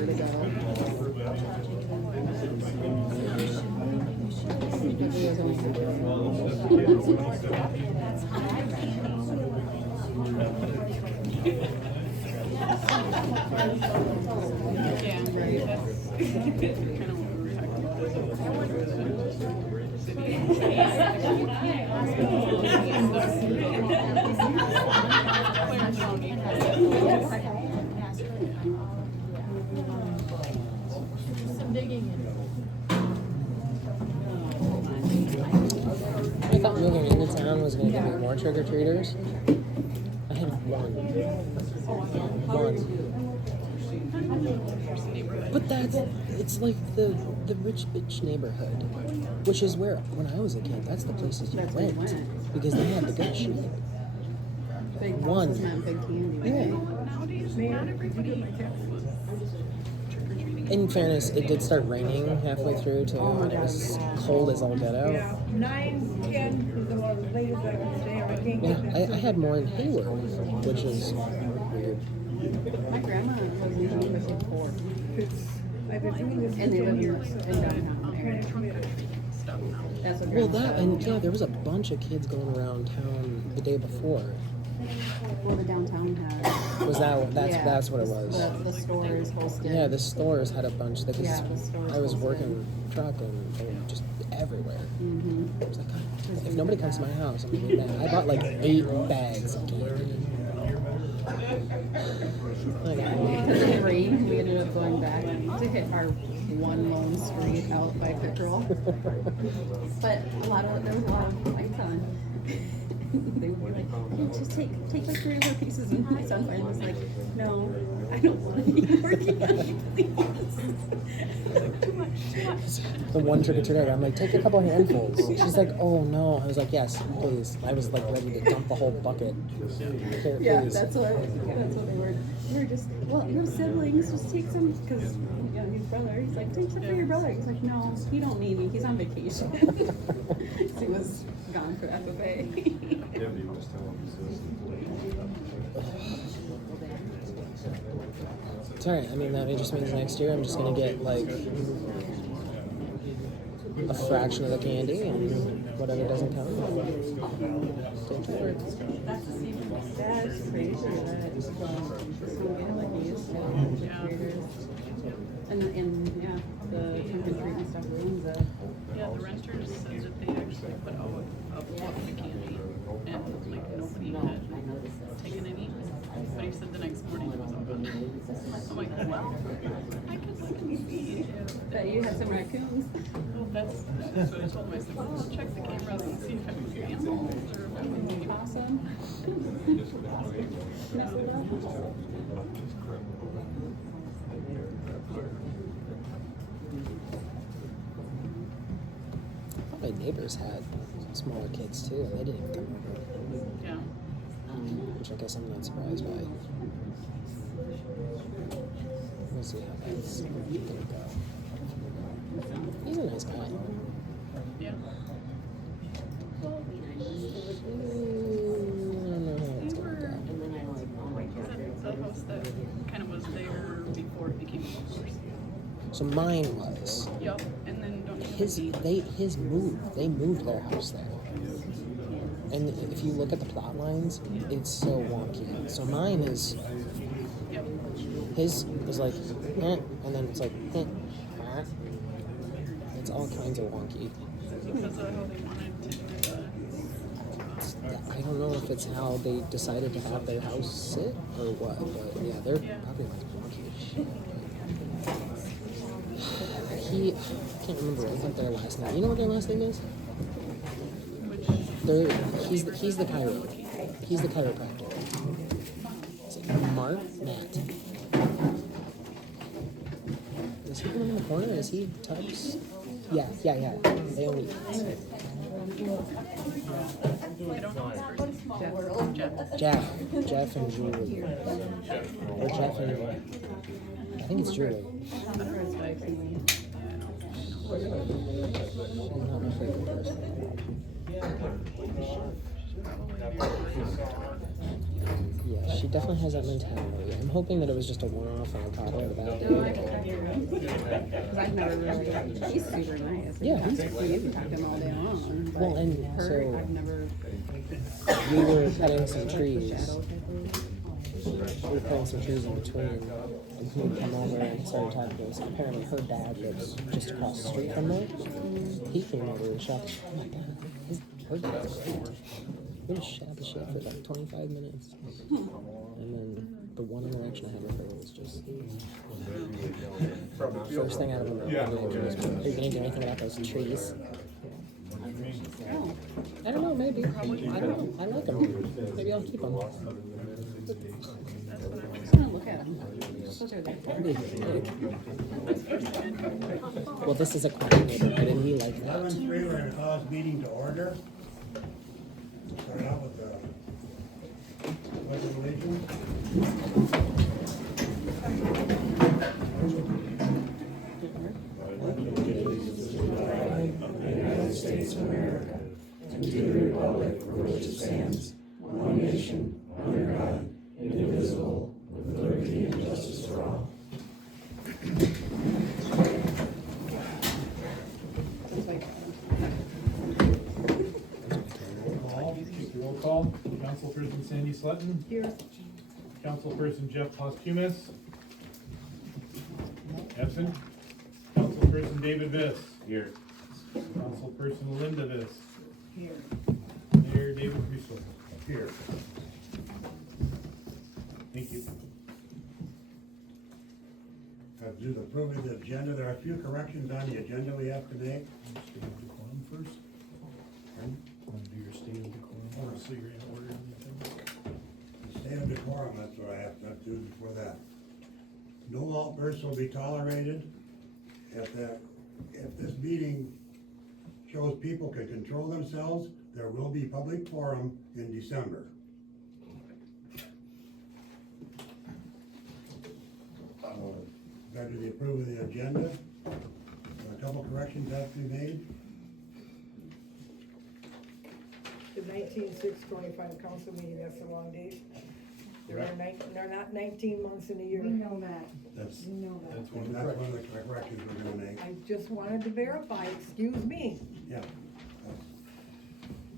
her to go. But he was only I thought moving into town was going to give me more trick-or-treaters. I had one. But it's like the rich bitch neighborhood, which is where, when I was a kid, that's the places you went, because they had the good shit. big One. houses meant big candy. Yeah. Nowadays, not everybody was trick-or-treating. In fairness, it did start raining halfway through too, and it was cold as all get out. Yeah, 9, 10 was the latest that was there. I can't Yeah, get that. I had more in Hayward, which is weird. My grandma was in Hayward for 4. I've been doing this for And they 10 live years. in downtown area. Stuff now. That's what Well, grandma that, said. and yeah, there was a bunch of kids going around town the day before. Well, the downtown had. Was that's Yeah, that's what it was. The stores hosted. Yeah, the stores had a bunch. Because Yeah, the stores I was hosted. working truck and they were just everywhere. Mm-hmm. I was like, God, if nobody comes to my house, I'm gonna be mad. I bought like 8 bags of candy. Like, Because of the rain, we ended up going back to hit our one lone street out by Pickerel. But there was a lot of lights on. They would be like, hey, just take like 3 or 4 pieces. And my son finally was like, no, I don't want any more candy, please. the one trick or treater, I'm like, take a couple handfuls. She's like, oh no. I was like, yes, please. I was like ready to dump the whole bucket. Here, Yeah, please. that's what they were. They were just, well, you have siblings, just take some, because his brother, he's like, take some for your brother. He's like, no, he don't need me, he's on vacation. So he was gone for FFA. It's alright. I mean, that just means next year I'm just gonna get like a fraction of the candy and whatever doesn't count. Take it. That's crazy that get like he used to. And yeah, the trunk and treat and stuff ruins it. Yeah, the renters said that they actually put out a book of candy and like nobody had taken any. But he said the next morning it was all gone. I'm like, well, I can see. Bet you had some raccoons. Well, that's what I told him. I said, well, check the cameras and see if it was animals or if it was any Possum. Mess it up. My neighbors had smaller kids too, and they didn't even come over. Yeah. Which I guess I'm not surprised by. We'll see how that's gonna go. He's a nice guy. Yeah. I don't know how it's gonna go. The house that kind of was there before it became a golf course. So mine was Yup. And then don't you they moved their house there. And if you look at the plot lines, it's so wonky. So mine is Yep. his is like and then it's like it's all kinds of wonky. Because of how they wanted to do I don't know if it's how they decided to have their house sit or what, but yeah, they're probably like wonky as shit. I can't remember. I think their last name. You know what their last name is? He's the chiro. He's the chiropractor. Is it Mark? Matt. Is he the one in the corner? Is he Tubbs? Yeah. They only eat. Jeff and Julie. Or Jeff and I think it's Julie. She's not my favorite person. Yeah, she It definitely has that mentality. I'm hoping that it was just a one-off and I caught it about No, I can hear him. Because I've never really, he's super nice. Yeah, You can talk to him all day long. But Well, and her, so- I've never. we were cutting some trees. Shadow type of- We were putting some trees in between, and he would come over and started talking to us. Apparently, her dad lives just across the street from there. He came over and shot the shit. Oh my god, her dad's great. We just shot the shit for like 25 minutes. And then the one interaction I had with her was just first thing out of her mouth. Yeah. Are you gonna do anything about those trees? Oh, I don't know, maybe. I don't know. I like them. Maybe I'll keep them. just gonna look at him. Those are there. Well, this is a quiet neighborhood, and we like that. 11-3, we're gonna call this meeting to order. Start out with the pledge of allegiance. Roll call. Councilperson Sandy Sletton. Here. Councilperson Jeff Posthumus. Absent. Councilperson David Viss. Here. Councilperson Linda Viss. Here. Mayor David Russo. Here. Thank you. Do the approval of the agenda. There are a few corrections on the agenda we have to make. State of decorum first. Want to do your state of decorum, so you're in order and everything. The state of decorum, that's what I have to do before that. No outbursts will be tolerated. If this meeting shows people can control themselves, there will be public forum in December. Back to the approval of the agenda. A couple corrections have to be made. The 19/6/25 council meeting, that's the wrong date. They're not 19 months in a year. We know that, That's, we know that. That's one of the that's one corrections. of the corrections we're gonna make. I just wanted to verify, excuse me. Yeah.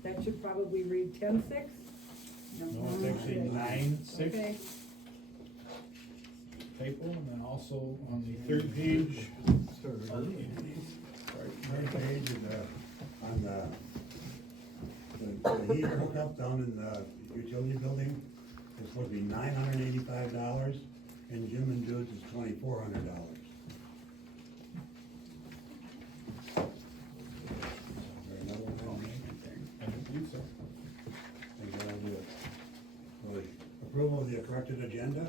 That should probably read 10/6. No, it's actually 9/6 Okay. typo, and then also on the third page. Third page is, on the heater hookup down in the utility building, it's supposed to be $985, and Jim and Jude's is $2,400. Is there another one on there? I don't believe so. And then I'll do it. So, approval of the corrected agenda?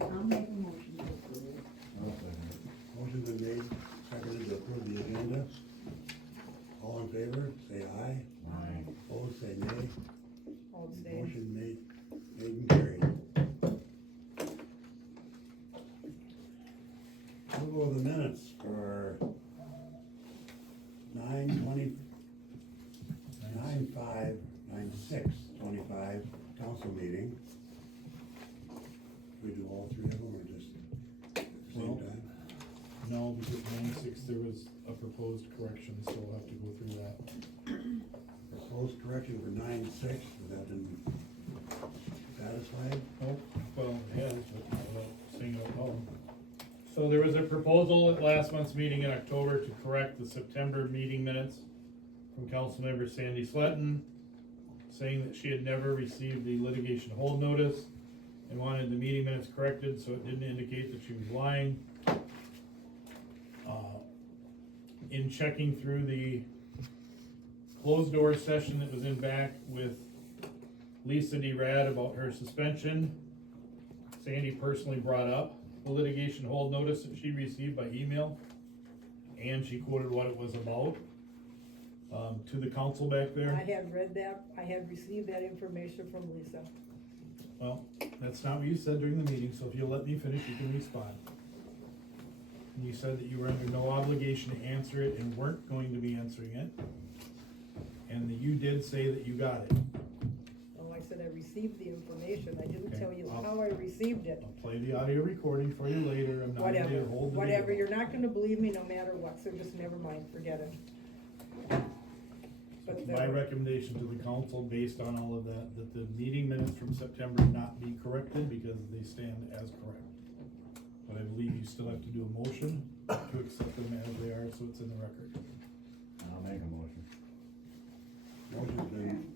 I'll make a motion to approve. Motion's been made, seconded to approve the agenda. All in favor, say aye. Aye. Opposed, say nay. I'll abstain. Motion made and carried. Approval of the minutes for 9/5/25 council meeting. We do all three of them or just at the same Well, time? No, because 9/6, there was a proposed correction, so we'll have to go through that. Proposed correction for 9/6, has that been satisfied? Oh, well, it has, but not without saying it out loud. So there was a proposal at last month's meeting in October to correct the September meeting minutes from Councilmember Sandy Sletton, saying that she had never received the litigation hold notice and wanted the meeting minutes corrected so it didn't indicate that she was lying. In checking through the closed door session that was in back with Lisa D. Rad about her suspension, Sandy personally brought up the litigation hold notice that she received by email, and she quoted what it was about to the council back I there. had read that, I had received that information from Lisa. Well, that's not what you said during the meeting, so if you'll let me finish, you can respond. And you said that you were under no obligation to answer it and weren't going to be answering it, and that you did say that you got it. said I received the information, I didn't Okay, tell you I'll- how I received it. I'll play the audio recording for you later, I'm not gonna Whatever, hold the whatever, video. you're not gonna believe me no matter what, so just never mind, forget it. But It's my recommendation to the council, based on all of that, that the meeting minutes from September not be corrected because they stand as correct. But I believe you still have to do a motion to accept them as they are, so it's in the record. I'll make a motion. Motion's been,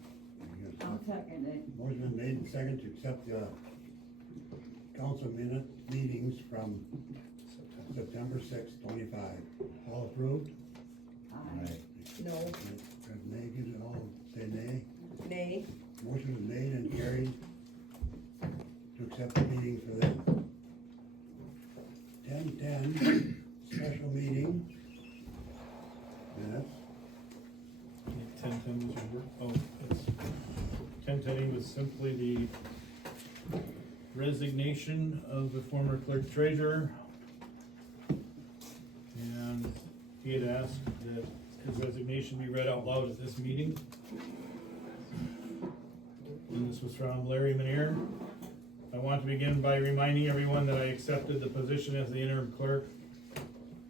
I'll second it. motion been made and seconded to accept the council meetings from September sixth, 25. All approved? Aye. no, Negative, all say nay. nay, Motion is made and carried to accept the meeting for the 10-10 special meeting minutes. 1010 was your, oh, it's, 1010 was simply the resignation of the former clerk treasurer. And he had asked that his resignation be read out loud at this meeting. And this was from Larry Manier. I want to begin by reminding everyone that I accepted the position as the interim clerk,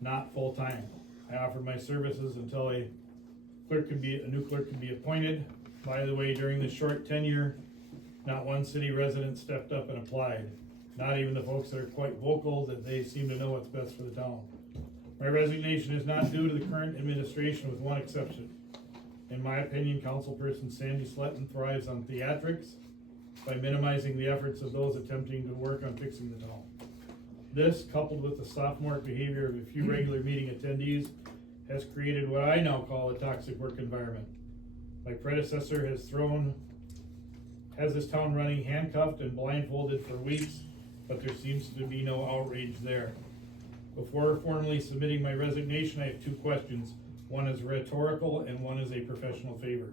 not full-time. I offered my services until a new clerk could be appointed. By the way, during this short tenure, not one city resident stepped up and applied. Not even the folks that are quite vocal that they seem to know what's best for the town. My resignation is not due to the current administration, with one exception. In my opinion, councilperson Sandy Sletton thrives on theatrics by minimizing the efforts of those attempting to work on fixing the town. This, coupled with the sophomoric behavior of a few regular meeting attendees, has created what I now call a toxic work environment. My predecessor has this town running handcuffed and blindfolded for weeks, but there seems to be no outrage there. Before formally submitting my resignation, I have two questions. One is rhetorical and one is a professional favor.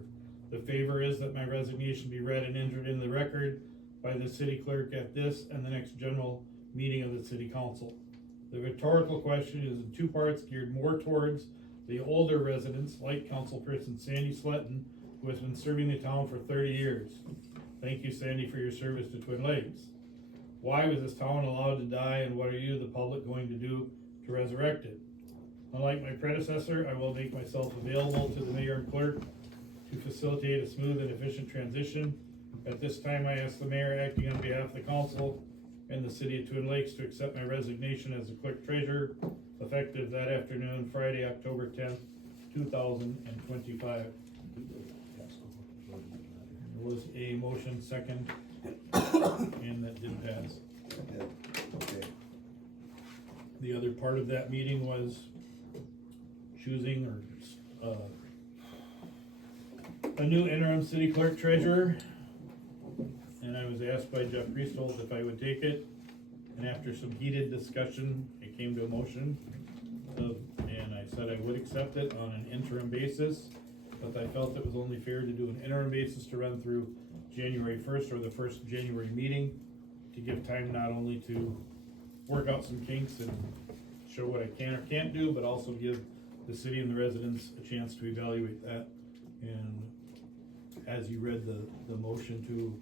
The favor is that my resignation be read and entered in the record by the city clerk at this and the next general meeting of the city council. The rhetorical question is in two parts, geared more towards the older residents, like councilperson Sandy Sletton, who has been serving the town for 30 years. Thank you, Sandy, for your service to Twin Lakes. Why was this town allowed to die, and what are you, the public, going to do to resurrect it? Unlike my predecessor, I will make myself available to the mayor and clerk to facilitate a smooth and efficient transition. At this time, I ask the mayor, acting on behalf of the council and the city of Twin Lakes, to accept my resignation as the clerk treasurer, effective that afternoon, Friday, October 10th, 2025. There was a motion second, and that did pass. Okay. The other part of that meeting was choosing a new interim city clerk treasurer. And I was asked by Jeff Priestholt if I would take it. And after some heated discussion, it came to a motion and I said I would accept it on an interim basis. But I felt it was only fair to do an interim basis to run through January 1st or the first January meeting, to give time not only to work out some kinks and show what I can or can't do, but also give the city and the residents a chance to evaluate that. And as you read the motion to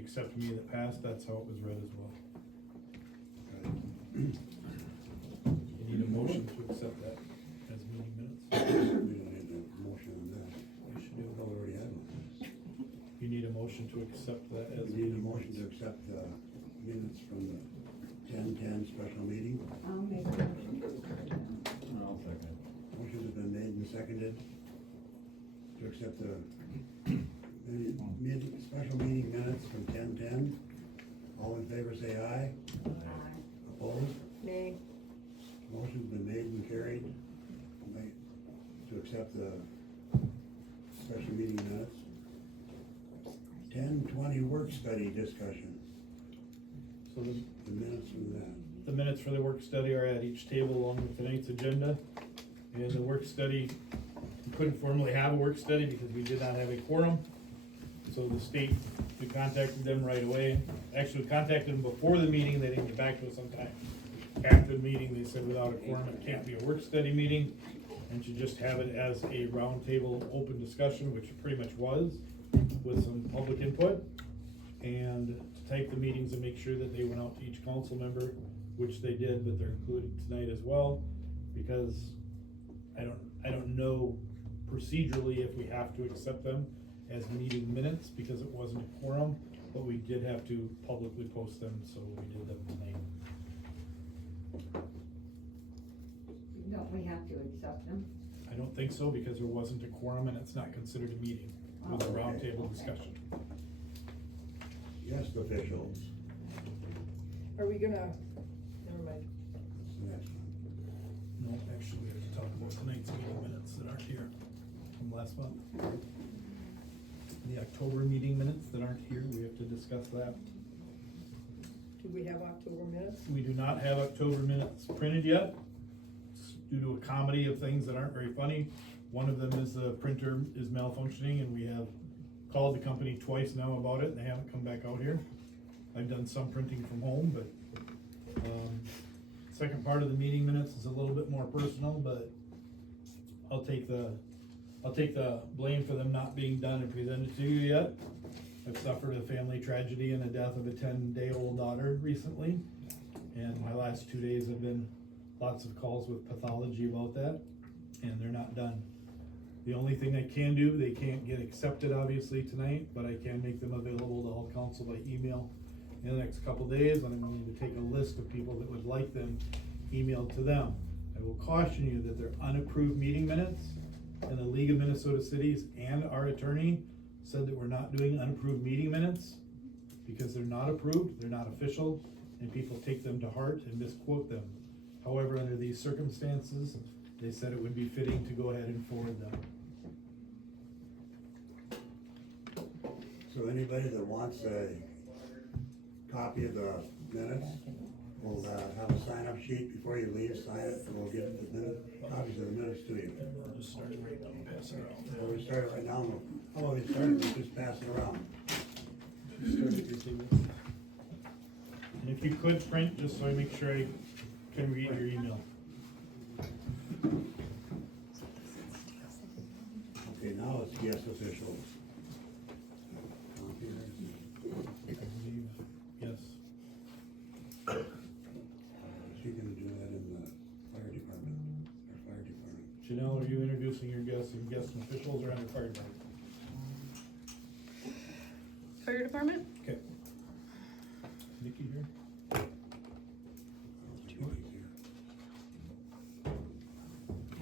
accept me that passed, that's how it was read as well. You need a motion to accept that as meeting minutes. We don't need a motion on that. You should do We it. already had one. You need a motion to accept that as We need a meeting motion to minutes. accept the minutes from the 10-10 special meeting. I'll make a motion. I'll second. Motion has been made and seconded to accept the special meeting minutes from 10-10. All in favor say aye. Aye. Opposed? nay, Motion's been made and carried to accept the special meeting minutes. 10-20 work study discussion, So the minutes from that. the minutes for the work study are at each table along with tonight's agenda. And the work study, we couldn't formally have a work study because we did not have a quorum. So the state, we contacted them right away. Actually, we contacted them before the meeting, they didn't get back to us on time. After the meeting, they said without a quorum, it can't be a work study meeting, and should just have it as a roundtable open discussion, which it pretty much was. with some public input and to type the meetings and make sure that they went out to each council member, which they did, but they're included tonight as well, because I don't know procedurally if we have to accept them as meeting minutes because it wasn't a quorum, but we did have to publicly post them, so we did them tonight. Don't we have to accept them? I don't think so because there wasn't a quorum and it's not considered a meeting. It was a roundtable discussion. Yes, officials. Are we gonna, never mind. That's the next one. No, actually, we have to talk about tonight's meeting minutes that aren't here from last month. The October meeting minutes that aren't here, we have to discuss that. Do we have October minutes? We do not have October minutes printed yet, due to a comedy of things that aren't very funny. One of them is the printer is malfunctioning and we have called the company twice now about it and they haven't come back out here. I've done some printing from home, but, second part of the meeting minutes is a little bit more personal, but I'll take the blame for them not being done and presented to you yet. I've suffered a family tragedy and the death of a 10-day-old daughter recently, and my last 2 days have been lots of calls with pathology about that, and they're not done. The only thing I can do, they can't get accepted obviously tonight, but I can make them available to all council by email in the next couple days, and I'm going to take a list of people that would like them emailed to them. I will caution you that they're unapproved meeting minutes, and the League of Minnesota Cities and our attorney said that we're not doing unapproved meeting minutes because they're not approved, they're not official, and people take them to heart and misquote them. However, under these circumstances, they said it would be fitting to go ahead and forward them. So anybody that wants a copy of the minutes, will have a sign-up sheet before you leave, sign it, and we'll get the copies of the minutes to you. I'll just start it right now and pass it around. Well, we start it right now, how about we start it, we just pass it around? And if you could print, just so I make sure I can read your email. Okay, now it's yes officials. I believe, yes. She's gonna do that in the fire department, our fire department. Janelle, are you introducing your guests and guest officials or under fire department? Fire department? Okay. Nikki here? I don't think Nikki's here.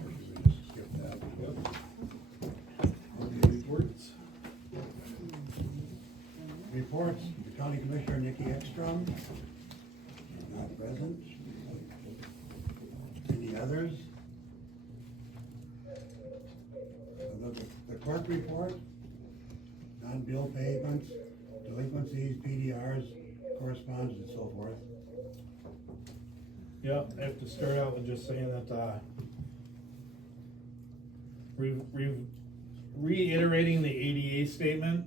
Or should we just skip that? Yep. Okay, reports. Reports, the county commissioner Nikki Ekstrom, not present. Any others? The clerk report, non-bill payments, delinquencies, PDRs, correspondence and so forth. Yeah, I have to start out with just saying that, reiterating the ADA statement,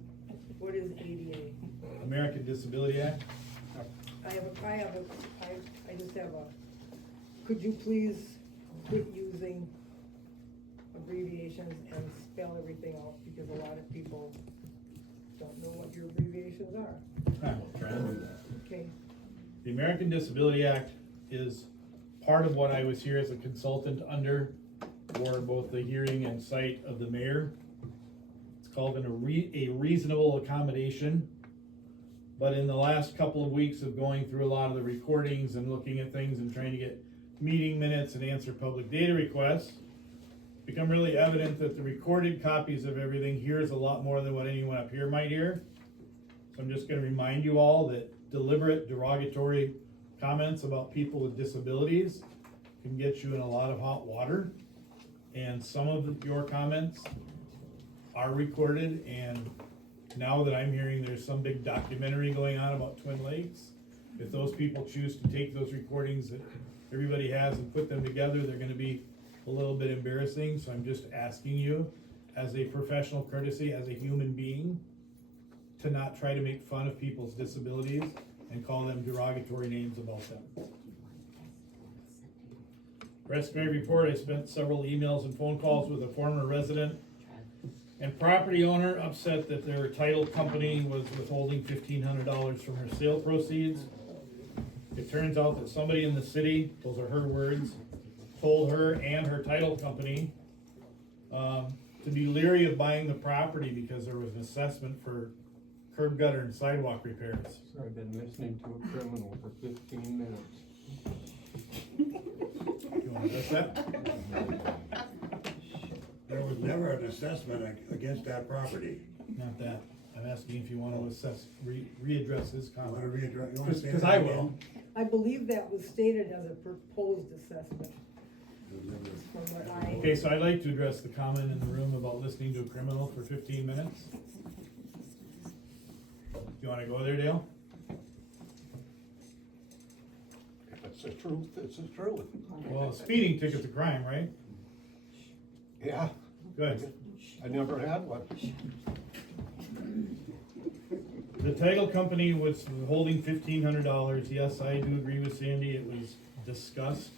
What is ADA? American Disability Act. I just have a, could you please quit using abbreviations and spell everything out, because a lot of people don't know what your abbreviations are. I will try and do that. Okay, The American Disability Act is part of what I was here as a consultant under for both the hearing and sight of the mayor. It's called a reasonable accommodation. But in the last couple of weeks of going through a lot of the recordings and looking at things and trying to get meeting minutes and answer public data requests, it's become really evident that the recorded copies of everything hears a lot more than what anyone up here might hear. So I'm just gonna remind you all that deliberate derogatory comments about people with disabilities can get you in a lot of hot water. And some of your comments are recorded, and now that I'm hearing there's some big documentary going on about Twin Lakes, if those people choose to take those recordings that everybody has and put them together, they're gonna be a little bit embarrassing. So I'm just asking you, as a professional courtesy, as a human being, to not try to make fun of people's disabilities and call them derogatory names about them. Rest of my report, I spent several emails and phone calls with a former resident And property owner upset that their title company was withholding $1,500 from her sale proceeds. It turns out that somebody in the city, those are her words, told her and her title company to be leery of buying the property because there was an assessment for curb gutter and sidewalk repairs. I've been listening to a criminal for 15 minutes. You wanna address that? There was never an assessment against that property. Not that. I'm asking if you wanna assess, readdress his I wanna comment. readdress, you wanna say Because that I again? will. I believe that was stated as a proposed assessment, It was never- from what I. Okay, so I'd like to address the comment in the room about listening to a criminal for 15 minutes. You wanna go there, Dale? If it's the truth, it's the truth. Well, a speeding ticket's a crime, right? Yeah, Good. I never had one. The title company was holding $1,500. Yes, I do agree with Sandy. It was discussed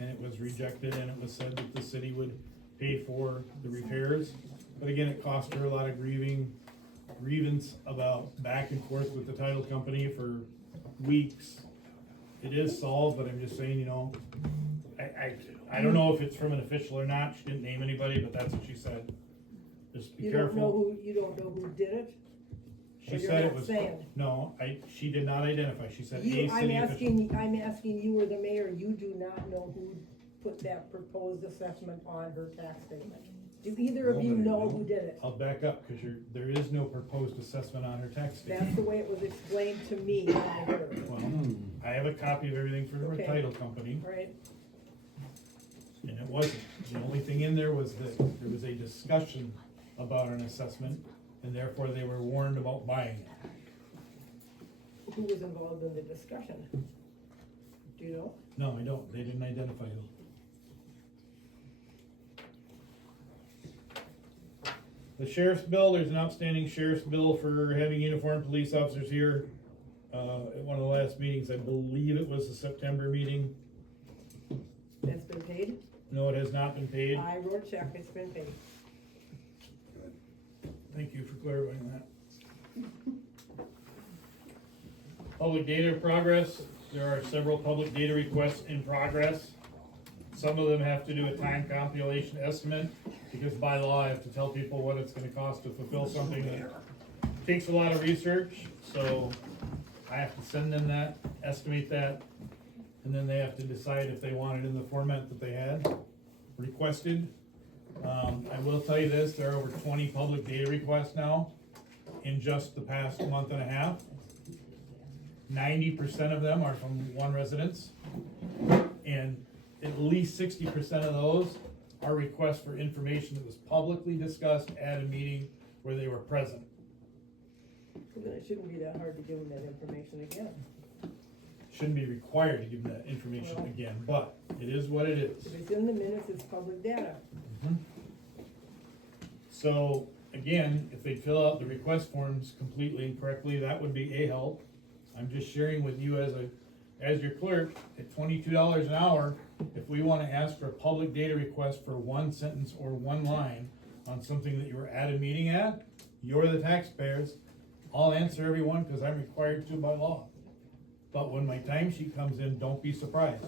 and it was rejected and it was said that the city would pay for the repairs. But again, it cost her a lot of grievance about back and forth with the title company for weeks. It is solved, but I'm just saying, you know, I don't know if it's from an official or not. She didn't name anybody, but that's what she said. Just be You don't know careful. you don't know who did it? She Or you're said it not was, saying? no, she did not identify. She said a You, city official. I'm asking you or the mayor, you do not know who put that proposed assessment on her tax statement. Do either of you Nobody know knows. who did it? I'll back up, cause there is no proposed assessment on her tax That's statement. the way it was explained to me when I heard it. Well, I have a copy of everything from her Okay. title company, Right, and it wasn't. The only thing in there was that there was a discussion about an assessment, and therefore they were warned about buying it. who was involved in the discussion? Do you know? No, I don't. They didn't identify who. The sheriff's bill, there's an outstanding sheriff's bill for having uniformed police officers here. At one of the last meetings, I believe it was the September meeting. That's been paid? No, it has not been paid. I wrote a check, it's been paid. Thank you for clarifying that. Public data progress, there are several public data requests in progress. Some of them have to do with time compilation estimate, because by law I have to tell people what it's gonna cost to fulfill something that takes a lot of research, so I have to send them that, estimate that, and then they have to decide if they want it in the format that they had requested. I will tell you this, there are over 20 public data requests now in just the past month and a half. 90% of them are from one residence, and at least 60% of those are requests for information that was publicly discussed at a meeting where they were present. Well, then it shouldn't be that hard to give them that information again. Shouldn't be required to give them that information again, but it is what it is. If it's in the minutes, it's public data. So, again, if they fill out the request forms completely and correctly, that would be a help. I'm just sharing with you as your clerk, at $22 an hour, if we wanna ask for a public data request for one sentence or one line on something that you were at a meeting at, you're the taxpayers, I'll answer every one, cause I'm required to by law. But when my timesheet comes in, don't be surprised.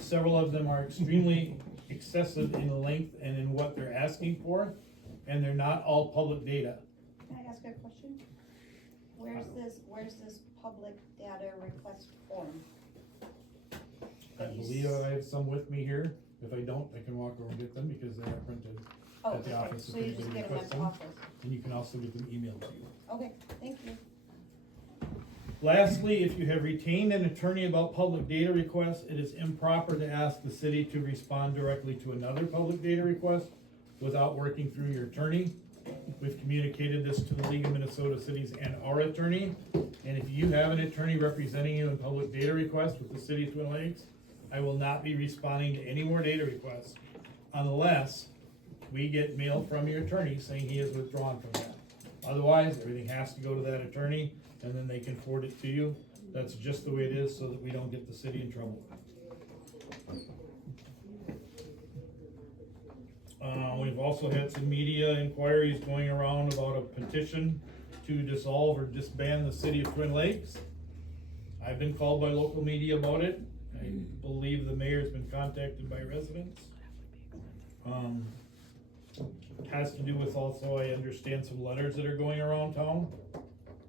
Several of them are extremely excessive in length and in what they're asking for, and they're not all public data. Can I ask a question? Where's this public data request form? I believe I have some with me here. If I don't, I can walk over and get them because they are printed Oh, at the office. so if you just anybody get them requests at the office? And you can also get them emailed to you. Okay, thank you. Lastly, if you have retained an attorney about public data requests, it is improper to ask the city to respond directly to another public data request without working through your attorney. We've communicated this to the League of Minnesota Cities and our attorney. And if you have an attorney representing you in public data requests with the city of Twin Lakes, I will not be responding to any more data requests unless we get mail from your attorney saying he is withdrawn from that. Otherwise, everything has to go to that attorney and then they can forward it to you. That's just the way it is so that we don't get the city in trouble. We've also had some media inquiries going around about a petition to dissolve or disband the city of Twin Lakes. I've been called by local media about it. I believe the mayor's been contacted by residents. Has to do with also, I understand, some letters that are going around town.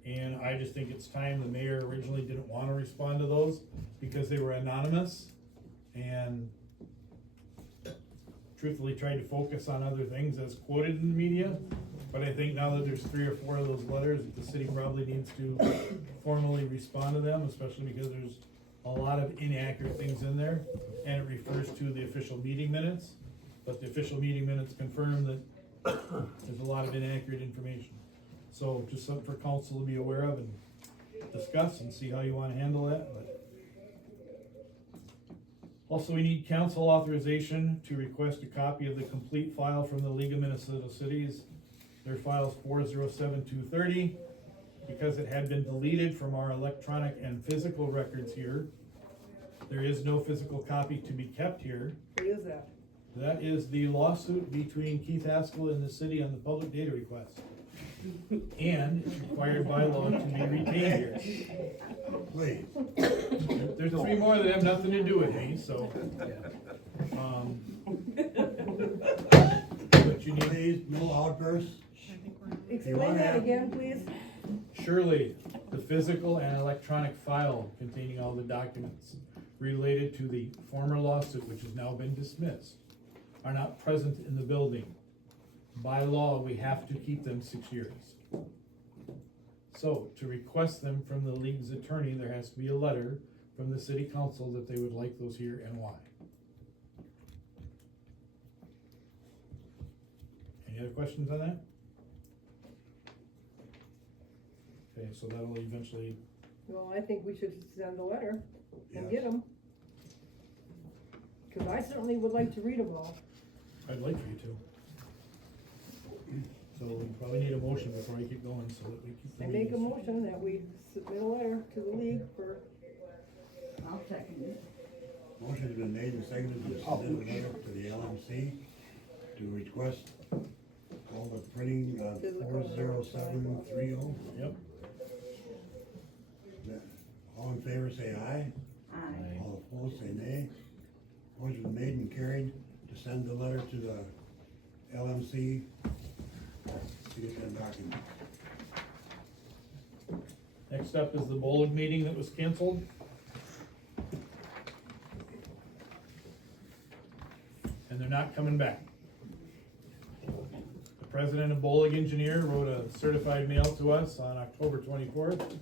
And I just think it's time. The mayor originally didn't wanna respond to those because they were anonymous and truthfully tried to focus on other things as quoted in the media. But I think now that there's 3 or 4 of those letters, that the city probably needs to formally respond to them, especially because there's a lot of inaccurate things in there. And it refers to the official meeting minutes, but the official meeting minutes confirm that there's a lot of inaccurate information. So just something for council to be aware of and discuss and see how you wanna handle that, but. Also, we need council authorization to request a copy of the complete file from the League of Minnesota Cities. Their file's 407230, because it had been deleted from our electronic and physical records here. There is no physical copy to be kept here. What is that? That is the lawsuit between Keith Haskell and the city on the public data request. And it's required by law to be retained here. Please, There's 3 more that have nothing to do with me, so. But you need, please, no outbursts. Explain that again, please. surely, the physical and electronic file containing all the documents related to the former lawsuit, which has now been dismissed, are not present in the building. By law, we have to keep them 6 years. So, to request them from the league's attorney, there has to be a letter from the city council that they would like those here and why. Any other questions on that? Okay, so that'll eventually, Well, I think we should send a letter and Yes. get them. Cause I certainly would like to read them all. I'd like for you to. So we probably need a motion before I keep going, so that we keep the I make a meetings. motion that we submit a letter to the league for, I'll second it. Motion's been made and seconded to submit a letter to the LMC to request all the printing of 40730. Yep, All in favor, say aye. Aye. All opposed, say nay. Motion been made and carried to send the letter to the LMC to get them documents. next up is the Bolig meeting that was canceled. And they're not coming back. The president of Bolig Engineer wrote a certified mail to us on October 24th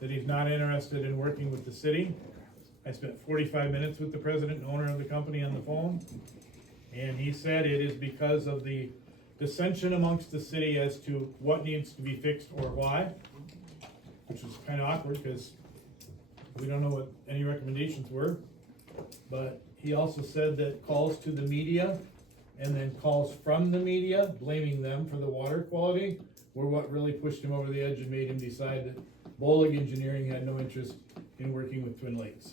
that he's not interested in working with the city. I spent 45 minutes with the president and owner of the company on the phone, and he said it is because of the dissension amongst the city as to what needs to be fixed or why, which is kind of awkward because we don't know what any recommendations were. But he also said that calls to the media and then calls from the media blaming them for the water quality were what really pushed him over the edge and made him decide that Bolig Engineering had no interest in working with Twin Lakes.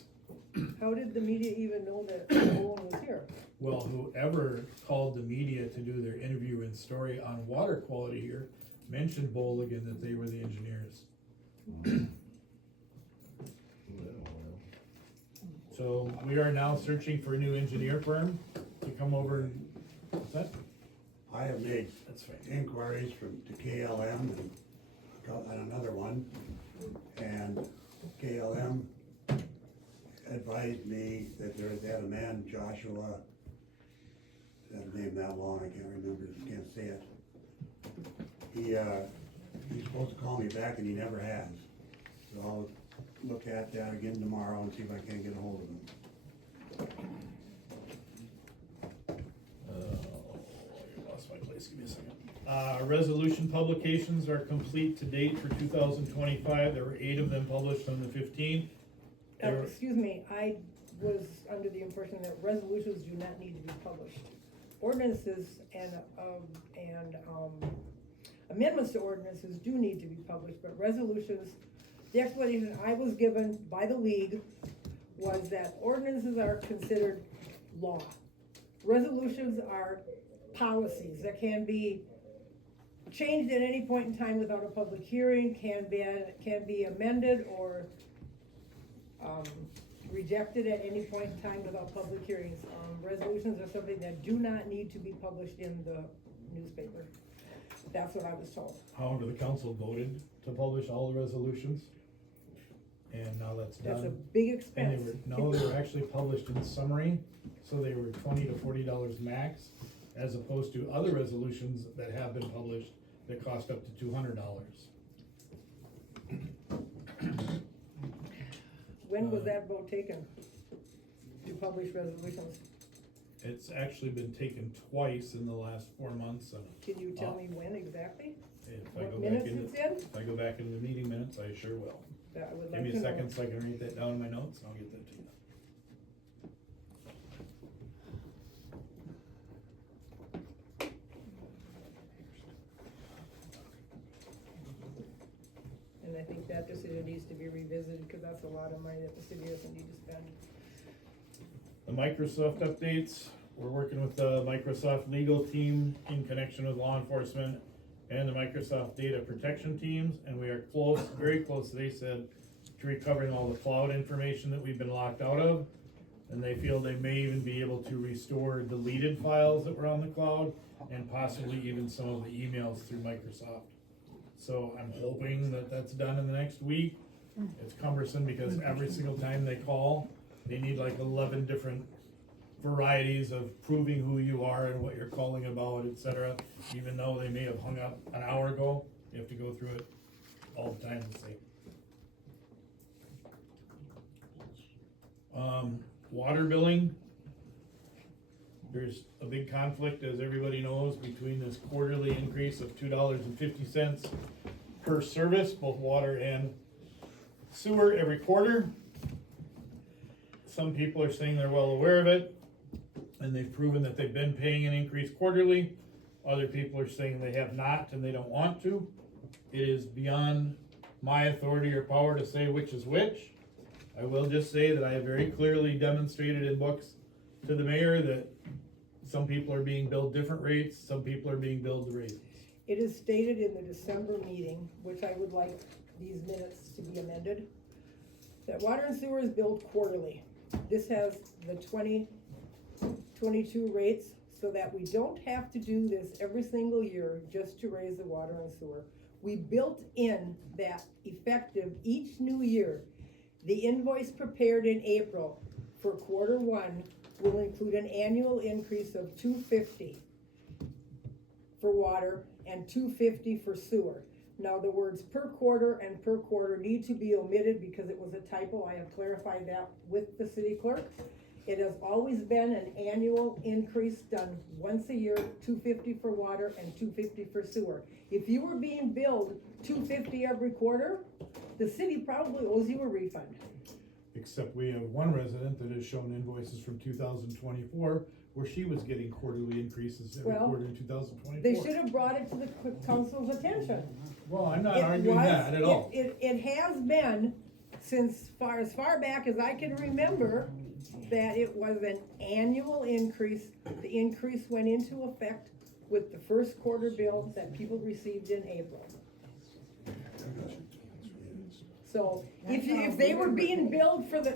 how did the media even know that Owen was here? Well, whoever called the media to do their interview and story on water quality here mentioned Bolig and that they were the engineers. So we are now searching for a new engineer firm to come over and, what's that? I have made That's fine. inquiries to KLM and another one, and KLM advised me that they had a man, Joshua, that name that long, I can't remember, can't say it. He's supposed to call me back and he never has. So I'll look at that again tomorrow and see if I can get a hold of him. Lost my place, give me a second. Resolution publications are complete to date for 2025. There were 8 of them published on the 15th. Excuse me, I was under the impression that resolutions do not need to be published. Ordinances and amendments to ordinances do need to be published, but resolutions, the explanation I was given by the league was that ordinances are considered law. Resolutions are policies that can be changed at any point in time without a public hearing, can be amended or, rejected at any point in time without public hearings. Resolutions are something that do not need to be published in the newspaper. That's what I was told. However, the council voted to publish all the resolutions. And now that's done. That's a big And expense. they were actually published in summary, so they were $20 to $40 max, as opposed to other resolutions that have been published that cost up to $200. When was that vote taken to publish resolutions? It's actually been taken twice in the last 4 months, and Can you tell me when exactly? if I What go back minutes into, it's in? if I go back into the meeting minutes, I sure will. That I would Give like me a to know. second so I can write that down in my notes, and I'll get that to you. And I think that decision needs to be revisited, cause that's a lot of money that the city doesn't need to spend. The Microsoft updates, we're working with the Microsoft legal team in connection with law enforcement and the Microsoft data protection teams, and we are close, very close, they said, to recovering all the cloud information that we've been locked out of. And they feel they may even be able to restore deleted files that were on the cloud, and possibly even some of the emails through Microsoft. So I'm hoping that that's done in the next week. It's cumbersome because every single time they call, they need like 11 different varieties of proving who you are and what you're calling about, etc. Even though they may have hung up an hour ago, you have to go through it all the time to say. Water billing. There's a big conflict, as everybody knows, between this quarterly increase of $2.50 per service, both water and sewer every quarter. Some people are saying they're well aware of it, and they've proven that they've been paying an increase quarterly. Other people are saying they have not and they don't want to. It is beyond my authority or power to say which is which. I will just say that I have very clearly demonstrated in books to the mayor that some people are being billed different rates, some people are being billed the raises. It is stated in the December meeting, which I would like these minutes to be amended, that water and sewer is billed quarterly. This has the 2022 rates, so that we don't have to do this every single year just to raise the water and sewer. We built in that effective each new year. The invoice prepared in April for quarter one will include an annual increase of $250 for water and $250 for sewer. Now, the words per quarter and per quarter need to be omitted because it was a typo. I have clarified that with the city clerk. It has always been an annual increase done once a year, $250 for water and $250 for sewer. If you were being billed $250 every quarter, the city probably owes you a refund. Except we have one resident that has shown invoices from 2024 where she was getting quarterly increases every Well, quarter in 2024. They should have brought it to the council's attention. Well, I'm not It arguing was- that at all. It has been since as far back as I can remember, that it was an annual increase. The increase went into effect with the first quarter bill that people received in April. So if they were being billed for the,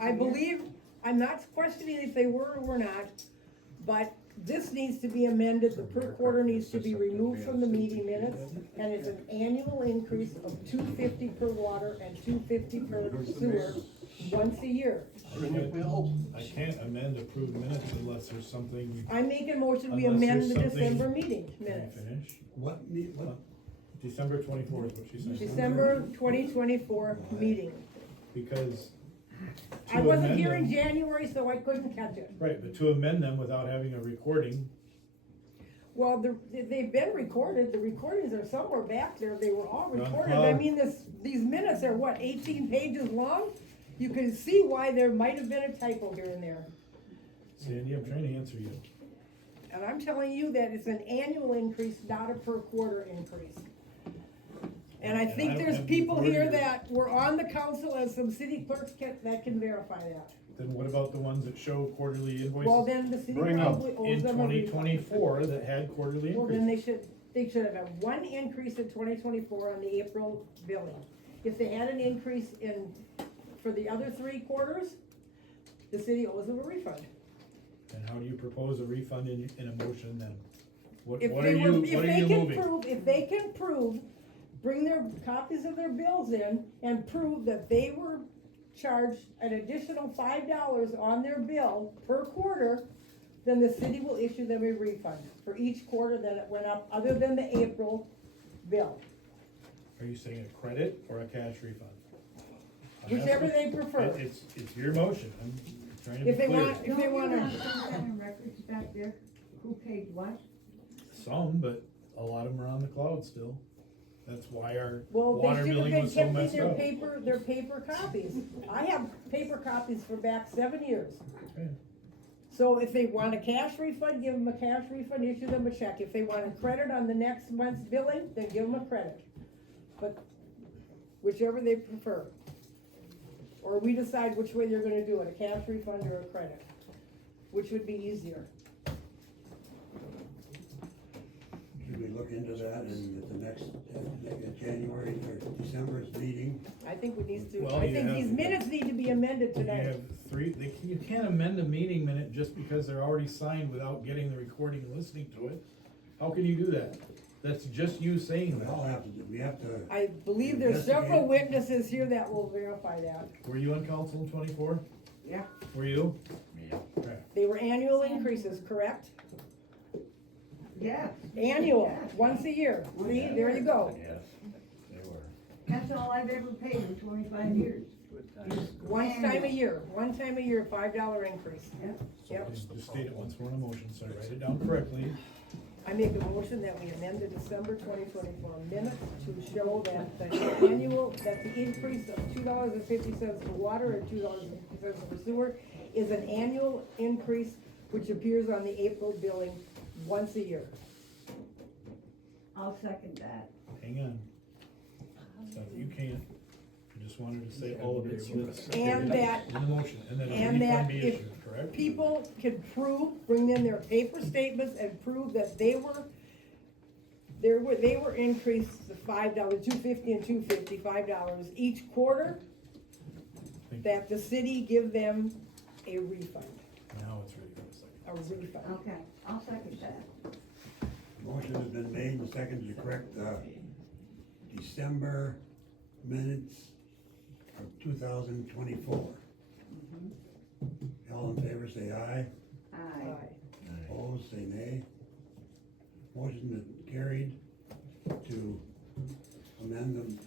I believe, I'm not questioning if they were or were not, but this needs to be amended, the per quarter needs to be removed from the meeting minutes, and it's an annual increase of $250 per water and $250 per sewer, once a year. I can't amend approved minutes unless there's something. I make a motion, we Unless amend there's the something- December meeting Can I minutes. finish? What, December 24th is what she said. December 2024 meeting. Because. I to wasn't amend here in them- January, so I couldn't catch it. Right, but to amend them without having a recording, Well, they've been recorded, the recordings are somewhere back there, they were all recorded, Uh-huh. I mean, these minutes are what, 18 pages long? You can see why there might have been a typo here and there. Sandy, I'm trying to answer you. And I'm telling you that it's an annual increase, not a per quarter increase. And I And I think don't there's have the people here authority to- that were on the council and some city clerks that can verify that. Then what about the ones that show quarterly Well, invoices then the city Bring 'em. probably owes in them a twenty refund. twenty-four that had quarterly Well, then increases? they should have had one increase in 2024 on the April billing. If they had an increase for the other 3 quarters, the city owes them a refund. And how do you propose a refund in a motion then? What If are they you, were, what if are they you can moving? prove, if they can prove, bring their copies of their bills in and prove that they were charged an additional $5 on their bill per quarter, then the city will issue them a refund for each quarter that it went up, other than the April bill. Are you saying a credit or a cash refund? Whichever they prefer. It's your motion, I'm trying to be If they clear. want, if they wanna, Some kind of records back there, who paid what? Some, but a lot of them are on the cloud still. That's why our well, they water should have billing been was so kept in messed their up. paper copies. I have paper copies for back 7 years. Okay. So if they want a cash refund, give them a cash refund, issue them a check. If they want a credit on the next month's billing, then give them a credit. But whichever they prefer. Or we decide which way they're gonna do it, a cash refund or a credit, which would be easier. Should we look into that and at the next, January or December's meeting? I think we need to, Well, I you think have- these minutes need to be amended You tonight. have you can't amend a meeting minute just because they're already signed without getting the recording and listening to it. How can you do that? That's just you saying We all that. have to, we have to, I believe there's several Investigate. witnesses here that will verify that. Were you on council in 24? Yeah. Were you? Yeah. Okay. They were annual increases, correct? Yes, Annual, once a year. See, there you go. Yes, they were. that's all I've ever paid in 25 years. One time a year, $5 increase. Yep. Just state it once more in a motion, so I write it down correctly. I make a motion that we amend the December 2024 minutes to show that the that the increase of $2.50 for water and $2.50 for sewer is an annual increase which appears on the April billing once a year. I'll second that. Hang on. So you can't. I just wanted to say all of it so it's And that in the motion, and then a And that refund be if issued, correct? people can bring in their paper statements and prove that they were increased to $5, $2.50 and $2.50, $5 each quarter, that the city give them a refund, Now it's ready for a second. a refund. Okay, I'll second that. motion has been made and seconded to correct the December minutes of 2024. All in favor, say aye. Aye. Opposed, say nay. Motion is carried to amend them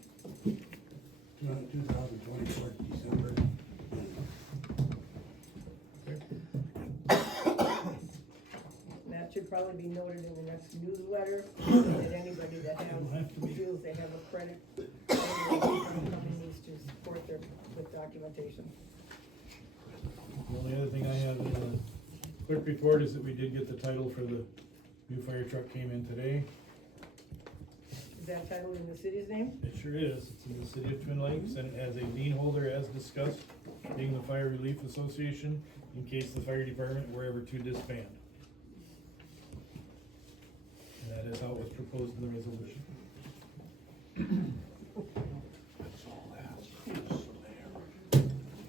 2024 December. And that should probably be noted in the next newsletter, that anybody that feels they have a credit, company needs to support their, with documentation. The only other thing I have in the clerk report is that we did get the title for the new fire truck came in today. Is that title in the city's name? It sure is. It's in the city of Twin Lakes and it has a lien holder as discussed, being the Fire Relief Association, in case the fire department were ever to disband. And that is how it was proposed in the resolution.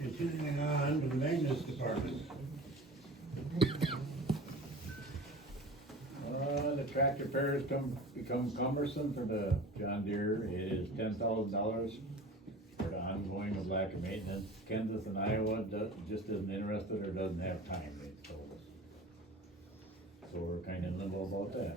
Continuing on to the maintenance department. The tractor repairs become cumbersome for the John Deere. It is $10,000 for the ongoing of lack of maintenance. Kansas and Iowa just isn't interested or doesn't have time, they told us. So we're kinda in limbo about that.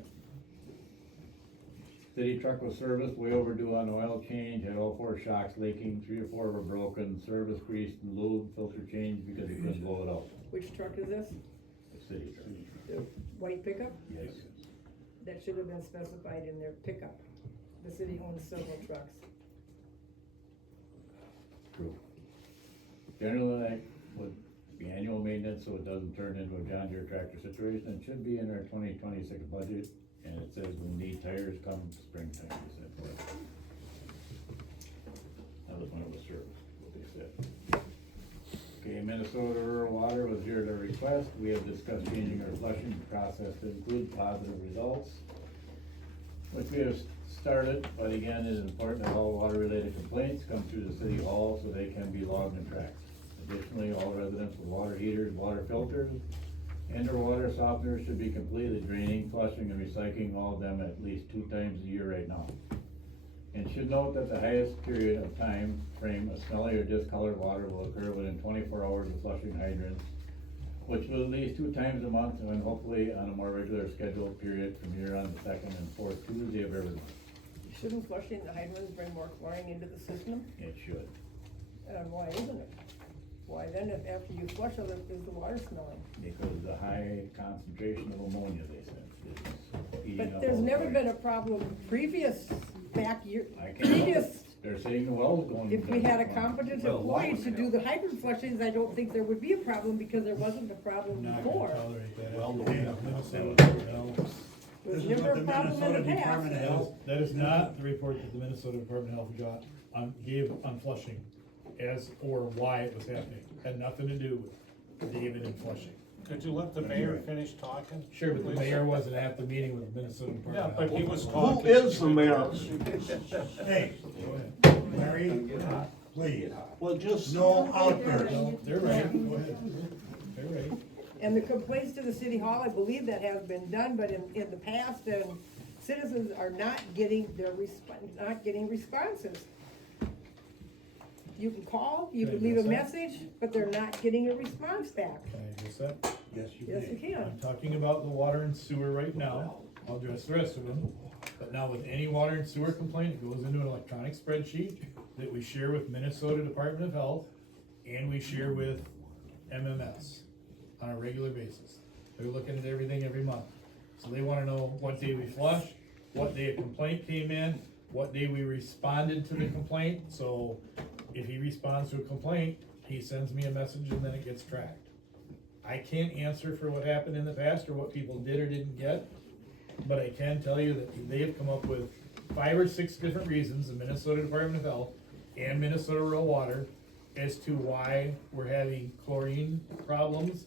City truck was serviced, way overdue on oil change, had all 4 shocks leaking, 3 or 4 were broken, service grease and lube, filter change because he couldn't blow it out. Which truck is this? The city truck. The white pickup? Yes. That should have been specified in their pickup. The city owns several trucks. True. Generally, that would be annual maintenance, so it doesn't turn into a John Deere tractor situation. It should be in our 2026 budget, and it says we'll need tires come springtime, they said. But that was when it was serviced, what they said. Okay, Minnesota Rural Water was here to request, we have discussed changing our flushing process to include positive results, which we have started, but again, it is important that all water-related complaints come through the city hall so they can be logged and tracked. Additionally, all residents with water heaters, water filters, and/or water softeners should be completely draining, flushing, and recycling all of them at least 2 times a year right now. And should note that the highest period of time frame of smelly or discolored water will occur within 24 hours of flushing hydrants, which will at least 2 times a month, and hopefully on a more regular scheduled period from here on the 2nd and 4th Tuesday of every month. Shouldn't flushing the hydrants bring more chlorine into the system? It should. And why isn't it? Why then, if after you flush it, is the water smelling? Because the high concentration of ammonia, they said, is eating But up there's all the never chlorine. been a problem back year, I can't- previous, They're saying the well's going. if we had a down. competent Well, employee why? to do the hydrant flushings, I don't think there would be a problem, because there wasn't a problem Not before. gonna tolerate that. Well, after yeah. Minnesota Department of Health. There was This is never what a the problem in Minnesota the past. Department of Health, That is not the report that the Minnesota Department of Health gave on flushing as, or why it was happening. Had nothing to do with David and flushing. Could you let the mayor finish talking? Sure, but the please? mayor wasn't at the meeting with the Minnesota Department Yeah, of but Health. he was Who talking. is the mayor? hey, Go ahead. Larry, please, Well, just. no outbursts. No, they're right, go ahead. They're right. And the complaints to the city hall, I believe that has been done, but in the past, and citizens are not getting not getting responses. You can call, you Can I can leave a address that? message, but they're not getting a response back. Can I address that? Yes, you Yes, you may. can. I'm talking about the water and sewer right now. I'll address the rest of them. But now with any water and sewer complaint, it goes into an electronic spreadsheet that we share with Minnesota Department of Health and we share with MMS on a regular basis. They're looking at everything every month. So they wanna know what day we flushed, what day a complaint came in, what day we responded to the complaint. So if he responds to a complaint, he sends me a message and then it gets tracked. I can't answer for what happened in the past or what people did or didn't get, but I can tell you that they have come up with 5 or 6 different reasons, the Minnesota Department of Health and Minnesota Rural Water, as to why we're having chlorine problems,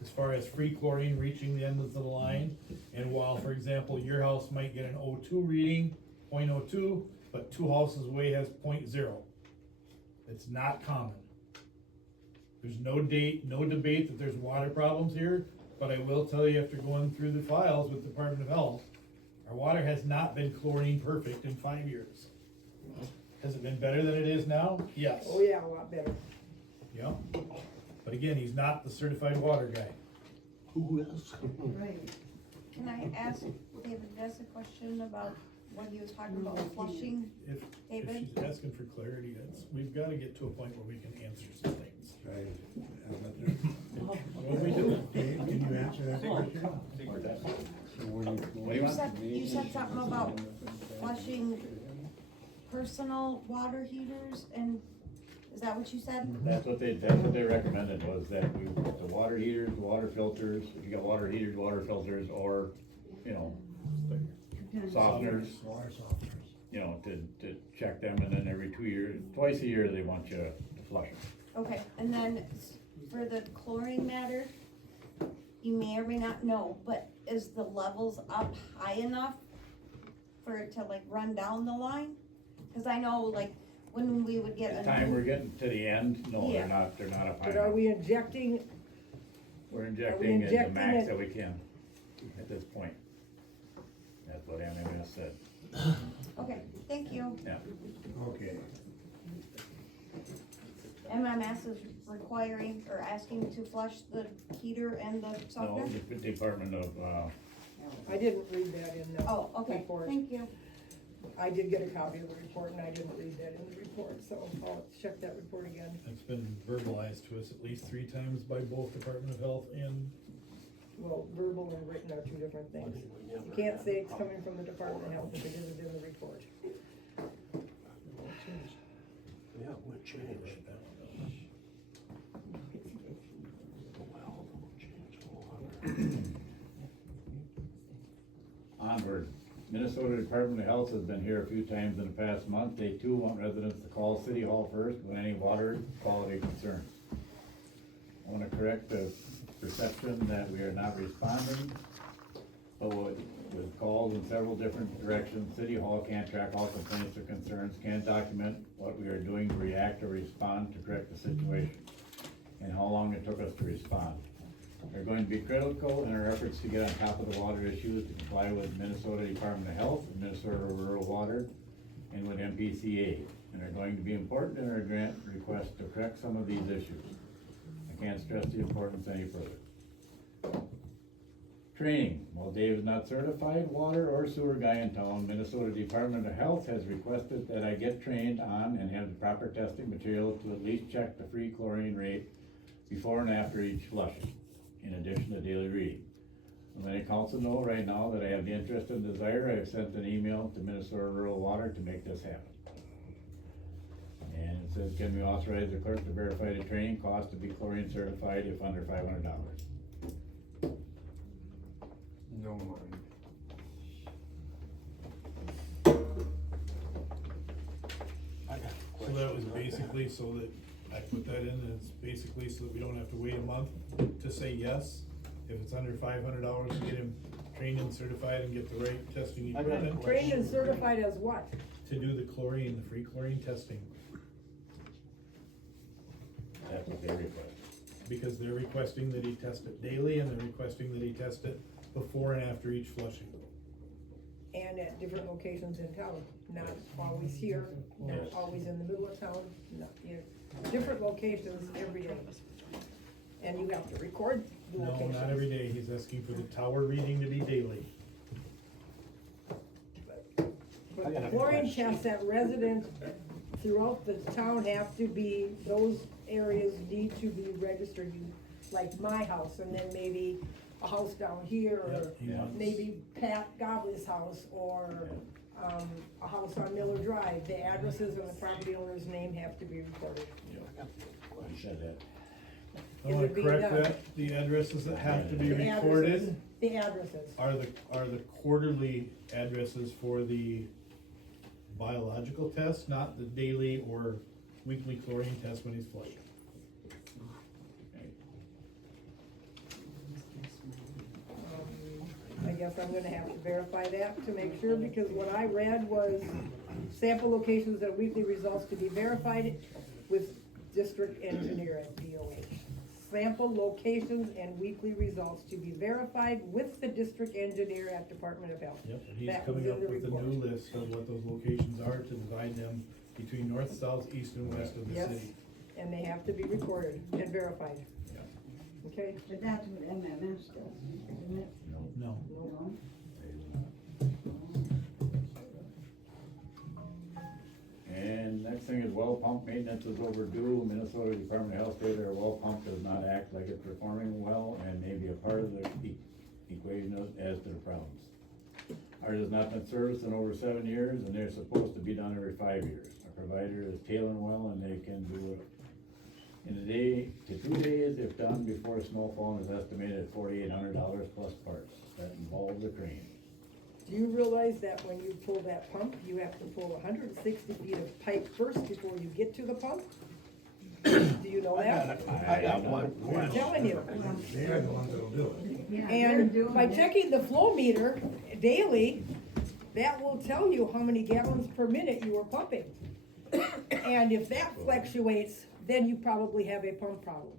as far as free chlorine reaching the ends of the line. And while, for example, your house might get an O2 reading, 0.02, but 2 houses away has 0.0. It's not common. There's no debate that there's water problems here, but I will tell you, after going through the files with Department of Health, our water has not been chlorine perfect in 5 years. Has it been better than it is now? Yes. Oh, yeah, a lot better. Yeah. But again, he's not the certified water guy. Who is? Right. Can I ask David Vess a question about what he was talking about flushing? If David? she's asking for clarity, we've gotta get to a point where we can answer some things. Right. But there- What we do? Dave, can you answer that question? You said something about flushing personal water heaters, and is that what you said? That's what they recommended, was that the water heaters, the water filters, if you got water heaters, water filters, or, you know, softeners, Water softeners. you know, to check them, and then every 2 years, twice a year, they want you to flush them. Okay, and then for the chlorine matter, you may or may not know, but is the levels up high enough for it to like run down the line? Cause I know like when we would get The a time we're new, getting to the end, no, Yeah. they're not up high But are enough. we injecting, We're injecting at the injecting max it? that we can at this point. That's what MMS said, okay, thank you. yeah. Okay, MMS is requiring or asking to flush the heater and the No, softener? the Department of, I didn't read that in the Oh, okay, report. thank you. I did get a copy of the report, and I didn't read that in the report, so I'll check that report again. It's been verbalized to us at least 3 times by both Department of Health and, Well, verbal and written are 2 different things. You can't say it's coming from the Department of Health if it isn't in the report. Yeah, what changed? Onward. Minnesota Department of Health has been here a few times in the past month. They too want residents to call City Hall first with any water quality concerns. correct the perception that we are not responding. But with calls in several different directions, City Hall can't track all complaints or concerns, can't document what we are doing to react or respond to correct the situation, and how long it took us to respond. They're going to be critical in our efforts to get on top of the water issues, to comply with Minnesota Department of Health, Minnesota Rural Water, and with MPCA, and are going to be important in our grant request to correct some of these issues. I can't stress the importance any further. Training. While Dave is not certified water or sewer guy in town, Minnesota Department of Health has requested that I get trained on and have the proper testing material to at least check the free chlorine rate before and after each flushing, in addition to daily reading. I'm letting council know right now that I have the interest and desire. I have sent an email to Minnesota Rural Water to make this happen. And it says, can we authorize the clerk to verify the training cost to be chlorine certified if under $500? No mind. So that was basically so that, I put that in, and it's basically so that we don't have to wait a month to say yes. If it's under $500, to get him trained and certified and get the right testing I got a equipment Trained and certified as what? to do the chlorine, the free chlorine testing. That's what they request. Because they're requesting that he test it daily, and they're requesting that he test it before and after each flushing. And at different locations in town, not always here, not Yes. always in the middle of town, not, different locations every day. And you have to record the No, locations. not every day, he's asking for the tower reading to be daily. But the chlorine tests that residents throughout the town have to be, those areas need to be registered, like my house, and then maybe a house down here, or Yep, he wants- maybe Pat Gobley's house, or, a house on Miller Drive. The addresses and the property owner's name have to be recorded. He said that. I It wanna would be correct done. that, the addresses that have to be The addresses- recorded The addresses. are the quarterly addresses for the biological test, not the daily or weekly chlorine test when he's flushing. I guess I'm gonna have to verify that to make sure, because what I read was sample locations and weekly results to be verified with district engineer at DOH. Sample locations and weekly results to be verified with the district engineer at Department of Health. Yep, and he's That was coming in up the with a report. new list of what those locations are to divide them between north, south, east, and west of the Yes, city. and they have to be recorded and verified. Yeah. Okay? But that's what MMS does, isn't it? No, No? And next thing is well pump maintenance is overdue. Minnesota Department of Health stated our well pump does not act like it's performing well and may be a part of the equation as to the problems. Ours has not been serviced in over 7 years, and they're supposed to be done every 5 years. Our provider is tailing well, and they can do it in a day to 2 days if done before snowfall, and is estimated at $4,800 plus parts. That involves a crane. Do you realize that when you pull that pump, you have to pull 160 feet of pipe first before you get to the pump? Do you know that? I got one. I'm telling you. They are the ones that'll do it. Yeah, they're And doing by it. checking the flow meter daily, that will tell you how many gallons per minute you are pumping. And if that fluctuates, then you probably have a pump problem.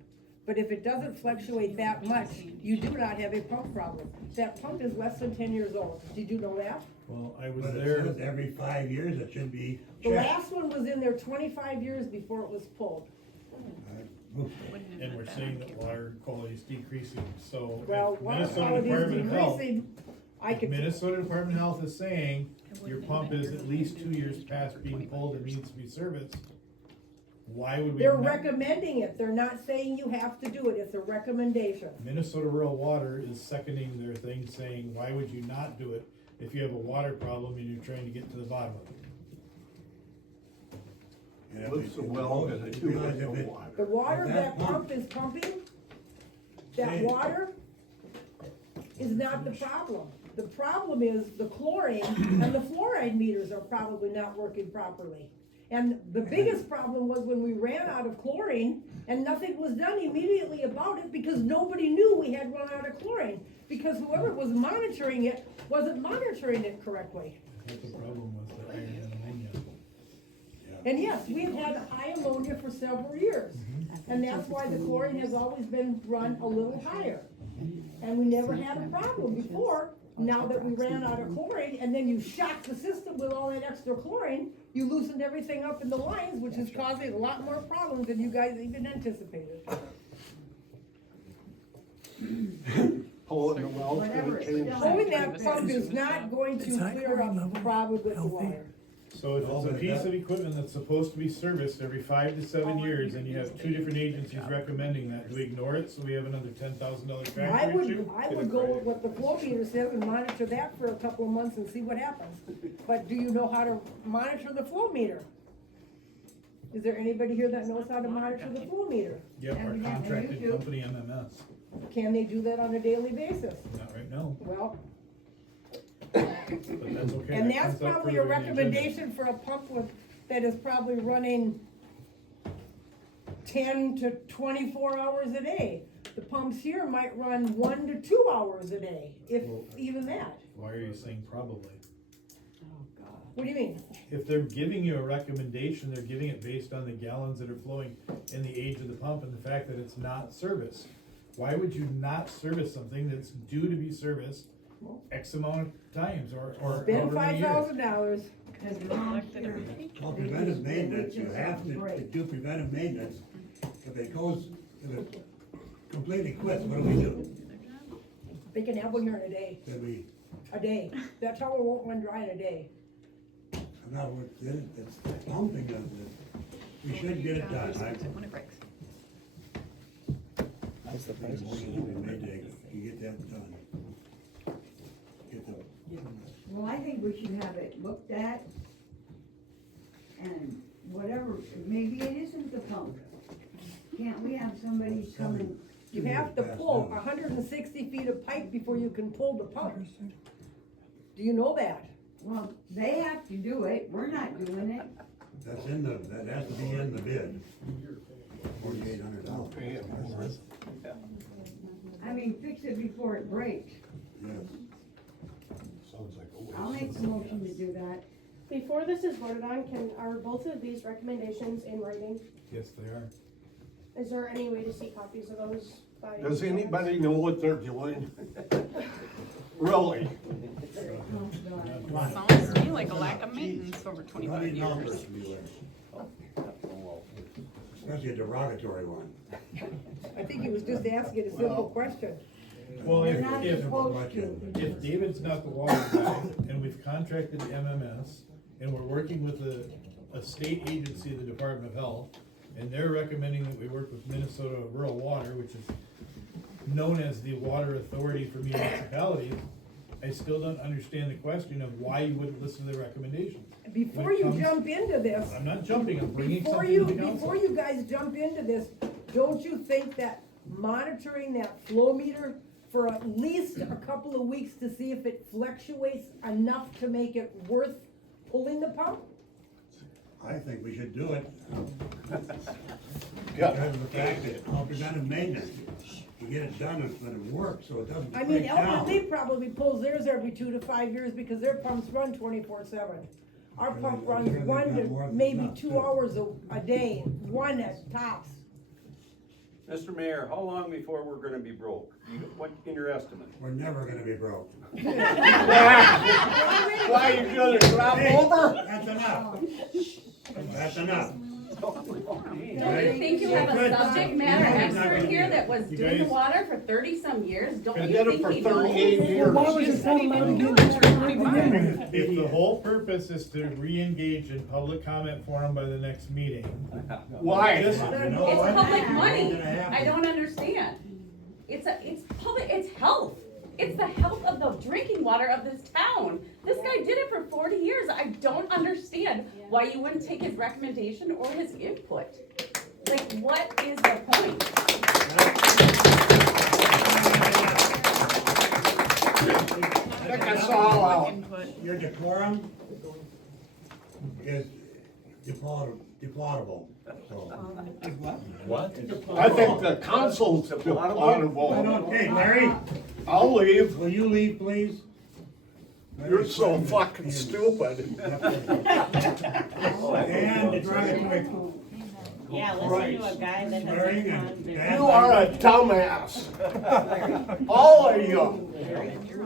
But if it doesn't fluctuate that much, you do not have a pump problem. That pump is less than 10 years old. Did you know that? well, I was But it there, says every 5 years it should be The checked. last one was in there 25 years before it was pulled. Wouldn't it and we're have saying been that water quality is decreasing, so Well, if water Minnesota quality is Department of Health, decreasing. I if could, Minnesota Department of Health is saying It your wouldn't pump have been is here at till least 2 years 20 past being pulled and needs to be serviced, why would we they're not? recommending it. They're not saying you have to do it. It's a recommendation. Minnesota Rural Water is seconding their thing, saying, why would you not do it if you have a water problem and you're trying to get to the bottom of it? And if Looks it- well, and they do because have if no it- water. The water If that pump is pumping, that Say- water is not the problem. The problem is the chlorine and the fluoride meters are probably not working properly. And the biggest problem was when we ran out of chlorine and nothing was done immediately about it because nobody knew we had run out of chlorine, because whoever was monitoring it wasn't monitoring it correctly. What the problem was the iron and ammonia. And yes, we've had high ammonia for several years, and that's why the chlorine has always been run a little higher. And we never had a problem before, now that we ran out of chlorine, and then you shocked the system with all that extra chlorine, you loosened everything up in the lines, which is causing a lot more problems than you guys even anticipated. Hole in the well, Whatever it's change. done. Pulling that pump is not going to clear up the problem with the water. So if it's a piece of equipment that's supposed to be serviced every 5 to 7 years, and you have 2 different agencies recommending that, do we ignore it, so we have another $10,000 I factor issue? would go with what the flow meter says and monitor that for a couple of months and see what happens. But do you know how to monitor the flow meter? Is there anybody here that knows how to monitor the flow meter? Yep, our Evidently you contracted do. company MMS, Can they do that on a daily basis? not right now, Well, but that's okay. and that that's comes up probably a further in the agenda. recommendation for a pump that is probably running 10 to 24 hours a day. The pumps here might run 1 to 2 hours a day, if even that. Why are you saying probably? What do you mean? If they're giving you a recommendation, they're giving it based on the gallons that are flowing and the age of the pump and the fact that it's not serviced. Why would you not service something that's due to be serviced X amount of times or Spend however many years? $5,000. Because the wrong sewer- Well, preventive maintenance, you have to do preventive maintenance. If it goes, if it completely quits, what do? They can have one here in a day, Then we, a day. That tower won't run dry in a day. in other words, it's pumping of it. We should get it done. When it breaks. How's the price? You get that done. Get the, Well, I think we should have it looked at, and whatever, maybe it isn't the pump. Can't we have somebody come and, You have to pull 160 feet of pipe before you can pull the pump. Do you know that? well, they have to do it, we're not doing it. that's in the, that has to be in the bid. $4,800. I mean, fix it before it breaks. Yes. I'll make the motion to do that. Before this is voted on, are both of these recommendations in writing? Yes, they are. Is there any way to see copies of those by? Does anybody know what they're doing? Really? Sounds to me like a lack of maintenance over Funny 25 numbers years. to be like. Especially a derogatory one. I think he was just asking a simple question. Well, We're not if supposed to. If David's not the water guy, and we've contracted the MMS, and we're working with a state agency, the Department of Health, and they're recommending that we work with Minnesota Rural Water, which is known as the water authority for municipalities, I still don't understand the question of why you wouldn't listen to the recommendations. Before you jump into this, I'm not jumping, I'm bringing before something you, to the council. before you guys jump into this, don't you think that monitoring that flow meter for at least a couple of weeks to see if it fluctuates enough to make it worth pulling the pump? I think we should do it. Because of the fact that all preventive maintenance, you get it done, it's gonna work, so it doesn't I mean, break down. Elmwood League probably pulls theirs every 2 to 5 years because their pumps run 24/7. Our pump runs Sure, they've 1 got to more than maybe enough, 2 too. hours a day, 1 at tops. Mr. Mayor, how long before we're gonna be broke? What in your estimate? We're never gonna be broke. Why, you gonna drop Hey, over? That's enough. That's enough. Don't you think you have a subject matter expert here that was You doing the guys- water for 30-some years? Don't I you did it think for he knows? 38 years. If the whole purpose is to re-engage in public comment forum by the next meeting, Why? just, You know It's what? public money. Ain't gonna happen. I don't understand. It's public, it's health. It's the health of the drinking water of this town. This guy did it for 40 years. I don't understand why you wouldn't take his recommendation or his input. Like, what is the point? Check us all out. Input. Your decorum is deplorable, so. What? I think the council's deplorable. Hey, Larry, I'll leave. will you leave, please? You're so fucking stupid. And derogatory. Yeah, listen to a guy that Swearing has and been bad You are a dumbass. All of you.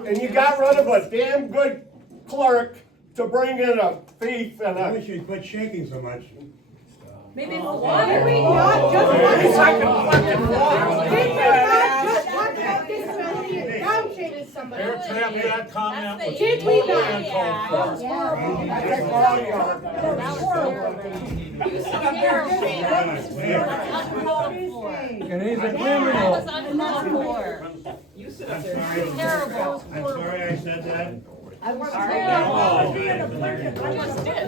And you got rid of a damn good clerk to bring in a thief and I a. wish you'd quit shaking so much. Maybe it's Why water. are we not just talk about disability and down shaming somebody? that comment was Did we not? uncalled for. That's all you are. And he's a criminal. You sit I'm up there. sorry. Terrible. I'm sorry I said that. You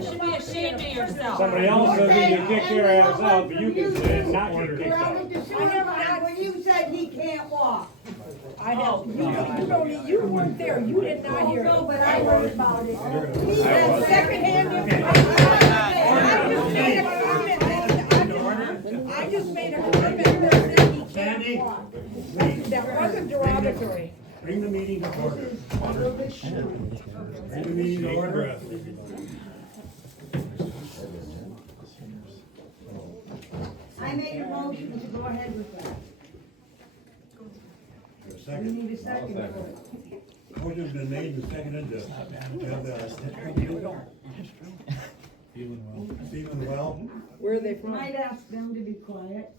should be ashamed of yourself. Somebody else says that you kick their ass out, but you can say not get kicked out. When you said he can't walk. I know, you weren't there, you did not hear No, it. but I heard about it. He had secondhand information. I just made a comment that said he Sandy, can't walk. please, That wasn't derogatory. bring the meeting to order. Bring the meeting to order. I made a motion to go ahead with that. A We second. need a second for it. Motion's been made and seconded to have the. Stephen Well, Where are they from? Might ask them to be quiet.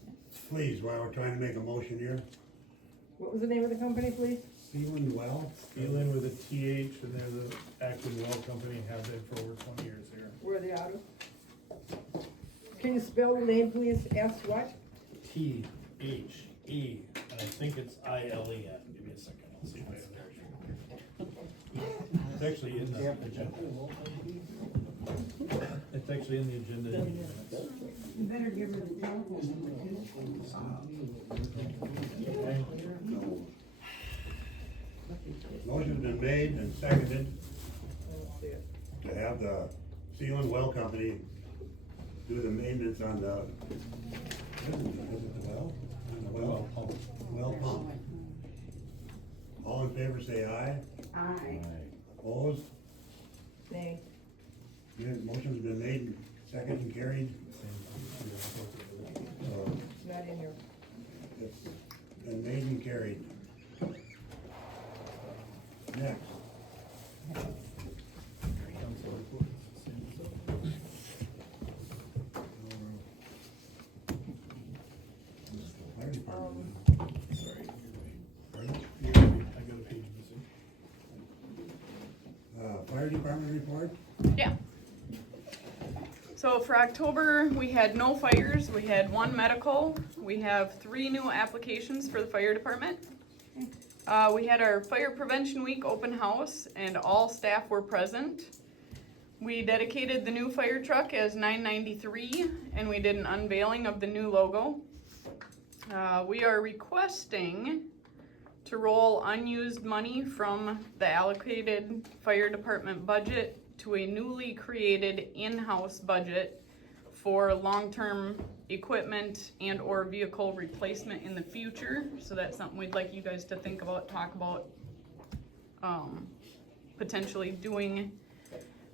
please, while we're trying to make a motion here. What was the name of the company, please? Stephen Well, Dealing with a TH, and they're the active well company, have been for over 20 years here. Where are they out of? Can you spell the name, please? S what? THE, and I think it's ILEN. Give me a second, I'll see if I have it. It's actually in the agenda. It's actually in the agenda. You better give her the telephone. Okay. motion's been made and seconded to have the Sealand Well Company do the maintenance on the, is it the well? On the well? Well pump. All in favor say aye. Aye. Opposed? Nay. Good, motion's been made, and seconded and carried. It's not in here. It's been made and carried. Next. Fire department. Sorry. Pardon? I got a page missing. Fire department report? Yeah. So for October, we had no fires, we had one medical, we have 3 new applications for the fire department. We had our Fire Prevention Week open house and all staff were present. We dedicated the new fire truck as 993 and we did an unveiling of the new logo. We are requesting to roll unused money from the allocated fire department budget to a newly created in-house budget for long-term equipment and or vehicle replacement in the future. So that's something we'd like you guys to think about, talk about, potentially doing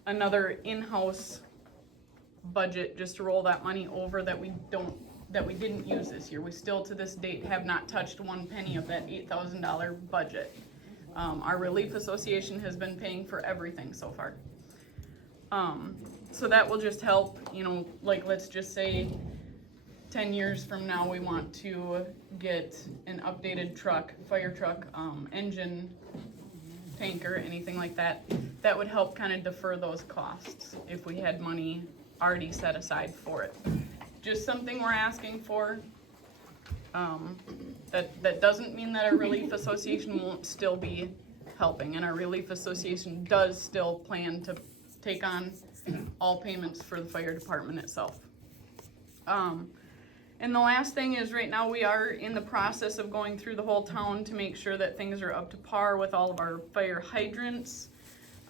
another in-house budget just to roll that money over that we didn't use this year. We still to this date have not touched 1 penny of that $8,000 budget. Our Relief Association has been paying for everything so far. So that will just help, like let's just say 10 years from now we want to get an updated truck, fire truck, engine, tanker, anything like that. That would help kind of defer those costs if we had money already set aside for it. Just something we're asking for. That doesn't mean that our Relief Association won't still be helping, and our Relief Association does still plan to take on all payments for the fire department itself. And the last thing is right now we are in the process of going through the whole town to make sure that things are up to par with all of our fire hydrants.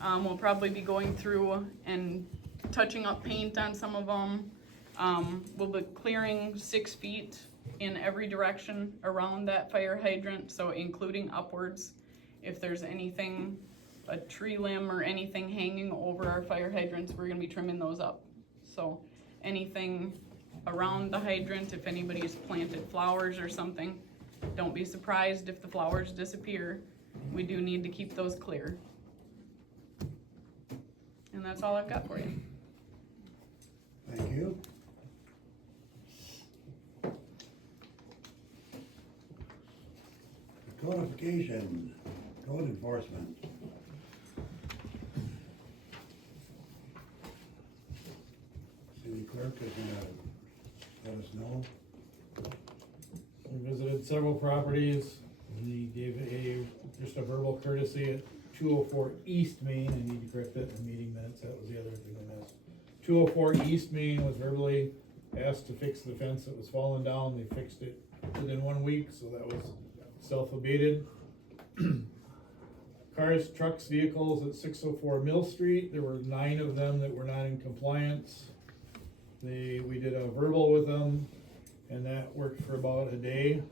We'll probably be going through and touching up paint on some of them. We'll be clearing 6 feet in every direction around that fire hydrant, so including upwards. If there's anything, a tree limb or anything hanging over our fire hydrants, we're gonna be trimming those up. So anything around the hydrant, if anybody's planted flowers or something, don't be surprised if the flowers disappear. We do need to keep those clear. And that's all I've got for you. Thank you. Codification, code enforcement. City clerk is gonna let us know. We visited several properties. He gave just a verbal courtesy at 204 East Main. I need to correct that in meeting minutes. That was the other thing I missed. 204 East Main was verbally asked to fix the fence that was falling down. They fixed it within 1 week, so that was self-abated. Cars, trucks, vehicles at 604 Mill Street. There were 9 of them that were not in compliance. We did a verbal with them, and that worked for about a day.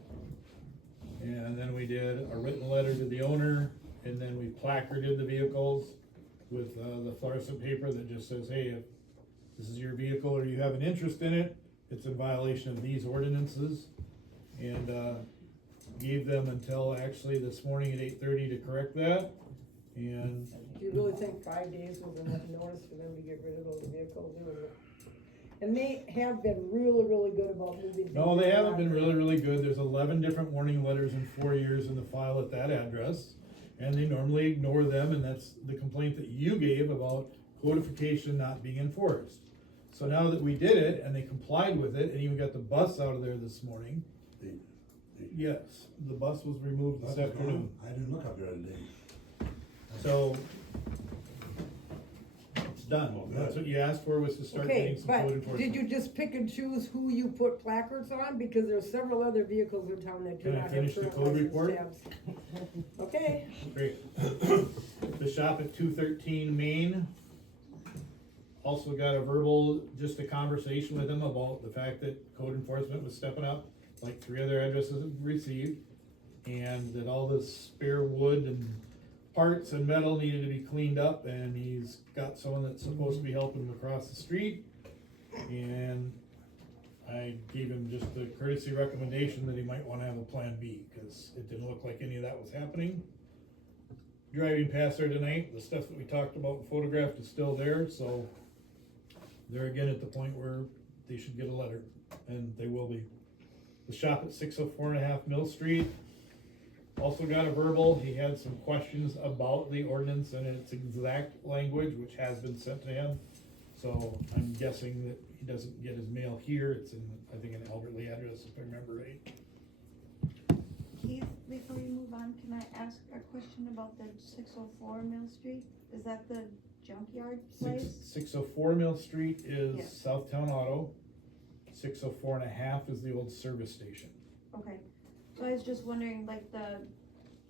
And then we did a written letter to the owner, and then we placarded the vehicles with the fluorescent paper that just says, hey, if this is your vehicle or you have an interest in it, it's in violation of these ordinances. And gave them until actually this morning at 8:30 to correct that. And Do you really think 5 days was enough notice for them to get rid of those vehicles? And they have been really, really good about moving. no, they haven't been really, really good. There's 11 different warning letters in 4 years in the file at that address. And they normally ignore them, and that's the complaint that you gave about codification not being enforced. So now that we did it, and they complied with it, and even got the bus out of there this morning. Yes, the bus was removed this afternoon. I didn't look up there today. So, it's done. That's what you asked for, was to start Okay, getting some but code enforcement. did you just pick and choose who you put placards on? Because there's several other vehicles in town that do Can I not have finish the current code license report? tabs. Okay, Great. The shop at 213 Main also got a verbal, just a conversation with them about the fact that code enforcement was stepping up, like 3 other addresses have received, and that all this spare wood and parts and metal needed to be cleaned up, and he's got someone that's supposed to be helping him across the street. And I gave him just a courtesy recommendation that he might wanna have a plan B, cause it didn't look like any of that was happening. Driving past there tonight, the stuff that we talked about and photographed is still there, so they're again at the point where they should get a letter, and they will be. The shop at 604.5 Mill Street also got a verbal. He had some questions about the ordinance and its exact language, which has been sent to him. So I'm guessing that he doesn't get his mail here. It's in, I think, an Albert Lee address, if I remember right. Keith, before you move on, can I ask a question about the 604 Mill Street? Is that the junkyard place? 604 Mill Street is Yes. Southtown Auto. 604.5 is the old service station. Okay, so I was just wondering, like the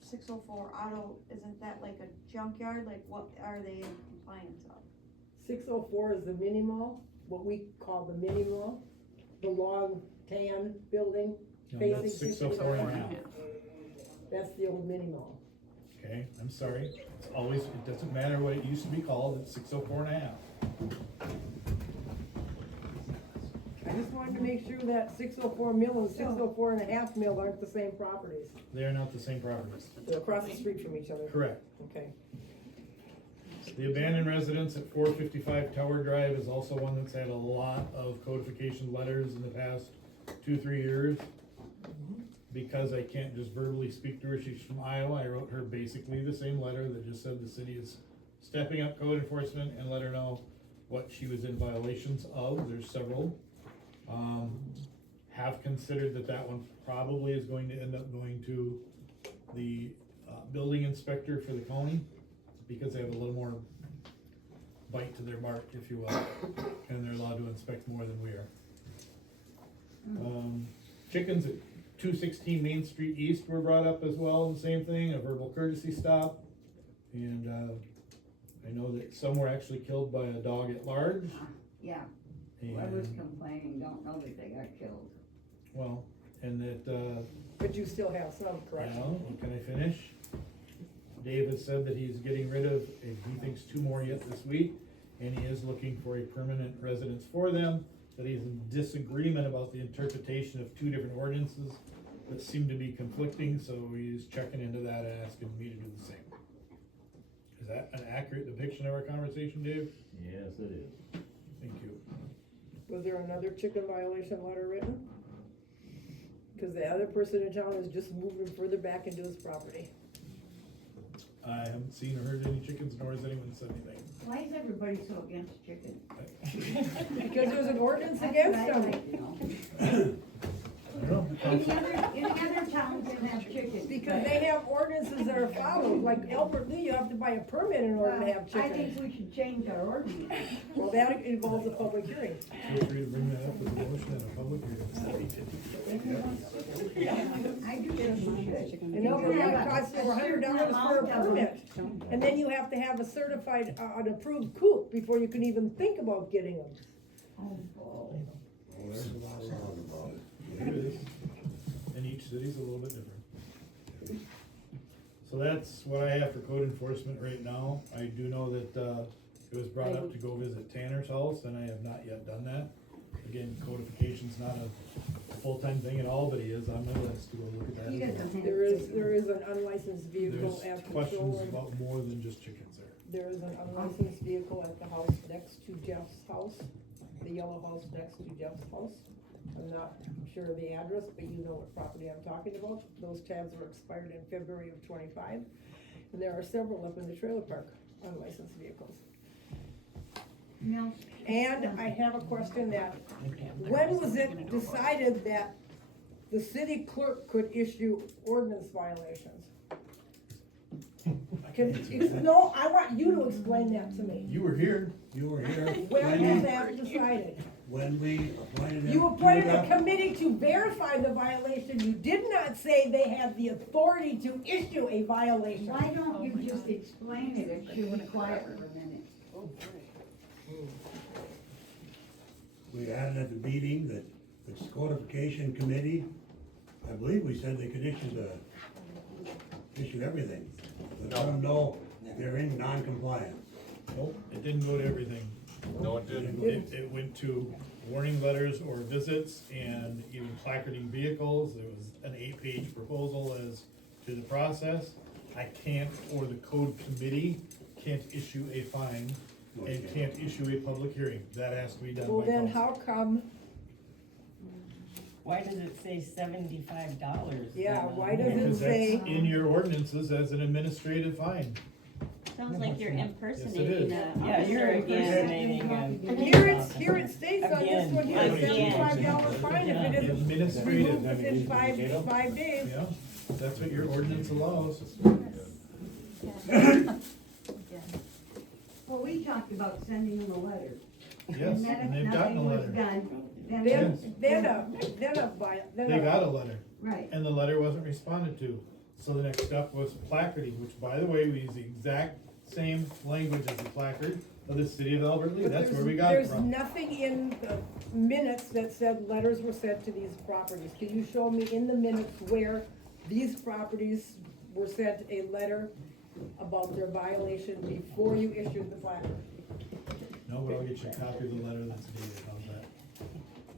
604 Auto, isn't that like a junkyard? Like what are they in compliance of? 604 is the mini mall, what we call the mini mall, the long tan building. No, facing that's 604. 604.5. That's the old mini mall. Okay, I'm sorry. It's always, it doesn't matter what it used to be called, it's 604.5. I just wanted to make sure that 604 Mill and 604.5 Mill aren't the same properties. They are not the same properties. They're across the street from each other. Correct. Okay. The abandoned residence at 455 Tower Drive is also one that's had a lot of codification letters in the past 2-3 years. Because I can't just verbally speak to her, she's from Iowa, I wrote her basically the same letter that just said the city is stepping up code enforcement and let her know what she was in violations of. There's several. Have considered that one probably is going to end up going to the building inspector for the county, because they have a little more bite to their bark, if you will, and they're allowed to inspect more than we are. Chickens at 216 Main Street East were brought up as well, and the same thing, a verbal courtesy stop. And I know that some were actually killed by a dog at large. Yeah, whoever's And, complaining don't know that they got killed. well, and that, But you still have some, correct? well, can I finish? David said that he's getting rid of, he thinks 2 more yet this week, and he is looking for a permanent residence for them, that he's in disagreement about the interpretation of 2 different ordinances that seem to be conflicting, so he's checking into that and asking me to do the same. Is that an accurate depiction of our conversation, Dave? Yes, it is. Thank you. Was there another chicken violation letter written? Cause the other person in town is just moving further back into his property. I haven't seen or heard any chickens, nor has anyone said anything. Why is everybody so against chicken? Because there's an ordinance That's against what I'd them. like to know. I don't know. Any other towns that have chickens? Because they have ordinances that are followed, like Albert Lee, you have to buy a permit in order to have I think chickens. we should change our ordinance. Well, that involves a public hearing. Feel free to bring that up as a motion at a public hearing. I do think we should. And Albert Lee costs over $100 for a permit. And then you have to have a certified, an approved coop before you can even think about getting them. Oh, boy. Well, there's a lot wrong about it. It is. And each city's a little bit different. So that's what I have for code enforcement right now. I do know that, it was brought up to go visit Tanner's house, and I have not yet done that. Again, codification's not a full-time thing at all, but he is on my list to go look at that He as well. doesn't have There is chickens. an unlicensed vehicle There's at questions patrol. about more than just chickens there. There is an unlicensed vehicle at the house next to Jeff's house, the yellow house next to Jeff's house. I'm not sure of the address, but you know what property I'm talking about. Those tabs were expired in February of '25. And there are several up in the trailer park, unlicensed vehicles. No. And I have a question that, when was it decided that the city clerk could issue ordinance violations? No, I want you to explain that to me. You were here. You were here When was that decided? when we appointed him. You to appointed a the- committee to verify the violation. You did not say they had the authority to issue a violation. Why don't you just explain it if you be quiet for a minute? We added at the meeting that the codification committee, I believe we said they could issue everything. Let them know if they're in non-compliance. Nope, it didn't go to everything. No, it didn't. It went to warning letters or visits and even placarding vehicles. There was an 8-page proposal as to the process. I can't, or the code committee can't issue a fine and can't issue a public hearing. That has to be done by Well, then council. how come, Why does it say $75? yeah, why does it Because that's say, in your ordinances as an administrative fine. Sounds like you're is. impersonating a. Yeah, you're impersonating here it states on this one here, Again. $75 fine if it is Administrative, removed within five days. yeah, that's what your ordinance allows. Well, we talked about sending them a letter. Yes, And then and if they've gotten a nothing was letter. done, then. They got a letter. Right. And the letter wasn't responded to. So the next step was placarding, which by the way, we use the exact same language as the placard of the city of Albert Lee. But That's there's- where we got it There's from. nothing in the minutes that said letters were sent to these properties. Can you show me in the minutes where these properties were sent a letter about their violation before you issued the placard? No, but I'll get you a copy of the letter that's dated. How's that?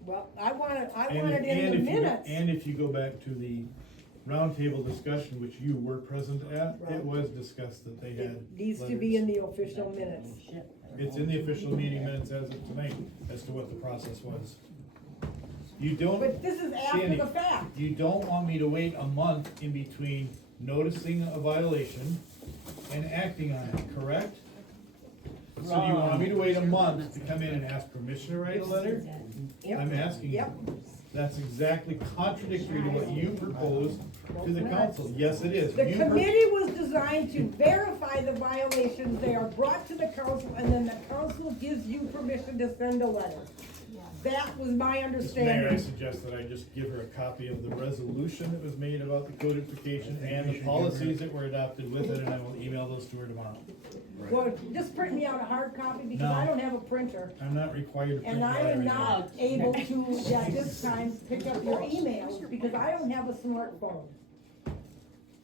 Well, I want it And in the if you go- minutes. And if you go back to the roundtable discussion, which you were present at, Right. it was discussed that they had It needs to be letters. in the official minutes. It's in the official meeting minutes as of tonight, as to what the process was. You don't. But this is after Sandy, the fact. You don't want me to wait a month in between noticing a violation and acting on it, correct? So do you want me to wait a month to come in and ask permission to write a letter? Yep. I'm asking you. Yep. That's exactly contradictory to what you proposed to the council. Yes, it is. The You pro- committee was designed to verify the violations, they are brought to the council, and then the council gives you permission to send a letter. That was my Mayor, I understanding. suggest that I just give her a copy of the resolution that was made about the codification and the policies that were adopted with it, and I will email those to her tomorrow. Well, just print me out a hard copy because I No. don't have a printer. I'm not required to print And I am letters. not able to, at this time, pick up your emails because I don't have a smartphone.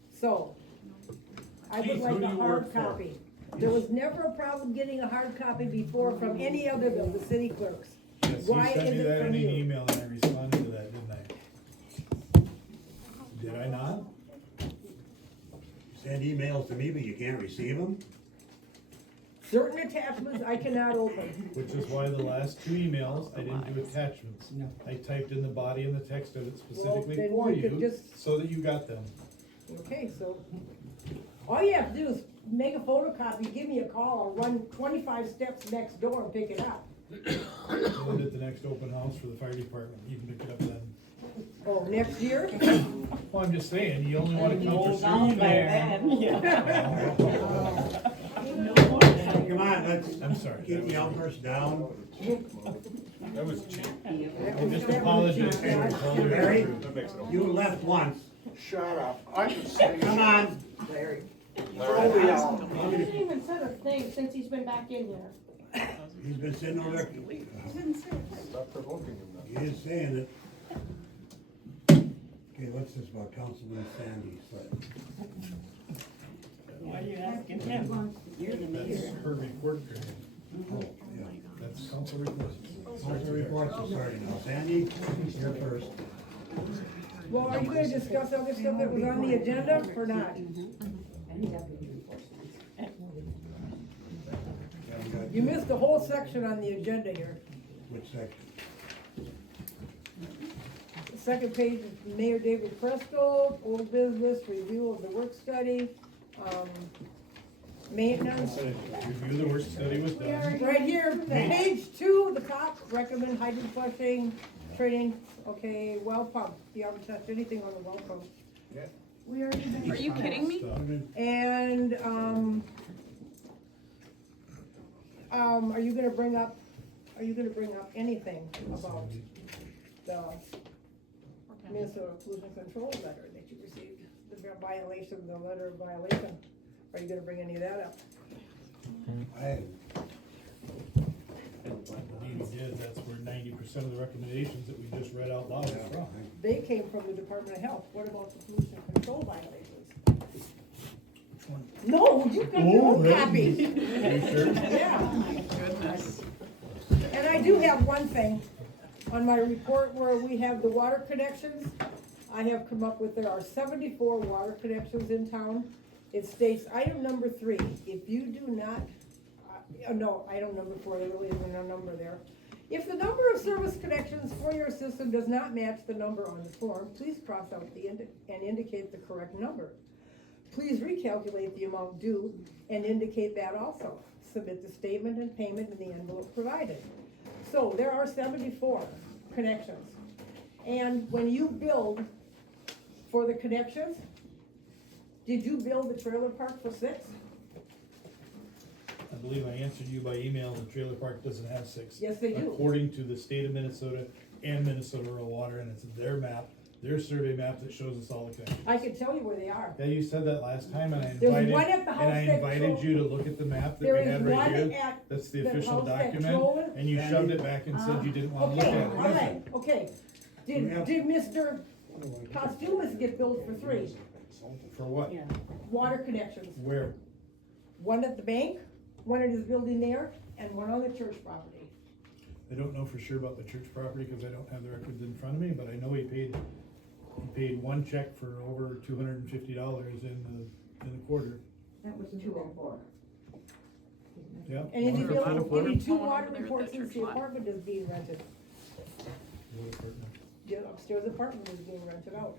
So, I would Keith, like who a do you hard work for? copy. There was never a problem getting a hard copy before from any other than the city clerks. Yes, you Why sent is me it that from in an you? email and I responded to that, didn't I? Did I not? Send emails to me, but you can't receive them? Certain attachments I cannot open. Which is why the last two emails, I didn't do attachments. I typed in the body and the text of it specifically then for you could you, just- so that you got them. Okay, so, all you have to do is make a photocopy, give me a call, I'll run 25 steps next door and pick it up. And at the next open house for the fire department, you can pick it up then. Oh, next year? Well, I'm just saying, you only wanna come for certain Come on, let's I'm sorry. keep the outburst down. That was cheap. I just apologize for your failure. Larry, you left once. Shut up. I can say. Come on. Throw me out. He hasn't even said a thing since he's been back in here. He's been sitting over there. Stop provoking him now. He is saying it. Okay, what's this about Councilman Sandy? Why are you asking him? You're the That's her report, Greg. Oh, yeah. That's council report. Council reports are starting now. Sandy, you're first. Well, are you gonna discuss other stuff that was on the agenda or not? You missed a whole section on the agenda here. Which section? The second page is Mayor David Presto, old business, review of the work study, maintenance. Review the work study was done. Right here, page 2, the top, recommend hydrant flushing, training, okay, well pump. You haven't touched anything on the well pump. We already been. Are you kidding me? And, are you gonna bring up anything about the Minnesota pollution control letter that you received? The violation, the letter of violation, are you gonna bring any of that up? I, Indeed we did, that's where 90% of the recommendations that we just read out loud are from. They came from the Department of Health, what about the pollution control violations? No, you've got your own copy. You sure? Yeah. Goodness. And I do have one thing, on my report where we have the water connections, I have come up with, there are 74 water connections in town. It states, item number 3, if you do not, no, item number 4, there really isn't a number there. If the number of service connections for your system does not match the number on the form, please cross out and indicate the correct number. Please recalculate the amount due and indicate that also. Submit the statement and payment in the envelope provided. So there are 74 connections. And when you billed for the connections, did you bill the trailer park for 6? I believe I answered you by email, the trailer park doesn't have 6. Yes, they do. According to the state of Minnesota and Minnesota Rural Water, and it's their map, their survey map that shows us all the connections. I can tell you where they are. Yeah, you said that last time, and I There's invited, one at the house and I that invited show- you to look at the map that There we is had right one here. at That's the the official house that document, Joel- and you shoved it back and said you didn't wanna look Okay, at it. all right, okay. Did Mr. Costumus get billed for 3 For what? water connections? Where? One at the bank, one at his building there, and one on the church property. I don't know for sure about the church property, cause I don't have the records in front of me, but I know he paid one check for over $250 in the quarter. That was 204. Yeah. And is he one for building 204. any 2 Phone over water there at reports that since church the lot. apartment is being rented? What apartment? The upstairs apartment is being rented out.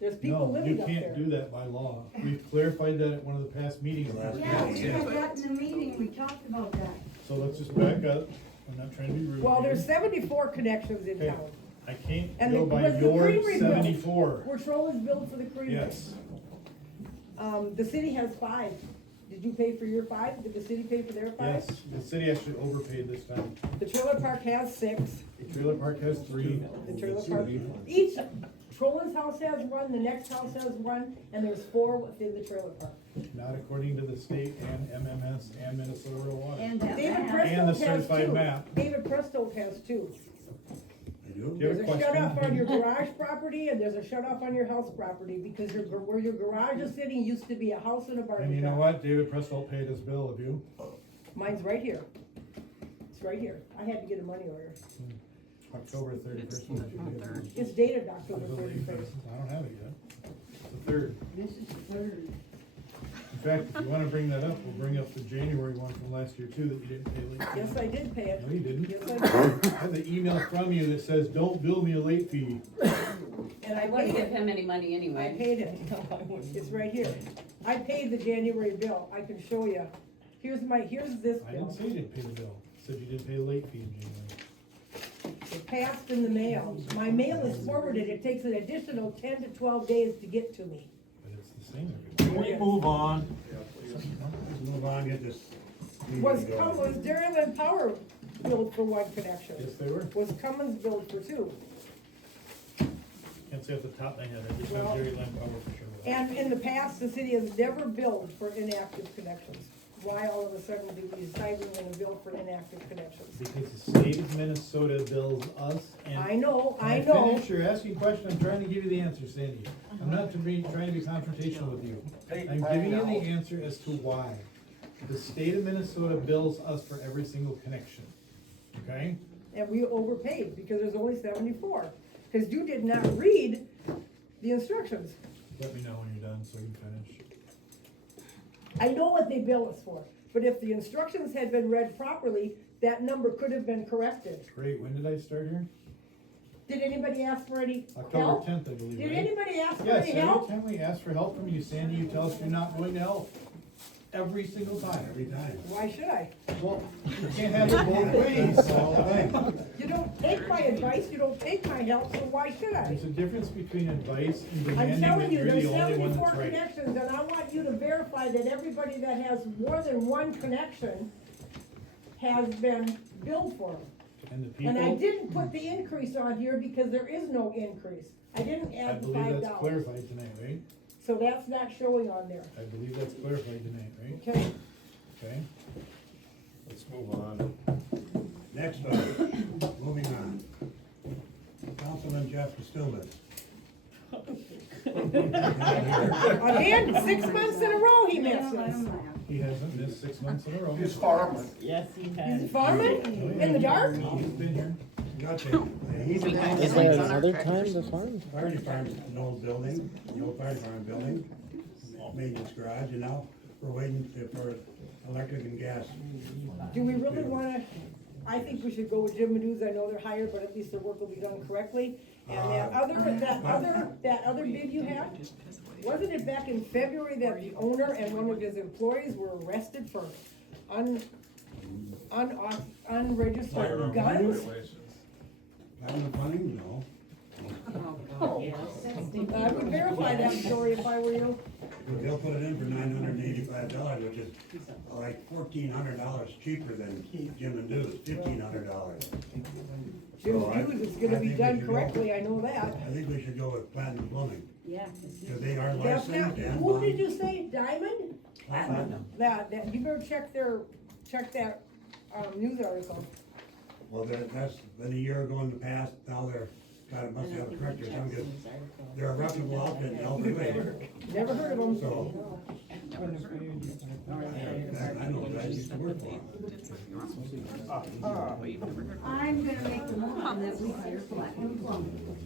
There's people No, you living up there. can't do that by law. We've clarified that at one of the past meetings. Yeah, we had that in the meeting, we talked about that. So let's just back up. I'm not trying to be rude. Well, here. there's 74 connections in Okay. town. I can't And go the- by was the your creamery built? 74. Were Troll's billed for the creamery? Yes. The city has 5 Did you pay for your 5? Did the city pay for their 5? Yes, the city actually overpaid this time. The trailer park has 6. The trailer park has 3. The trailer park, each, Trollins house has 1, the next house has 1, and there's 4 within the trailer park. Not according to the state and MMS and Minnesota Rural Water. And that David map. And the Presto has certified 2. map. David Presto has 2. I do? Do you have There's a a question? shut off on your garage property and there's a shut off on your house property because where your garage is sitting used to be a house and a barn And you know shop. what? David Preswell paid his bill of you. Mine's right here. It's right here. I had to get a money order. October 31st. was what you did. It's dated October It was a late 31st. fee. I don't have it yet. It's the 3rd. This is the 3rd. In fact, if you wanna bring that up, we'll bring up the January one from last year too, that you didn't pay late. Yes, I did pay it. No, you didn't. Yes, I did. I have the email from you that says, don't bill me a late fee. And I I wouldn't paid give it. him any money I anyway. paid it. It's right here. I paid the January bill. I can show you. Here's this I didn't bill. say you didn't pay the bill. I said you didn't pay a late fee in January. It passed in the mail. My mail is forwarded. It takes an additional 10 to 12 days to get to me. But it's the same Can every we move on? Let's move on, get this Was meeting going. was Dairyland Power billed for 1 connection? Yes, they were. Was Cummins billed for 2? Can't say off the top of my head. I just know Well- Jerry Land Power for sure. was. And in the past, the city has never billed for inactive connections. Why all of a sudden do we decide we're gonna bill for inactive connections? Because the state of Minnesota bills us and. I know, Can I know. finish? You're asking a question, I'm trying to give you the answer, Sandy. I'm not trying to be confrontational with you. I'm giving you the answer as to why. The state of Minnesota bills us for every single connection, okay? And we overpaid because there's only 74. Cause you did not read the instructions. Let me know when you're done so you can finish. I know what they bill us for, but if the instructions had been read properly, that number could have been corrected. Great, when did I start here? Did anybody ask for any October help? 10th, I believe, Did right? anybody ask for Yes, any every help? time we ask for help from you, Sandy, you tell us you're not going to help. Every single time. Every time. Why should I? Well, you can't have it both ways. That's all the thing. You don't take my advice, you don't take my help, so why should I? There's a difference between advice and I'm demanding telling that you, you're there's the only one 74 that's right. connections, and I want you to verify that everybody that has more than 1 connection has been billed for them. And the And I people, didn't put the increase on here because there is no increase. I didn't I add the believe that's $5. clarified tonight, right? So that's not showing on there, I believe that's clarified tonight, right? okay? Okay? Let's move on. Next up, moving on. Councilman Jeff Stillman. Again, 6 months in a row he Let him misses. laugh. He hasn't missed 6 months in a row. He's farming. Yes, he He's has. farming in the dark? He's been here. Gotcha. He's Is there another time to farm? fire department, an old building, the old fire department building, maintenance garage, and now we're waiting for electric and gas. Do we really wanna, I think we should go with Jim Medusa, I know they're hired, but at least their work will be done correctly. And that other bid you had, wasn't it back in February that the owner and one of his employees were arrested for unregistered guns? Platinum funding, no. I would verify that story if I were you. They'll put it in for $985, which is like $1,400 cheaper than Jim and Dude's, $1,500. Jim's So I- dues, it's gonna I be think we done should go- correctly, I know that. I think we should go with Platinum Plumbing, Yeah. because they are That's licensed not, and. who did you say, Diamond? Platinum. That, you better check that, news article. Well, that's been a year ago in the past, now they're, God, must have a corrector, they're a reputable outfit in Elder Lake, Never heard of them. so. I know, I used to work for them. I'm gonna make the motion that we hire Platinum Plumbing.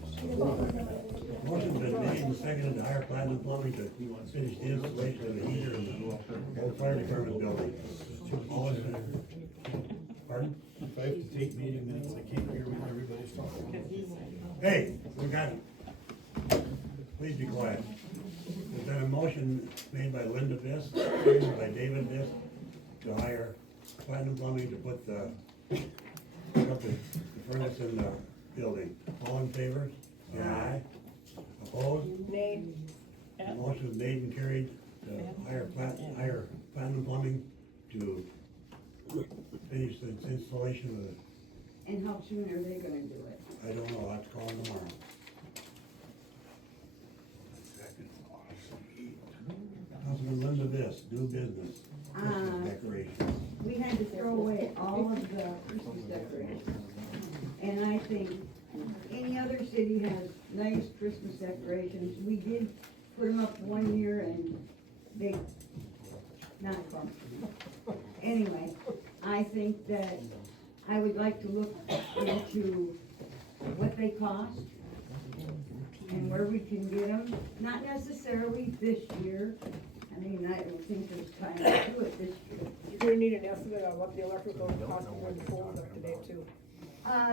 Motion's been made and seconded to hire Platinum Plumbing to finish the installation of the heater in the old fire department building. All in favor? Pardon? If I have to take meeting minutes, I can't hear what everybody's talking. Hey, we got it. Please be quiet. There's been a motion made by Linda Biss, seconded by David Biss, to hire Platinum Plumbing to put up the furnace in the building. All in favor? Say aye. Opposed? Nay. The motion is made and carried hire Platinum Plumbing to finish the installation of the, And how soon are they gonna do it? I don't know, I'll have to call them tomorrow. Councilman Linda Biss, new business, Christmas decorations. We had to throw away all of the Christmas decorations. And I think any other city has nice Christmas decorations. We did put them up one year and they, not fun. Anyway, I think that I would like to look into what they cost and where we can get them. Not necessarily this year. I mean, I don't think there's time to do it this year. You're gonna need an estimate on what the electrical cost of the poles are today too.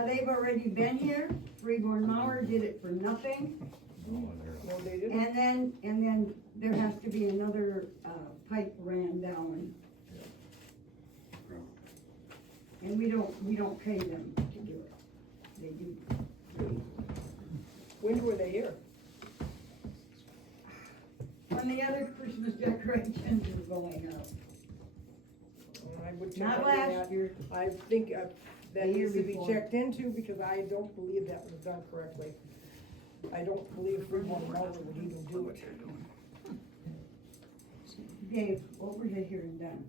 They've already been here. Freeborn Mauer did it for nothing. No, they didn't. And then there has to be another, pipe ran down. And we don't pay them to do it. They do. When were they here? When the other Christmas decorations are going up. I would check Not into last that. year. I think that The year needs to be before. checked into because I don't believe that was done correctly. I don't believe Freeborn Mauer would even do it. Dave, what were they hearing done?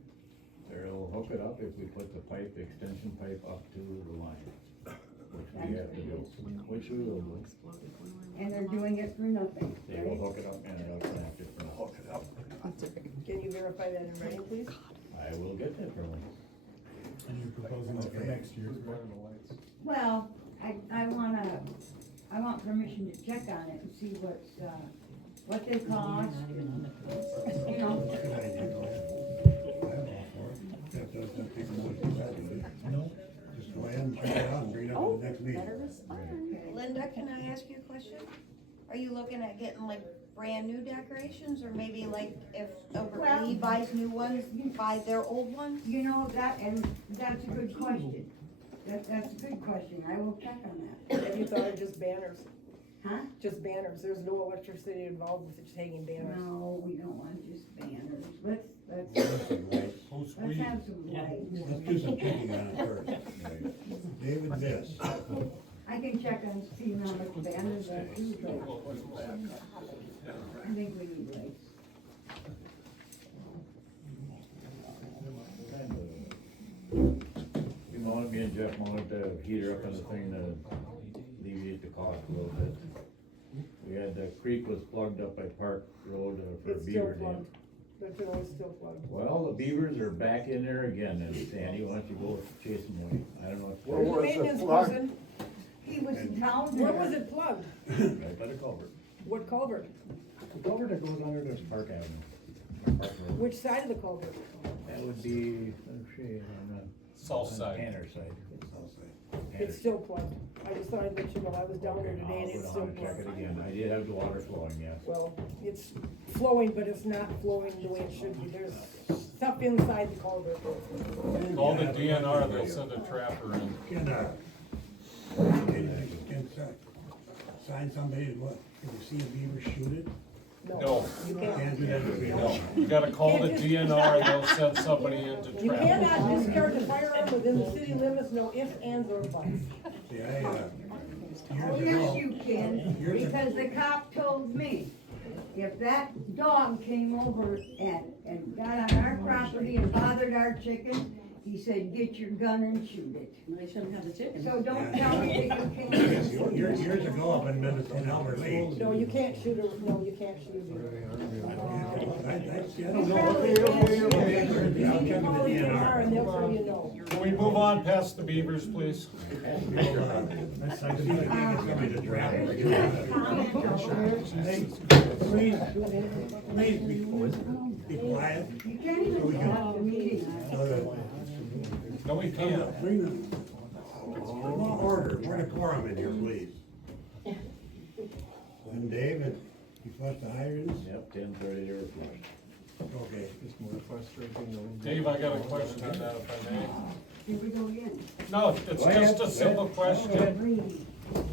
They'll hook it up if we put the pipe, extension pipe up to the line, which we have to do, which we will do. And they're doing it for nothing, They will right? hook it up and they'll connect it from. Hook it up. Can you verify that in writing, please? I will get that from them. And you're proposing that for next year, correct? Well, I want permission to check on it and see what they cost, you know. Good idea, go ahead. I'm all for it. If those people want to do that, do it. No. Just go ahead and check it out and bring it up at the next meeting. Linda, can I ask you a question? Are you looking at getting like brand new decorations, or maybe like if Well- Lee buys new ones, you buy their old ones? You know, that's a good question. That's a good question. I will check on that. Have you thought of just banners? Huh? Just banners, there's no electricity involved with just hanging banners. No, we don't want just banners. Let's have some lights. Let's do some checking on it first. David Biss. I can check on, see how much banners are too. I think we need lights. You know, me and Jeff wanted to heater up on the thing to alleviate the cost a little bit. We had, the creek was plugged up by Park Road for It's still beaver dam. plugged. Don't you know it's still plugged? Well, the beavers are back in there again, and Sandy wants to go chase them away. I don't know Well, what's was it Maintenance plugged? person, He was in town where there. was it plugged? right by the culvert. What culvert? The culvert that goes under this Park Avenue, Park Road. Which side of the culvert? That would be, let's see, on the. South on side. Tanner side. It's still plugged. I just thought I'd let you know, I was down there Okay, today and I'll it's go still down and check it plugged. again. I did have the water flowing, yes. Well, it's flowing, but it's not flowing the way it should be. There's stuff inside the culvert. Call the DNR, they'll send a trapper in. Can sign somebody, what, if you see a beaver, shoot it? No, You can't. Can't do that to people. no, you gotta call the DNR, they'll send somebody in to You trap. cannot discharge a firearm within the city limits, no ifs, ands, or buts. See, Oh, years yes, ago, you can, because the cop told me, if that dog came over and got on our property and bothered our chicken, he said, get your gun and shoot it. They shouldn't have the chicken. So don't tell me that you can't. years ago, up in Minnesota, Albert Lee. No, you can't shoot a, no, you can't shoot a beaver. I don't know. Okay. You need to call the DNR and they'll tell you no. Can we move on past the beavers, please? I can see if I can get somebody to trap it. Hey, please be quiet. You can't even stop the meeting. No, we can't. Order, bring a quorum in here, please. And David, you flushed the hydrants? Yep, 10:30 they were flushed. Okay. It's more frustrating. Dave, I got a question on that, if I may. Here we go again. No, it's Go ahead, just a simple go ahead. question.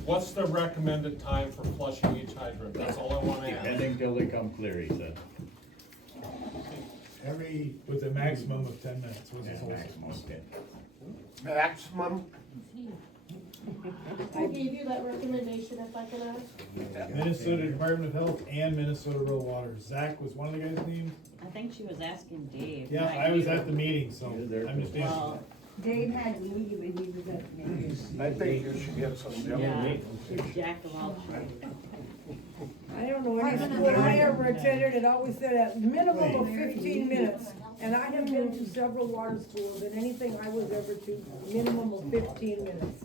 What's the recommended time for flushing each hydrant? That's all I wanna ask. Pending till they come clear, he said. maximum of 10 minutes was his Yeah, whole. maximum, okay. Maximum. Who gave you that recommendation, if I can ask? Minnesota Department of Health and Minnesota Rural Water. Zach was one of the guys named. I think she was asking Dave. Yeah, not I was you. at the meeting, so You were there I'm just too. answering. Well, Dave had to leave and he was at the meeting. I think you should get some. yeah, she's jack of all trades. I don't know, any school I ever attended, it always said a minimum of 15 minutes. And I have been to several water schools, and anything I was ever to, minimum of 15 minutes.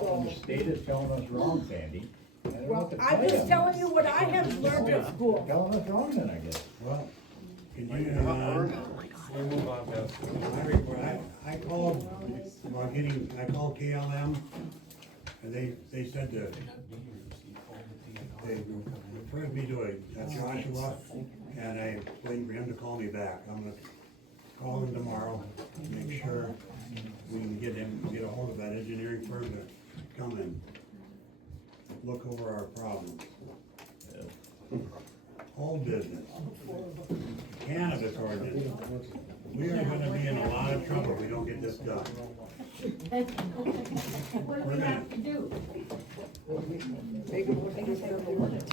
Well, the state is telling us wrong, Sandy. I don't know Well, what to I'm tell just you. telling you what I have learned at school. Telling us wrong then, I guess. Well, continuing on, We move on past it. my report, I called, I called KLM, and they said that they referred me to a Joshua, and I waiting for him to call me back. I'm gonna call him tomorrow, make sure we can get a hold of that engineering firm to come and look over our problems. Whole business, cannabis ordinance. We are gonna be in a lot of trouble if we don't get this done. What do we have to do? Make a motion to send the ordinance.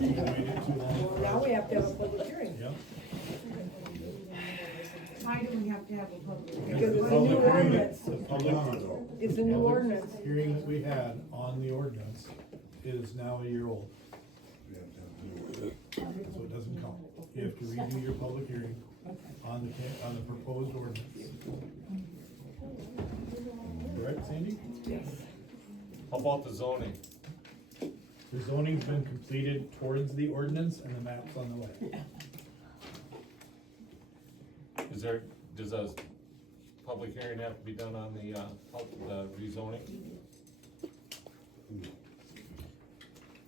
Well, now we have to have a public hearing. Yep. Why do we have to have a public? Because it's a Public new hearing, ordinance. the public It's a new ordinance. hearing that we had on the ordinance is now a year old, so it doesn't count. You have to redo your public hearing on the proposed ordinance. Correct, Sandy? Yes. How about the zoning? The zoning's been completed towards the ordinance and the map's on the way. Does a public hearing have to be done on the rezoning?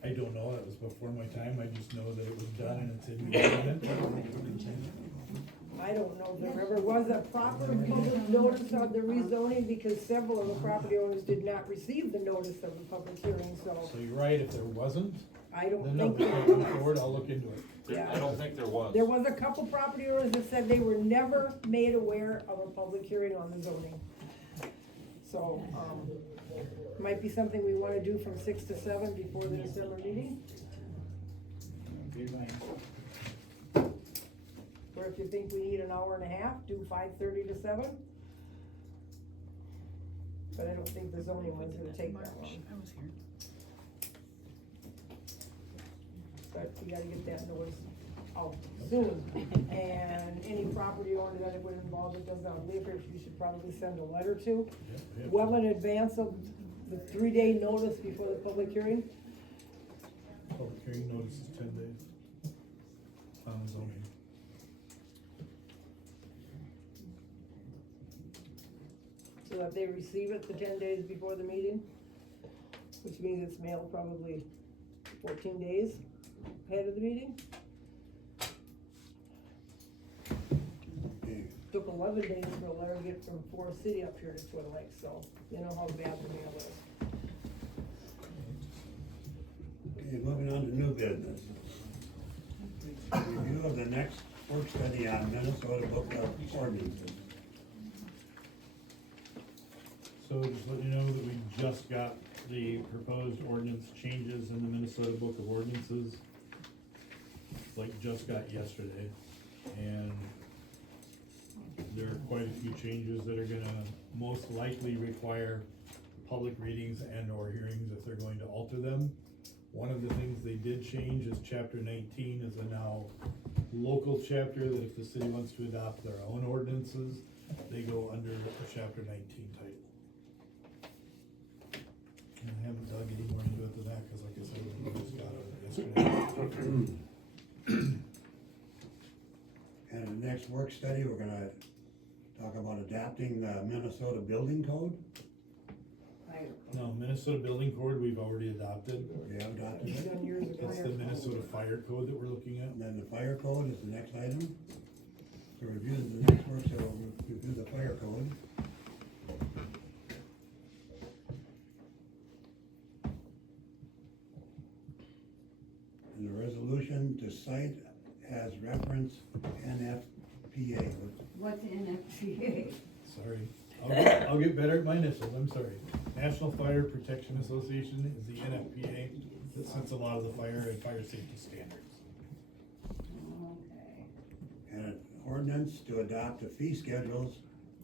I don't know, that was before my time, I just know that it was done and it's in the ordinance. I don't know if there ever was a proper public notice of the rezoning, because several of the property owners did not receive the notice of the public hearing, so So you're right, if there wasn't, I don't then no, think. going forward, I'll look into it. Yeah. I don't think there was. There was a couple property owners that said they were never made aware of a public hearing on the zoning. So, might be something we wanna do from 6 to 7 before the December meeting, or if you think we need an hour and a half, do 5:30 to 7. But I don't think the zoning one's gonna take that long, I was here. but you gotta get that notice out soon. And any property owner that it would involve that does not live here, you should probably send a letter to, Yep. well in advance of the 3-day notice before the public hearing. Public hearing notice is 10 days on the zoning. So that they receive it the 10 days before the meeting, which means it's mailed probably 14 days ahead of the meeting. Took 11 days for a letter to get from Forest City up here to Twin Lakes, so you know how bad the mail is. Okay, moving on to new business. Review of the next work study on Minnesota Book of Ordinances. So just let you know that we just got the proposed ordinance changes in the Minnesota Book of Ordinances. Like just got yesterday, and there are quite a few changes that are gonna most likely require public readings and or hearings if they're going to alter them. One of the things they did change is chapter 19 is a now local chapter, that if the city wants to adopt their own ordinances, they go under the chapter 19 title. And I haven't dug any more into it than that, cause like I said, we just got it yesterday. And in the next work study, we're gonna talk about adapting the Minnesota Building Code. No, Minnesota Building Code, we've already adopted. We have adopted It's it. done years ago. It's the Minnesota Fire Code that we're looking at. And then the fire code is the next item. So review the next work, so we'll review the fire code. And the resolution to cite as reference NFPA NFPA. What's NFPA? Sorry, I'll get better at my initials, I'm sorry. National Fire Protection Association is the NFPA that sets a lot of the fire and fire safety standards. Okay. And an ordinance to adopt the fee schedules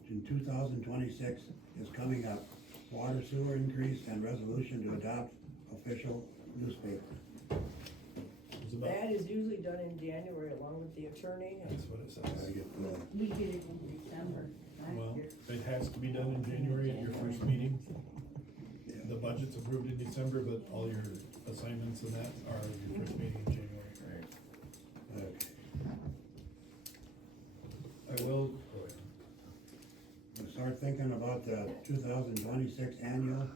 in 2026 is coming up. Water sewer increase and resolution to adopt official newspaper. It's about, That is usually done in January along with the attorney. that's what it Gotta says. get the, We did it in December Well, last year. it has to be done in January at your first meeting. The budget's approved in December, but all your assignments and that are your first meeting in January. okay. I will, go ahead. We'll start thinking about the 2026 annual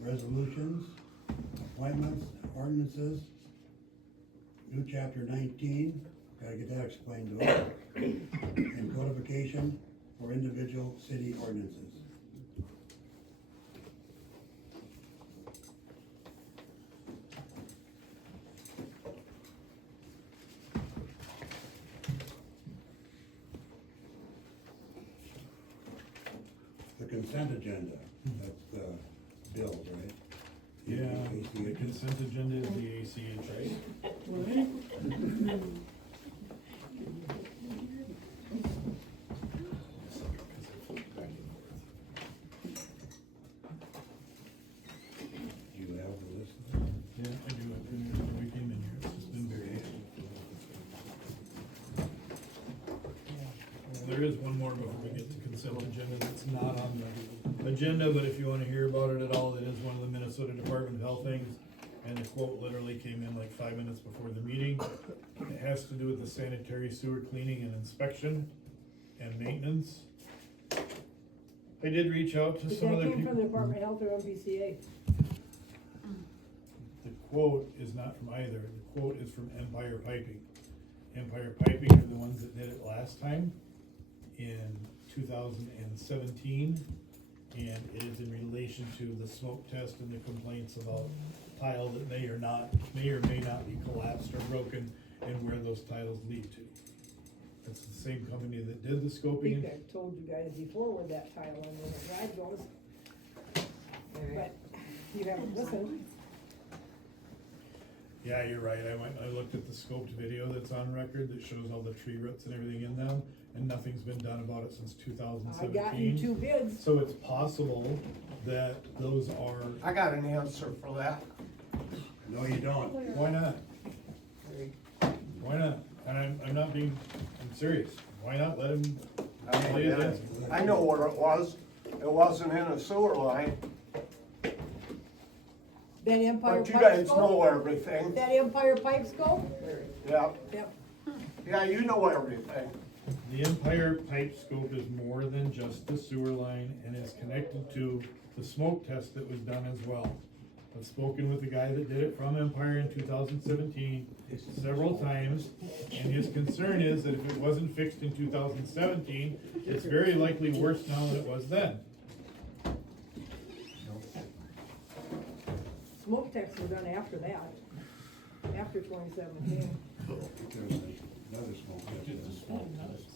resolutions, appointments, ordinances, new chapter 19, gotta get that explained to us, and codification for individual city ordinances. The consent agenda, that's the bills, right? Yeah, the ACH. consent agenda is the ACH, right? Do you have the list? Yeah, I do, we came in here, it's just been very. There is one more before we get to consent agenda that's not on the agenda, but if you wanna hear about it at all, it is one of the Minnesota Department of Health things. And the quote literally came in like 5 minutes before the meeting. It has to do with the sanitary sewer cleaning and inspection and maintenance. I did reach out to But some that other came from people. the Department of Health or MPCA. The quote is not from either, the quote is from Empire Piping. Empire Piping are the ones that did it last time in 2017. And it is in relation to the smoke test and the complaints about tile that may or may not be collapsed or broken and where those tiles lead to. That's the same company that did the I scoping. think I told you guys before where that tile and where the ride goes. But you haven't listened. Yeah, you're right. I looked at the scoped video that's on record that shows all the tree roots and everything in them, and nothing's been done about it since I 2017. got you 2 bids. So it's possible that those are, I got an answer for that. No, you don't. why not? Why not? And I'm not being, I'm serious. Why not let him tell you that? I know what it was. It wasn't in a sewer line, That Empire but you Pipe guys Scope? know everything. That Empire Pipe Scope? Yep. Yep. Yeah, you know everything. The Empire pipe scope is more than just the sewer line and is connected to the smoke test that was done as well. I've spoken with the guy that did it from Empire in 2017 several times, and his concern is that if it wasn't fixed in 2017, it's very likely worse now than it was then. Smoke tests were done after that, after 2017. There's another smoke test.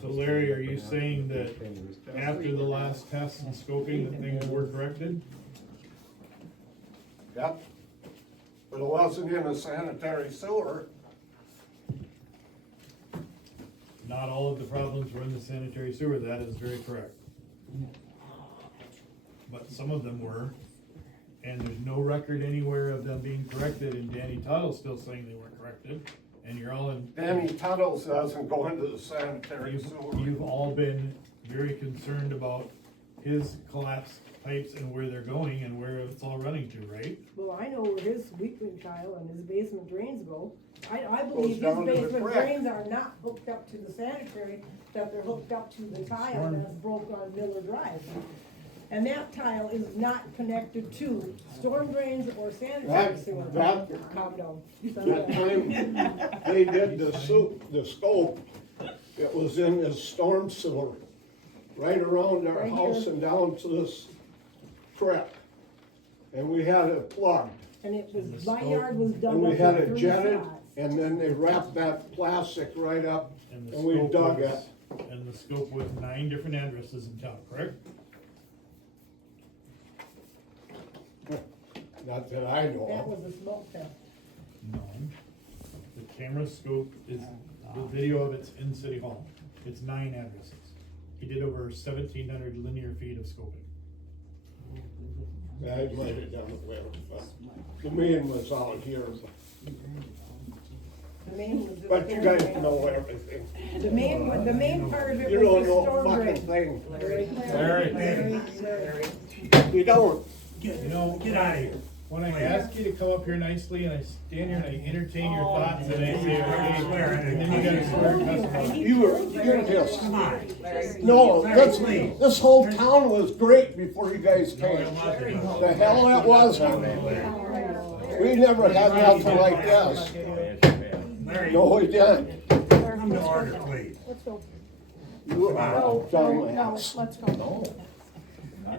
So Larry, are you saying that after the last test and scoping, that things were corrected? Yep. But it wasn't in a sanitary sewer. Not all of the problems were in the sanitary sewer, that is very correct. But some of them were, and there's no record anywhere of them being corrected, and Danny Tuttle's still saying they weren't corrected, and you're all in. Danny Tuttle's doesn't go into the sanitary sewer. You've all been very concerned about his collapsed pipes and where they're going and where it's all running to, right? Well, I know where his weakling tile and his basement drains go. I believe his down to the basement creek. drains are not hooked up to the sanitary, that they're hooked up to the tile that's broke on Miller Drive. And that tile is not connected to storm drains or sanitary sewer. Calm down. That time they did the scope, it was in this storm sewer, right around our Right house here. and down to this creek. And we had it plugged, And it And was, the my scope- yard was dug and we up had in it 3 jetted, spots. and then they wrapped that plastic right up, And the and we scope dug was- it. And the scope was 9 different addresses in town, correct? Not that I know That of. was a smoke test. No. The camera scope is, the video of it's in City Hall. It's 9 addresses. He did over 1,700 linear feet of scoping. I might have done it with, but the main was out here. The main was. But you guys know everything. The main part of it You was don't the know storm a drain. fucking thing. Larry. You don't. You know, get out of here. When I ask you to come up here nicely and I stand here and I entertain your thoughts and I say, okay, and then you gotta swear and cuss about it. You're just. No, this whole town was great before you guys came. The hell it wasn't. We never had nothing like this. No, we didn't. Come to order, please. Let's go. You are a No, dumbass. let's go. No,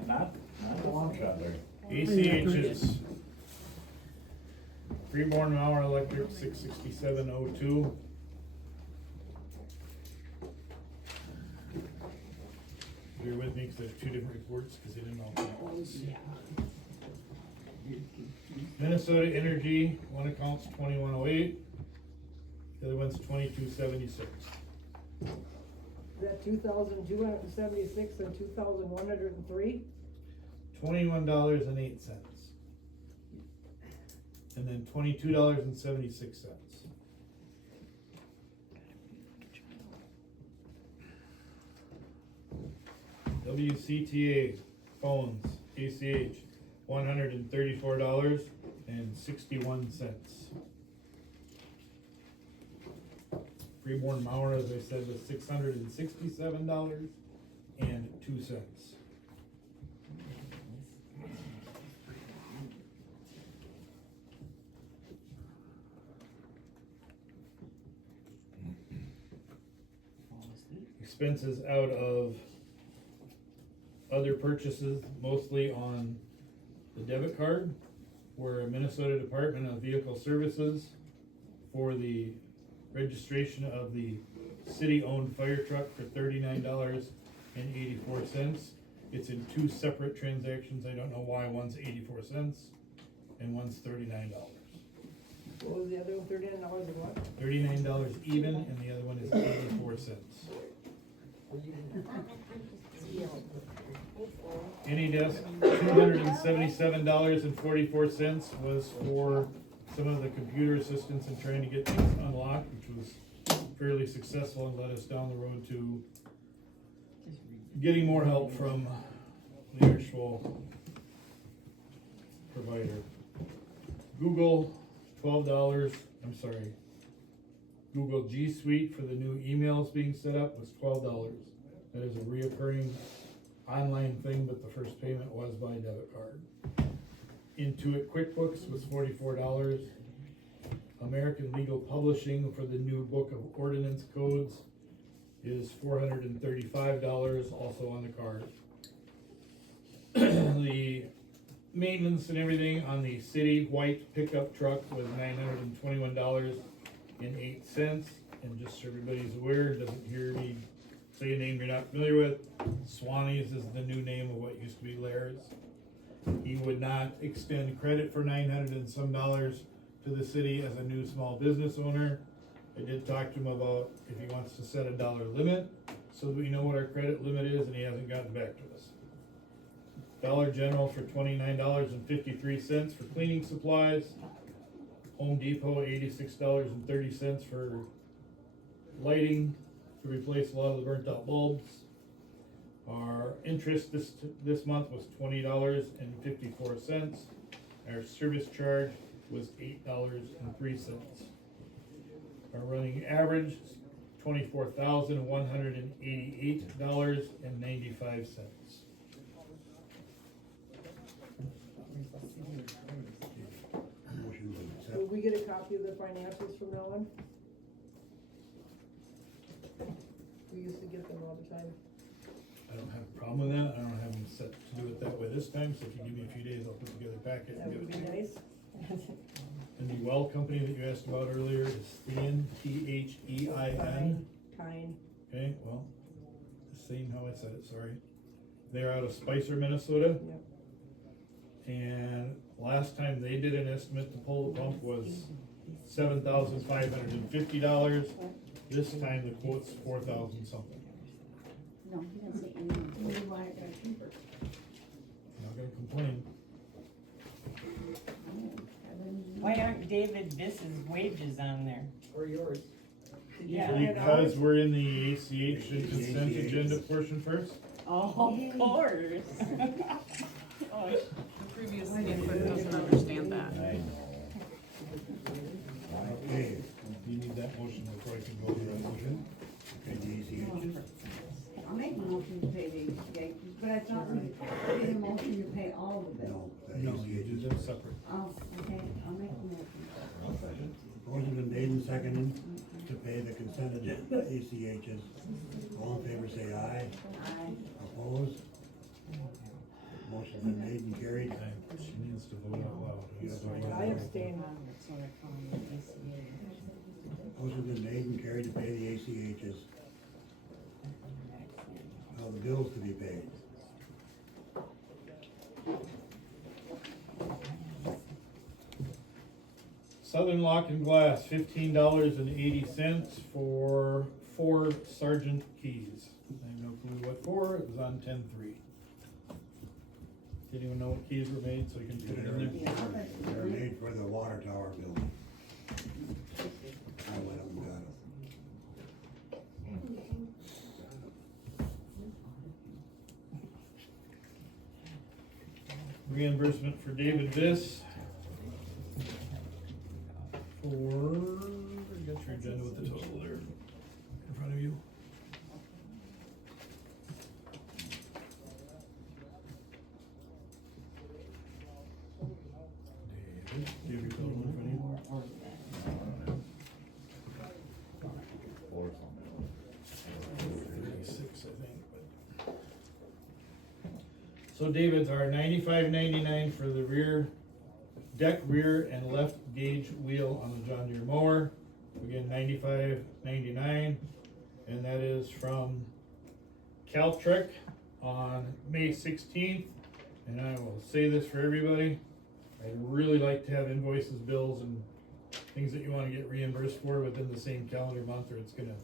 not a long shot there. ACH's Freeborn Mauer Electric 66702. Bear with me because there's 2 different reports because they didn't all come at once. Minnesota Energy, one account's 2108, the other one's 2276. Is that 2,276 and 2,103? $21.08. And then $22.76. WCTA phones, ACH, $134.61. Freeborn Mauer, as I said, was $667.02. Expenses out of other purchases, mostly on the debit card, were a Minnesota Department of Vehicle Services for the registration of the city-owned fire truck for $39.84. It's in 2 separate transactions. I don't know why one's 84 cents and one's $39. What was the other one, $39 and what? $39 even, and the other one is 84 cents. AnyDesk, $277.44 was for some of the computer assistance in trying to get things unlocked, which was fairly successful and led us down the road to getting more help from the actual provider. Google, $12, Google G Suite for the new emails being set up was $12. That is a reoccurring online thing, but the first payment was by debit card. Intuit QuickBooks was $44. American Legal Publishing for the new book of ordinance codes is $435, also on the card. The maintenance and everything on the city white pickup truck was $921.08. And just so everybody's aware, doesn't hear me say a name you're not familiar with, Swanee's is the new name of what used to be Laird's. He would not extend credit for $900 and some to the city as a new small business owner. I did talk to him about if he wants to set a dollar limit so that we know what our credit limit is, and he hasn't gotten back to us. Dollar General for $29.53 for cleaning supplies. Home Depot, $86.30 for lighting to replace a lot of the burnt out bulbs. Our interest this month was $20.54. Our service charge was $8.03. Our running average is $24,188.95. Motion to accept. Will we get a copy of the financials from now on? We used to get them all the time. I don't have a problem with that. I don't have them set to do it that way this time, so if you give me a few days, I'll put together a packet That and would give be it to you. nice. And the well company that you asked about earlier is Thein, T-H-E-I-N. Kind. Okay, well, the same how I said it, sorry. They're out of Spicer, Minnesota. Yep. And last time they did an estimate to pull the pump was $7,550. This time the quote's 4,000 something. No, he didn't say anything. Maybe why it got cheaper. Not gonna complain. Why aren't David Biss's wages on there? Or yours. Yeah. Because we're in the ACH and consent agenda portion first. Oh, of course. Oh, The previous city clerk doesn't understand that. Okay, Do you need that motion before I can go over that motion? okay, the ACHs. I'll make a motion to pay the ACH, but I thought we did a motion to pay all of it. No, the No, you do ACHs. them separate. Oh, okay, I'll make a motion. Motion been made and seconded to pay the consent agenda ACHs. All in favor say aye. Aye. Opposed? Motion been made and carried. She needs to vote out loud. You have to vote out I loud. abstain. that's what I call it, ACA. Motion been made and carried to pay the ACHs. Now the bills to be paid. Southern Lock and Glass, $15.80 for 4 Sergeant keys. I have no clue what for, it was on 10-3. Didn't even know what keys were made, so you can put it in there. They're made for the water tower building. I went up and got it. Reimbursement for David Viss. For, you got your agenda with the total there in front of you. David, do you have your total in front of you? 36, I think, but. So David's are $95.99 for the rear deck, rear and left gauge wheel on the John Deere mower. Again, $95.99, and that is from Caltrek on May 16th. And I will say this for everybody, I'd really like to have invoices, bills, and things that you wanna get reimbursed for within the same calendar month, or it's gonna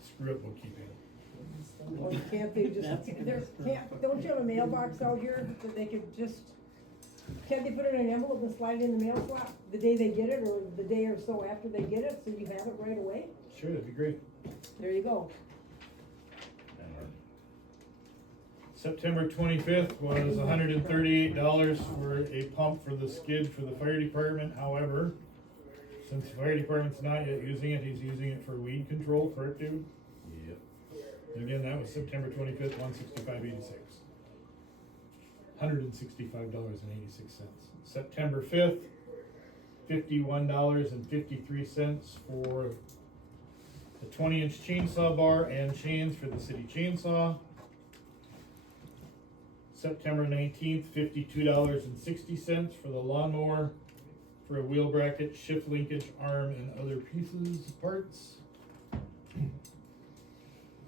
screw up bookkeeping. Or can't they just, don't you have a mailbox out here that they could just, can't they put it in an envelope and slide it in the mail slot the day they get it, or the day or so after they get it, so you have it right away? Sure, that'd be great. There you go. September 25th was $138 for a pump for the skid for the fire department. However, since the fire department's not yet using it, he's using it for weed control, correct, dude? Yep. And again, that was September 25th, $165.86. $165.86. September 5th, $51.53 for the 20-inch chainsaw bar and chains for the city chainsaw. September 19th, $52.60 for the lawnmower, for a wheel bracket, shift linkage, arm, and other pieces, parts.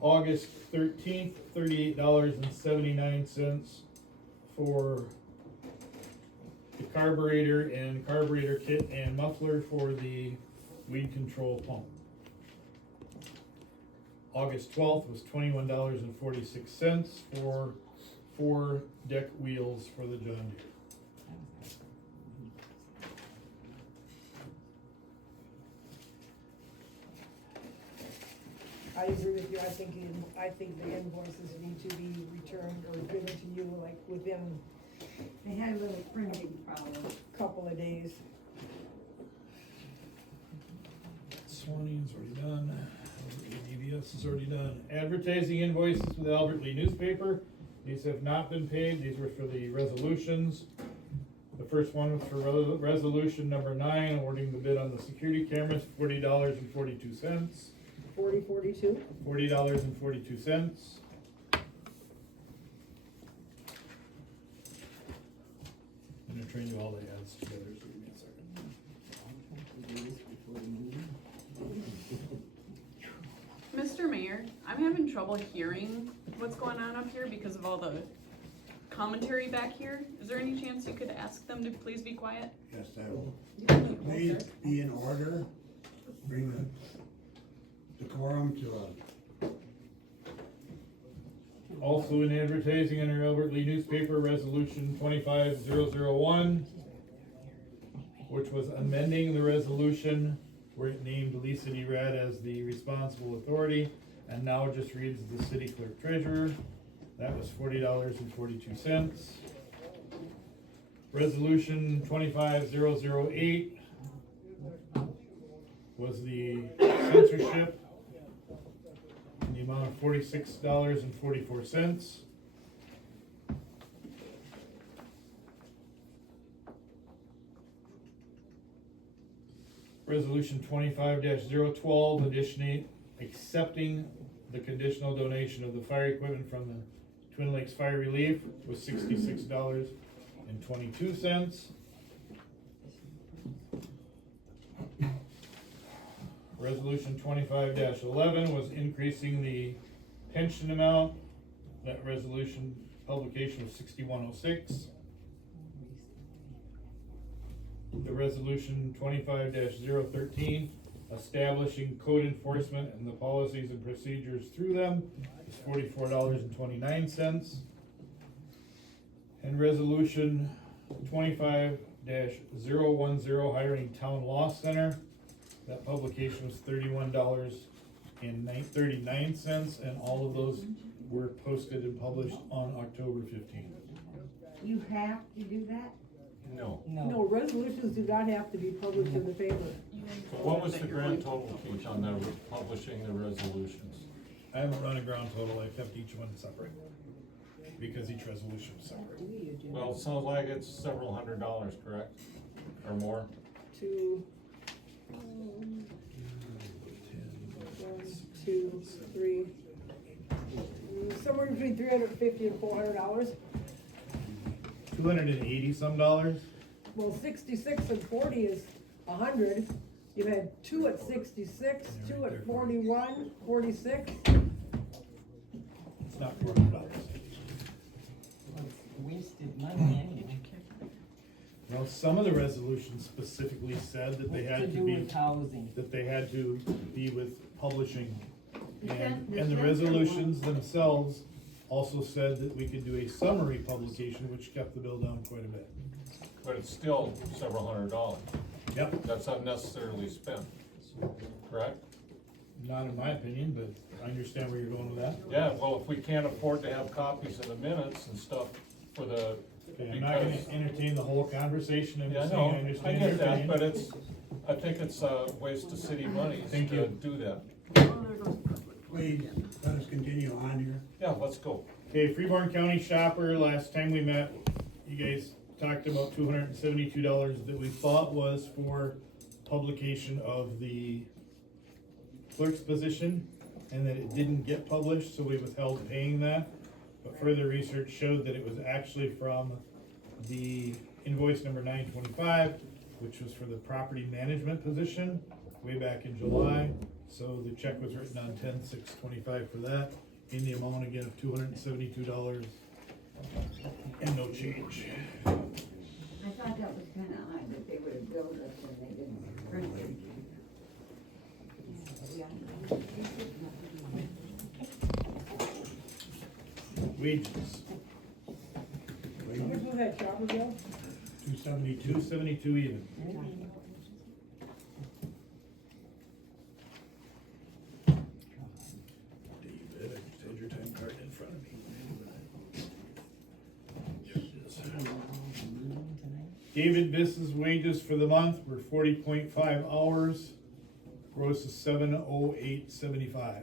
August 13th, $38.79 for the carburetor and carburetor kit and muffler for the weed control pump. August 12th was $21.46 for 4 deck wheels for the John Deere. I agree with you, I think the invoices need to be returned or given to you like within They had a little printing problem. a couple of days. Swaning's already done. DBS is already done. Advertising invoices with Albert Lee newspaper. These have not been paid. These were for the resolutions. The first one was for resolution number 9, awarding the bid on the security cameras, $40.42. 42? $40.42. I'm gonna try and do all the ads together, so give me a second. Mr. Mayor, I'm having trouble hearing what's going on up here because of all the commentary back here. Is there any chance you could ask them to please be quiet? Yes, I will. Please be in order, bring the decorum to Also in advertising under Albert Lee newspaper, resolution 25001, which was amending the resolution where it named Lisa D. Rad as the responsible authority, and now just reads the city clerk treasurer. That was $40.42. Resolution 25008 was the censorship in the amount of $46.44. Resolution 25-012, accepting the conditional donation of the fire equipment from the Twin Lakes Fire Relief was $66.22. Resolution 25-11 was increasing the pension amount. That resolution publication was 6106. The resolution 25-013, establishing code enforcement and the policies and procedures through them, is $44.29. And resolution 25-010, hiring town law center, that publication was $31.39, and all of those were posted and published on October 15th. You have to do that? No, resolutions do not have to be published in the paper. So what was the grand total, Keith, on the publishing the resolutions? I haven't run a ground total, I kept each one separate, because each resolution is separate. Well, it sounds like it's several $100s, correct? Or more? 2, 2, 3, somewhere between $350 and $400. $280 some dollars. Well, 66 and 40 is 100. You had 2 at 66, 2 at 41, 46. It's not $400. Wasted money anyway. Well, some of the resolutions specifically said that they had to do be, with housing. that they had to be with publishing. The And the censor resolutions themselves also said that we could do a summary publication, which kept the bill down quite a bit. But it's still several $100. Yep, That's unnecessarily spent, correct? not in my opinion, but I understand where you're going with that. Yeah, well, if we can't afford to have copies of the minutes and stuff for the, Okay, I'm not gonna because, entertain the whole conversation, I'm yeah, just I saying, I know, I understand your get that, opinion. but I think it's a waste of city money Thank to you. do that. please, let us continue on here. Yeah, let's go. Okay, Freeborn County Shopper, last time we met, you guys talked about $272 that we thought was for publication of the clerk's position, and that it didn't get published, so we withheld paying that. But further research showed that it was actually from the invoice number 925, which was for the property management position, way back in July. So the check was written on 10/6/25 for that, in the amount again of $272 and no change. I thought that was kinda odd that they would have billed us when they didn't print it. Wages, Here's what that shopper bill. 272 even. David Biss's wages for the month were 40.5 hours. Gross is 708.75.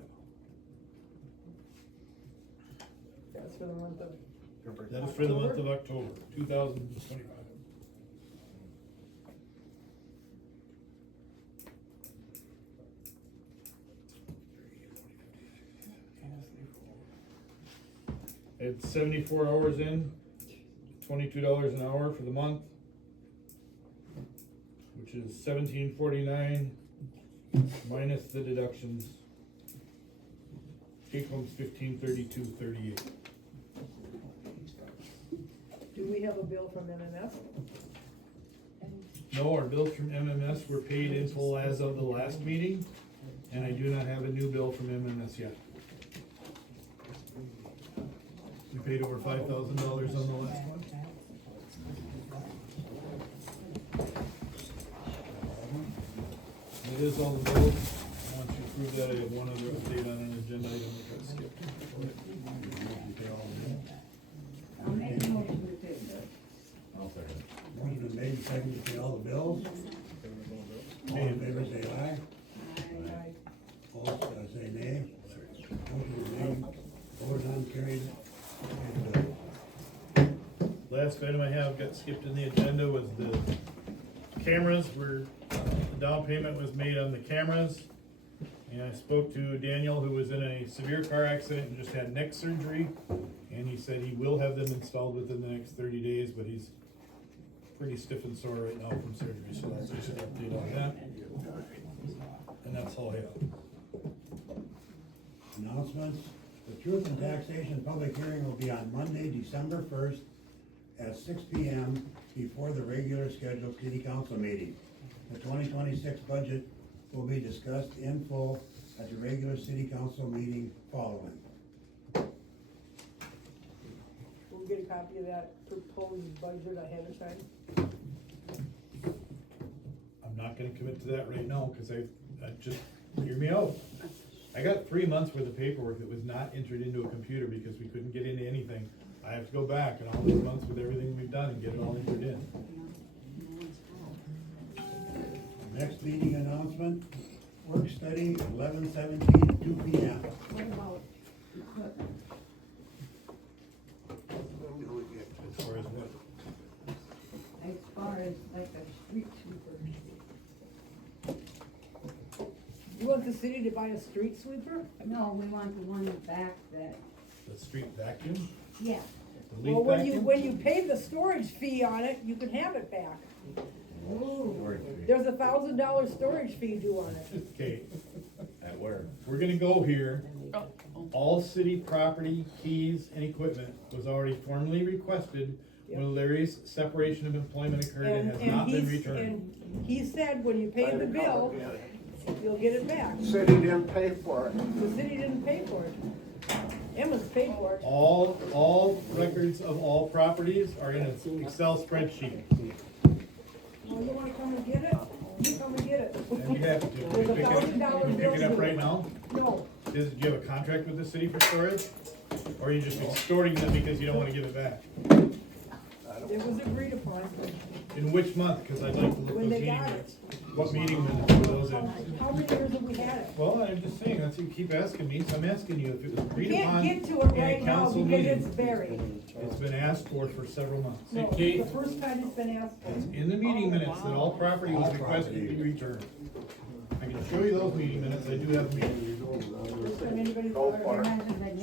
That's for the month of. That is for the month of October, 2025. It's 74 hours in, $22 an hour for the month, which is $17.49 minus the deductions. Take home's $1532.38. Do we have a bill from MMS? No, our bills from MMS were paid in full as of the last meeting, and I do not have a new bill from MMS yet. We paid over $5,000 on the last one. That is all the bills. Once you approve that, I have one other update on an agenda item that got skipped. I'll make a motion to pay that. I'll second. Motion been made, and seconded to pay all the bills. All in favor, say aye. Opposed, say nay. Motion been made, voted on, carried. Last item I have got skipped in the agenda was the cameras were, the down payment was made on the cameras. And I spoke to Daniel, who was in a severe car accident and just had neck surgery. And he said he will have them installed within the next 30 days, but he's pretty stiff and sore right now from surgery, so that's just an update on that. And that's all I have. Announcements. The Truth and Taxation public hearing will be on Monday, December 1st at 6 p.m. before the regular scheduled city council meeting. The 2026 budget will be discussed in full at the regular city council meeting following. We'll get a copy of that proposed budget ahead of time. I'm not gonna commit to that right now, cause I just, hear me out. I got 3 months worth of paperwork that was not entered into a computer because we couldn't get into anything. I have to go back and all these months with everything we've done and get it all entered in. Next meeting announcement, work study 11/17, 2 p.m. What about equipment? As far as what? As far as like a street sweeper? You want the city to buy a street sweeper? No, we want the one back that, The street vacuum? yeah. The leaf Well, vacuum? when you pay the storage fee on it, you can have it back. There's $1,000 storage fee due on it. Okay, At where? we're gonna go here. Oh, All city property, keys, and equipment was already formally requested when Larry's separation of employment occurred and has not been returned. And he said when you pay the bill, you'll get it back. City didn't pay for it. The city didn't pay for it. Emma's paid for it. All records of all properties are in an Excel spreadsheet. Well, you wanna come and get it? You come and get it. And you have to. There's Pick it up- $1,000 you pick it up bill. right now? No, Do you have a contract with the city for storage? Or are you just extorting them because you don't wanna give it back? it was agreed upon. In which month? Cause I'd like to look those When they meeting got minutes. What meeting minutes were those in? How many years have we had it? Well, I'm just saying, that's what you keep asking me, so I'm asking you if it was agreed Can't upon get to it in a right now council because it's meeting. buried. It's been asked for several months. No, Hey, the Kate, first time it's been asked for. in the meeting minutes that all property was requested to be returned. I can show you those meeting minutes, I do have the meeting. First time anybody's Go ever- for it.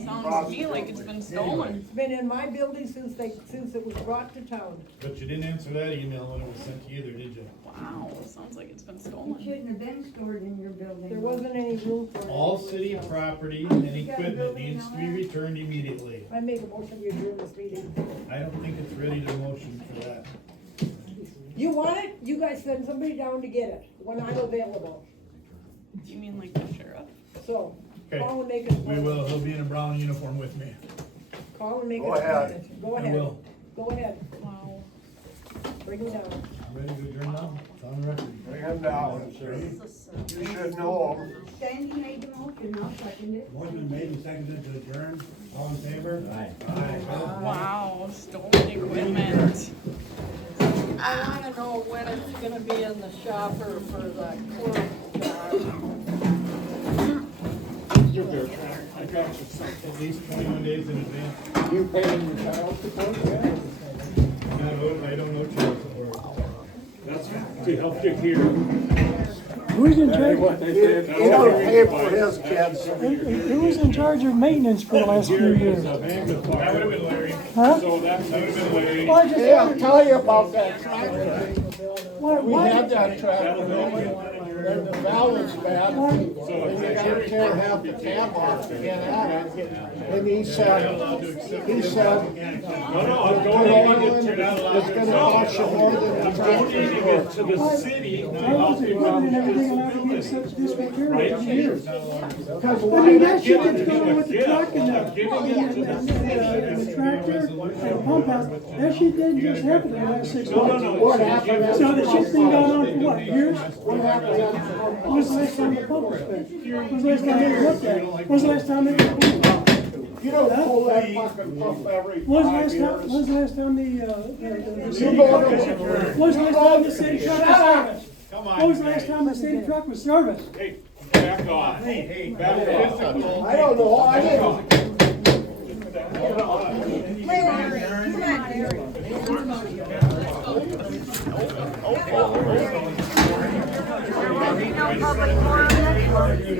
sounds to me like it's been stolen. It's been in my building since it was brought to town. But you didn't answer that email when it was sent to you either, did you? Wow, sounds like it's been It stolen. shouldn't have been stored in your building. There wasn't any room for it. All city property and equipment needs to be returned immediately. I make a motion to adjourn this meeting. I don't think it's ready to motion for that. You want it? You guys send somebody down to get it when I'm available. Do you mean like the sheriff? So, Okay, call and make an we appointment. will, he'll be in a brown uniform with me. Call and make an Go ahead. appointment. Go I ahead. will. Go ahead. Wow. Bring him down. Ready to adjourn now? It's on record. Bring him down. You should know him. Sandy made the motion, I'll second it. Motion made and seconded to adjourn. All in favor? Aye. Aye. Wow, stolen equipment. I wanna know when it's gonna be in the shopper for the clerk job. I got you at least 21 days in advance. You paying your child support yet? I don't know child support. That's to help you here. Who's in charge? He don't pay for his kids. Who was in charge of maintenance for the last few years? That would have been Larry. Huh? So that would have been Larry. Well, I just- Hey, I'll tell you about that tractor. Why- We why- had that tractor, and the valve was bad, and you gotta tear half the cab off to get at it. And he said, No, I'm "Put donating oil it. in, You're not allowed it's gonna cost you more than the I'm donating it tractor." to the city. Why was it equipment and everything allowed to get such disrepair Right for here. years? Because I why mean, not that shit give that's it going to on with the truck and I'm giving it to the city. the tractor and the pump house, that shit didn't just happen in the last 6 months. What happened? So the shit's been going on for what, years? What happened at the pump When was the last time the pump was fixed? When was the last time they looked at it? When was the last time they cleaned it? You don't pull that fucking pump every When was the 5 last time, years. when was the last time the city go truck to- was, when was the last time the city truck was serviced? Come When was the last time the city truck was serviced? Hey, back off. Hey, back off. I don't know, I didn't.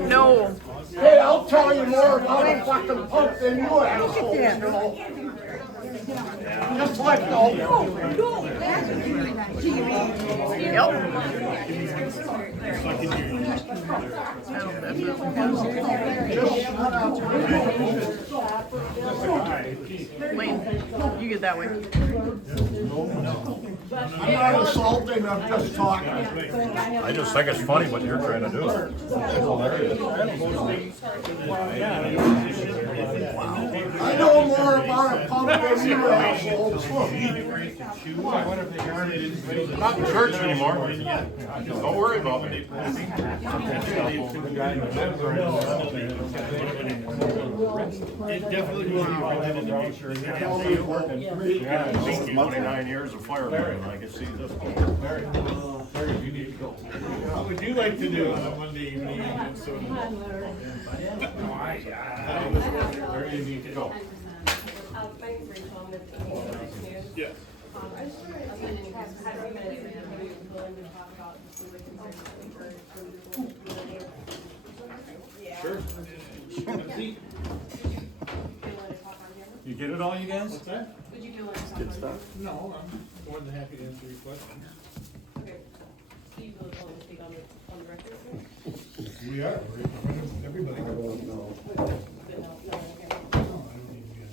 No. Hey, I'll tell you more about a fucking pump than you assholes know. Just like Lane, you get that way. I'm not assaulting, I'm just talking. I just think it's funny what you're trying to do. I know more about a pump than you assholes. Not in church anymore. Don't worry about me. It definitely will be presented to make sure. This is 29 years of fireman, and I can see this. Larry, you need to go. What would you like to do on a Monday evening in Minnesota? Where do you need to go? Yes. I just wanted to have 3 minutes and have you willing to talk about the food Sure. You get it all, you guys? What's that? Would you feel like Good stuff. No, I'm more than happy to answer your questions. Okay. Do you feel like willing to speak on the record? We are, we're in front of everybody. No, okay. No, I don't need to be on.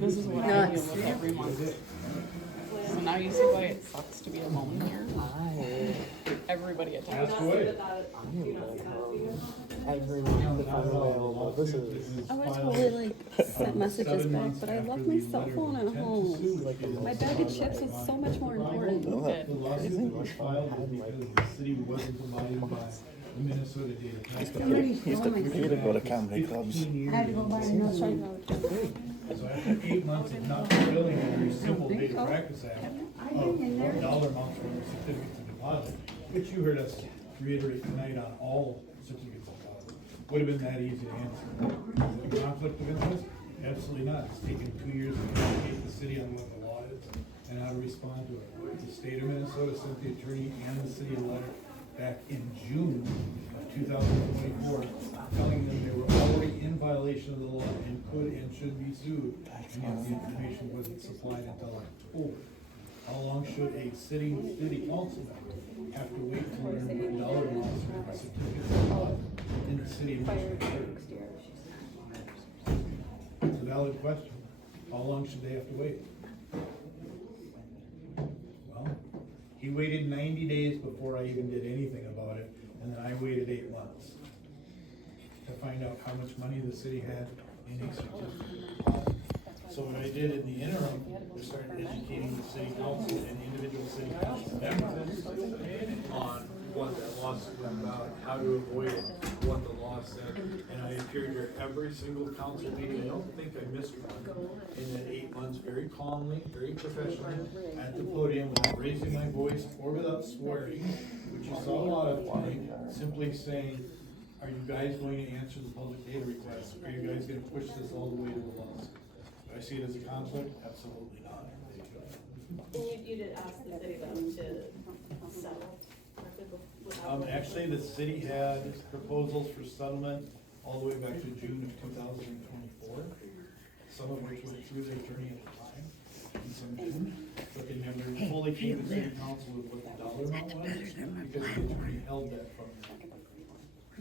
This is what I deal with every month. So now you see why it sucks to be alone here. Everybody attacks. Ask away. Every month if I'm available, this is. I would totally like send messages back, but I left my cell phone at home. My bag of chips was so much more important. The lawsuit was filed because the city wasn't abiding by the Minnesota data. Used to go to comedy clubs. I had to go buy another. So after 8 months of not fulfilling a very simple Data Practice Act of dollar amounts for the certificates of deposit, which you heard us reiterate tonight on all certificates of deposit, would have been that easy to answer. Is it a conflict of interest? Absolutely not. It's taken 2 years to educate the city on what the law is and how to respond to it. The state of Minnesota sent the attorney and the city a letter back in June of 2024 telling them they were already in violation of the law and could and should be sued, and yet the information wasn't supplied until October. How long should a city council member have to wait to learn what dollar amounts for the certificates of deposit in the city administration? It's a valid question. How long should they have to wait? Well, he waited 90 days before I even did anything about it, and then I waited 8 months to find out how much money the city had in a certificate. So what I did in the interim was start educating the city council and individual city council members on what that lawsuit was about, how to avoid it. every single council meeting. I don't think I missed one in that 8 months, very calmly, very professionally, at the podium, without raising my voice or without swearing, which you saw a lot of tonight, simply saying, are you guys going to answer the public data request? Are you guys gonna push this all the way to a lawsuit? Do I see it as a conflict? Absolutely not. And you did ask the city though to settle? Actually, the city had proposals for settlement all the way back to June of 2024, some of which went through their attorney at the time, and some didn't, but they never fully came to city council with what the dollar amount was, because the attorney held that from them.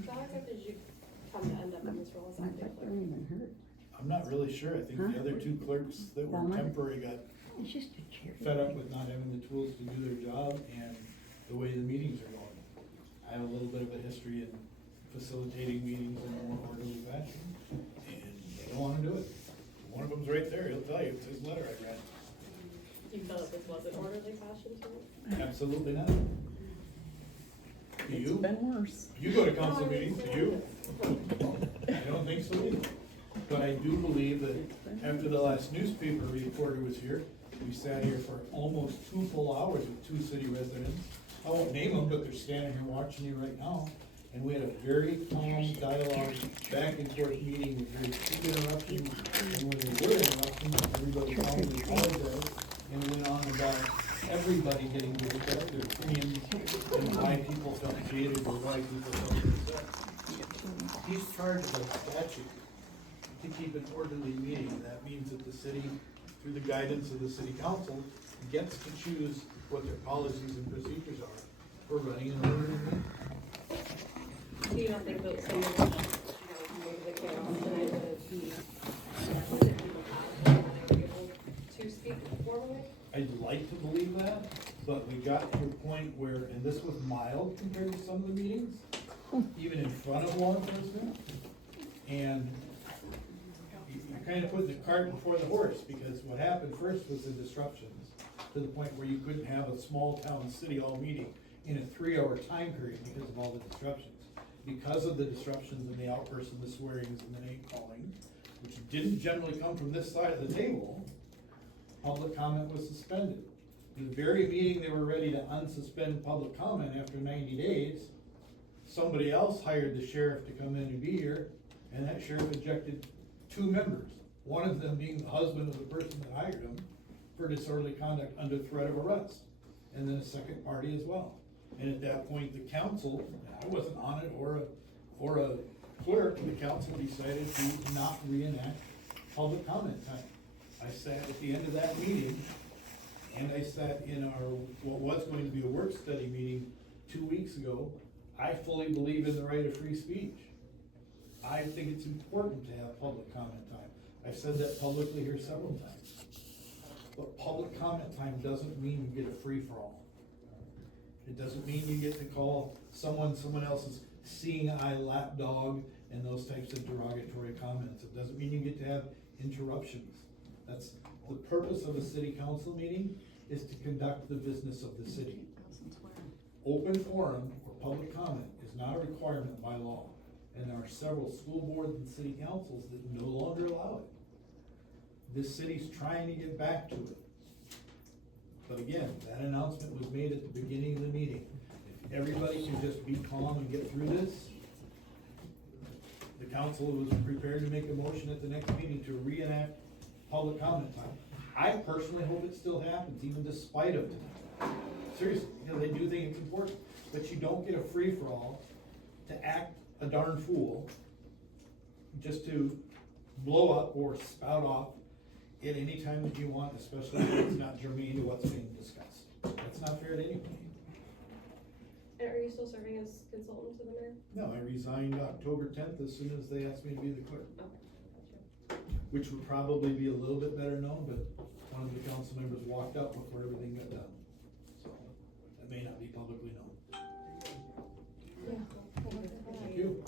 So how did you come to end up in this role as acting clerk? I'm not really sure. I think the other two clerks that were temporary got fed up with not having the tools to do their job and the way the meetings are going. I have a little bit of a history in facilitating meetings in a more orderly fashion, and they don't wanna do it. One of them's right there, he'll tell you, it's his letter I read. You felt like this wasn't orderly fashion to it? Absolutely not. Do you? It's been worse. You go to council meetings, do you? I don't think so either. But I do believe that after the last newspaper reporter was here, we sat here for almost 2 full hours with 2 city residents. I won't name them, but they're standing here watching you right now. And we had a very calm dialogue, back and forth meeting with very few interruptions. And when there were interruptions, everybody calmly apologized. And we went on about everybody getting to express their opinions and why people felt jaded or why people felt upset. He's charged by statute to keep an orderly meeting. And that means that the city, through the guidance of the city council, gets to choose what their policies and procedures are for running an orderly meeting. Do you not think that some of the chaos tonight would be if people have been able to speak formally? I'd like to believe that, but we got to a point where, and this was mild compared to some of the meetings, even in front of law enforcement, and you're kind of putting the cart before the horse, because what happened first was the disruptions, to the point where you couldn't have a small town city hall meeting in a 3-hour time period because of all the disruptions. Because of the disruptions and the outbursts and the swearings and the name calling, which didn't generally come from this side of the table, public comment was suspended. In the very meeting they were ready to unsuspend public comment after 90 days, somebody else hired the sheriff to come in and be here, and that sheriff ejected 2 members, one of them being the husband of the person that hired him for disorderly conduct under threat of arrest, and then a second party as well. And at that point, the council, I wasn't on it, or a clerk, the council decided to not reenact public comment time. I sat at the end of that meeting, and I sat in our, what was going to be a work study meeting 2 weeks ago. I fully believe in the right of free speech. I think it's important to have public comment time. I've said that publicly here several times. But public comment time doesn't mean you get a free-for-all. It doesn't mean you get to call someone else's seeing eye lapdog and those types of derogatory comments. It doesn't mean you get to have interruptions. That's the purpose of a city council meeting, is to conduct the business of the city. Open forum or public comment is not a requirement by law. And there are several school boards and city councils that no longer allow it. This city's trying to get back to it. But again, that announcement was made at the beginning of the meeting. If everybody can just be calm and get through this, the council was prepared to make a motion at the next meeting to reenact public comment time. I personally hope it still happens, even despite of tonight. Seriously, because I do think it's important. But you don't get a free-for-all to act a darn fool just to blow up or spout off at any time that you want, especially if it's not germane to what's being discussed. That's not fair to anybody. And are you still serving as consultant to the mayor? No, I resigned October 10th as soon as they asked me to be the clerk. Okay, Which would probably be a little bit better known, but one of the council members walked out before everything got done. So that may not be publicly known. Thank you.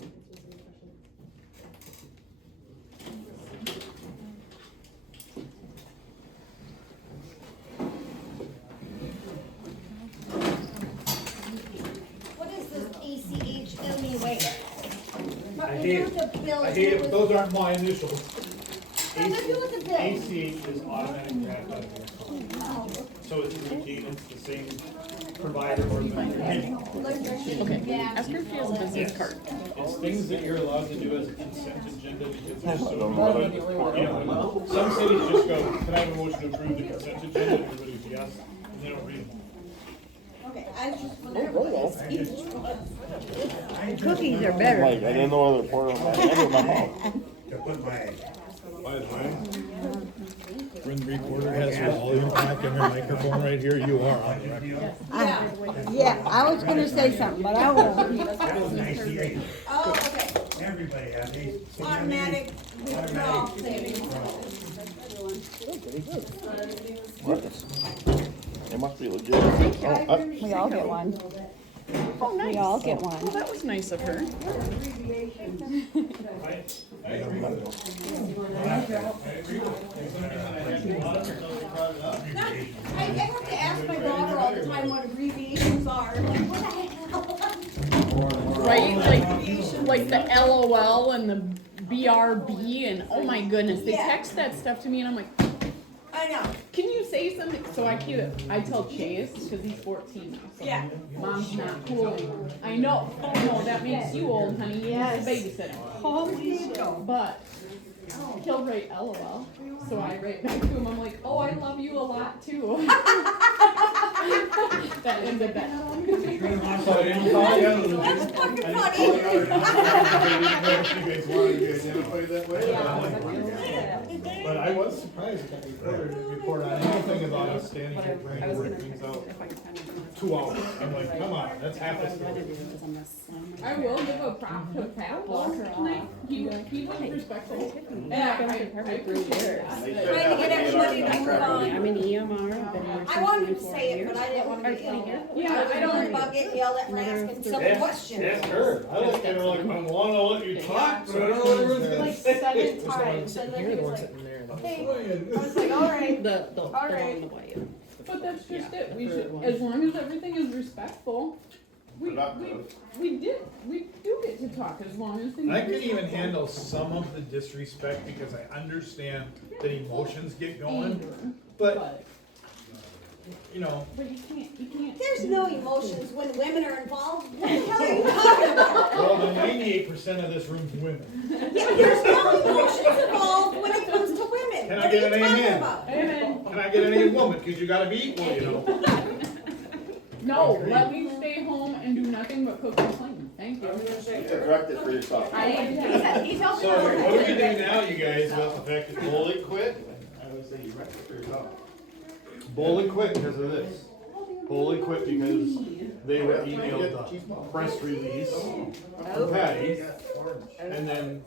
What is this ACH anyway? I do the bill. I hate it, but those aren't my initials. Nothing to do with the bill. ACH is automatic draft out of your phone. So it's routine, it's the same provider or the. Okay, ask her if she has a business card. It's things that you're allowed to do as a consent agenda because they're so. Yeah, some cities just go, can I have a motion to approve the consent agenda? Everybody's yes, and they don't read them. Okay, I was just wondering. Cookies are better. Like, I didn't know whether to pour them in my mouth. To put my, When the recorder has her volume back in her microphone right here, you are on the record. Yeah, I was gonna say something, but I won't. that was nice hearing. Oh, okay. Everybody has these. Automatic withdrawal savings. It must be legit. We all get one. Oh, nice. We all get one. Well, that was nice of her. I have to ask my daughter all the time what abbreviations are. Like, what the hell? Right? Like the LOL and the BRB and oh my goodness, they text that stuff to me and I'm like, I know. can you say something? So I tell Chase, because he's 14 now. So Yeah. Mom's not cool anymore. I know. Oh no, that makes you old, honey. You Yes. need to babysit him. Holy But he'll write LOL. So I write back to him, I'm like, oh, I love you a lot too. That ended that. So I didn't call you. That's fucking You funny. guys wanted to be identified that way. But I was surprised that reporter didn't report on anything about us standing here trying to work things out. 2 hours. I'm like, come on, that's half the story. I will give a prop to Pat Walker tonight. He was respectful. And I appreciate it. Trying to get everybody to move on. I'm an EMR. I wanted to say it, but I didn't want to be yelled. Yeah, I I don't. don't about getting yelled at for asking simple questions. That's her. I looked at her like, I wanna let you talk, but I don't know what everyone's gonna Like say. 7 times, and then You're he the was one like, sitting there. hey, I was like, all right. The All right. on the way. But that's just it. We should, as long as everything is respectful, we do get to talk as long as things. I can even handle some of the disrespect because I understand that emotions get going, but, you know. But you can't. There's no emotions when women are involved. What the hell are you talking about? Well, the 98% of this room's women. Yeah, there's no emotions involved when it comes to women. Can I What get are an you talking amen? about? Amen. Can I get any woman? Cause you gotta be equal, you know. No, let me stay home and do nothing but cook and clean. Thank you. Correct it for yourself. He's helping So us. what do we do now, you guys, about the fact that Boley quit? I would say you correct it for yourself. Boley quit because of this. Boley quit because they were emailed the press release from Patty. And then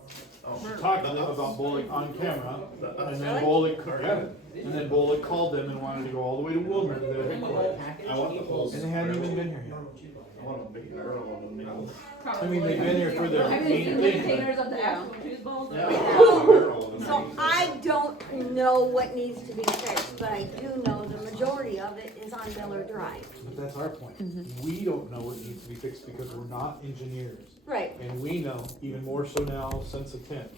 she talked to them about Boley on camera. And then Boley, and then Boley called them and wanted to go all the way to Woburn to their headquarters. And they hadn't even been here yet. I mean, they've been here for their main thing. of the actual cheese balls. So I don't know what needs to be fixed, but I do know the majority of it is on Miller Drive. But that's our point. We don't know what needs to be fixed because we're not engineers. Right. And we know, even more so now since the 10th,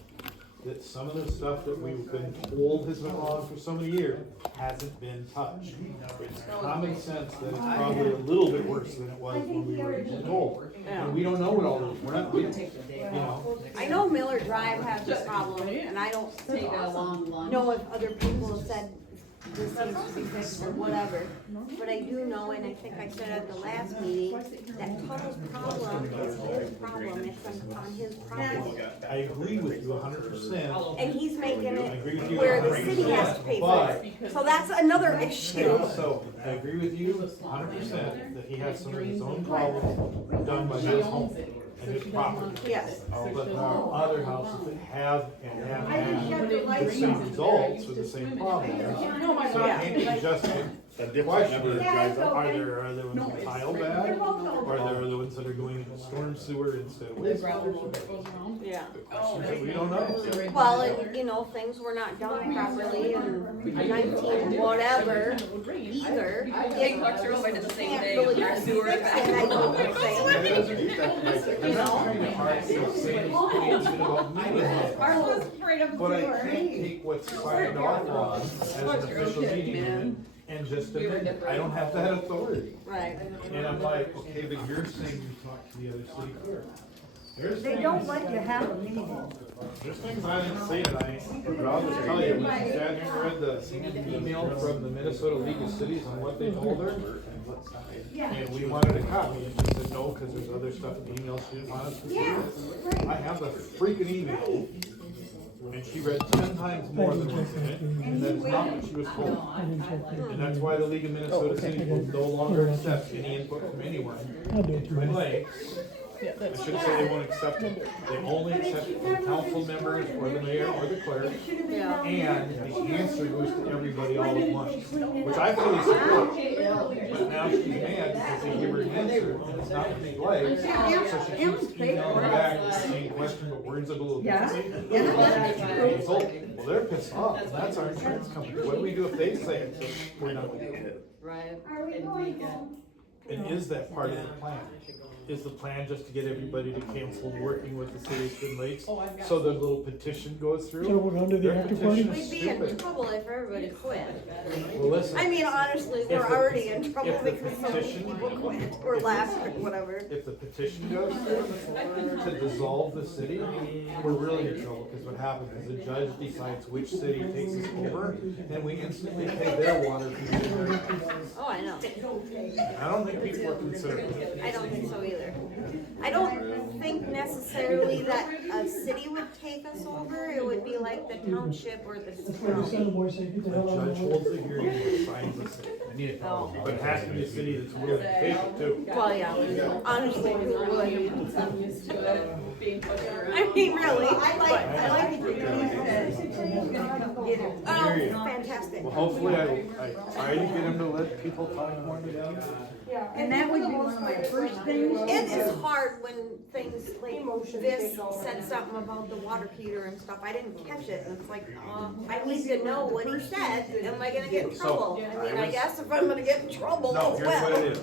that some of the stuff that we've been told has been wrong for so many years hasn't been touched. It's common sense that it's probably a little bit worse than it was when we were told. And we don't know what all those, we're not, you know. I know Miller Drive has a problem, and I don't Take a long lunch. know if other people have said this needs to be fixed or whatever. But I do know, and I think I said at the last meeting, that Tuttle's problem is his problem, it's on his problem. I agree with you 100%. And he's making I agree with it you where the 100%, city has to pay for it. So that's another issue. So, I agree with you 100% that he has some of his own problems done by his home and his property. Yes. But there are other houses that have and have I just had shut the the lights same off. results with the same problem. So it ain't just a question, are there other ones that tile bad? Or are there other ones that are doing storm sewer instead of The waste. gravel road that goes around. Yeah. We don't know. Well, and, you know, things were not done properly in 19 whatever either. Yeah, Clark's Road, I did the same Can't day. really Our sewer fix it, I don't think. You know? Ours was right up But I the can't take what's signed off on as an official meeting minute and just amend it. I don't have that authority. Right. And I'm like, okay, but you're saying you talked to the other city clerk. There's They things- don't let you have a meeting. There's things I didn't say tonight, but I'll just tell you, when she sat here and read the email from the Minnesota League of Cities on what they told her, and we wanted a copy, and she said no, cause there's other stuff in the email she didn't want us to see. I have the freaking email, and she read 10 times more than what's in it, and that's not what she was told. And that's why the League of Minnesota Cities will no longer accept any input from anyone. Twin Lakes, I should say they won't accept it. They only accept it from council members or the mayor or the clerk. Yeah. And the answer goes to everybody all at once, which I fully support. But now she's mad because they give her an answer and it's not what she likes. So she keeps emailing back the same question, but words it a little differently. Well, they're pissed off. And that's our insurance company. What do we do if they say it? So we're not gonna do it. Right. And is that part of the plan? Is the plan just to get everybody to cancel working with the city of Twin Lakes? So the little petition goes through? So we're under the Their after petition party? is We'd be in stupid. trouble if everybody quit. Well, listen. I mean, honestly, If we're the- already in trouble if the because so many petition- people quit or left or whatever. If the petition goes through to dissolve the city, we're really in trouble, because what happens is the judge decides which city takes us over, and we instantly pay their water fee. Oh, I know. I don't think people are considering it. I don't think so either. I don't think necessarily that a city would take us over. It would be like the township or the county. The judge holds the hearing and signs the city. But it has to be a city that's willing to take it too. Well, yeah, honestly, who would? Being pushed around. I mean, really. I like it that he's gonna come get it. Oh, fantastic. Well, hopefully I try to get him to let people talk more to them. And that would be one of my first things. It is hard when things like this said something about the water heater and stuff. I didn't catch it, and it's like, I need to know what he said. Am I gonna get in trouble? I mean, I guess if I'm gonna get in trouble No, as here's what well. it is.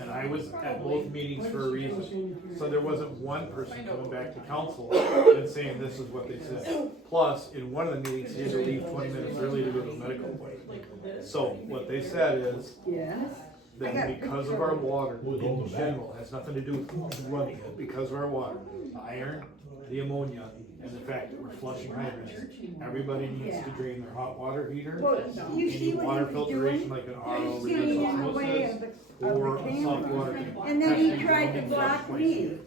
And I was at both meetings for a reason. So there wasn't one person coming back to council and saying this is what they said. Plus, in one of the meetings, he had to leave 20 minutes early to go to the medical appointment. So what they said is that because of our water in general, has nothing to do with running it, because of our water, the iron, the ammonia, and the fact that we're flushing hydrants, everybody needs to drain their hot water heater. Well, you see Any what water he was filtration doing? like an He's RO, getting reduced in the way of osmosis, the or a soft camera. water tank. And then Has he to be tried to flushed block twice. me.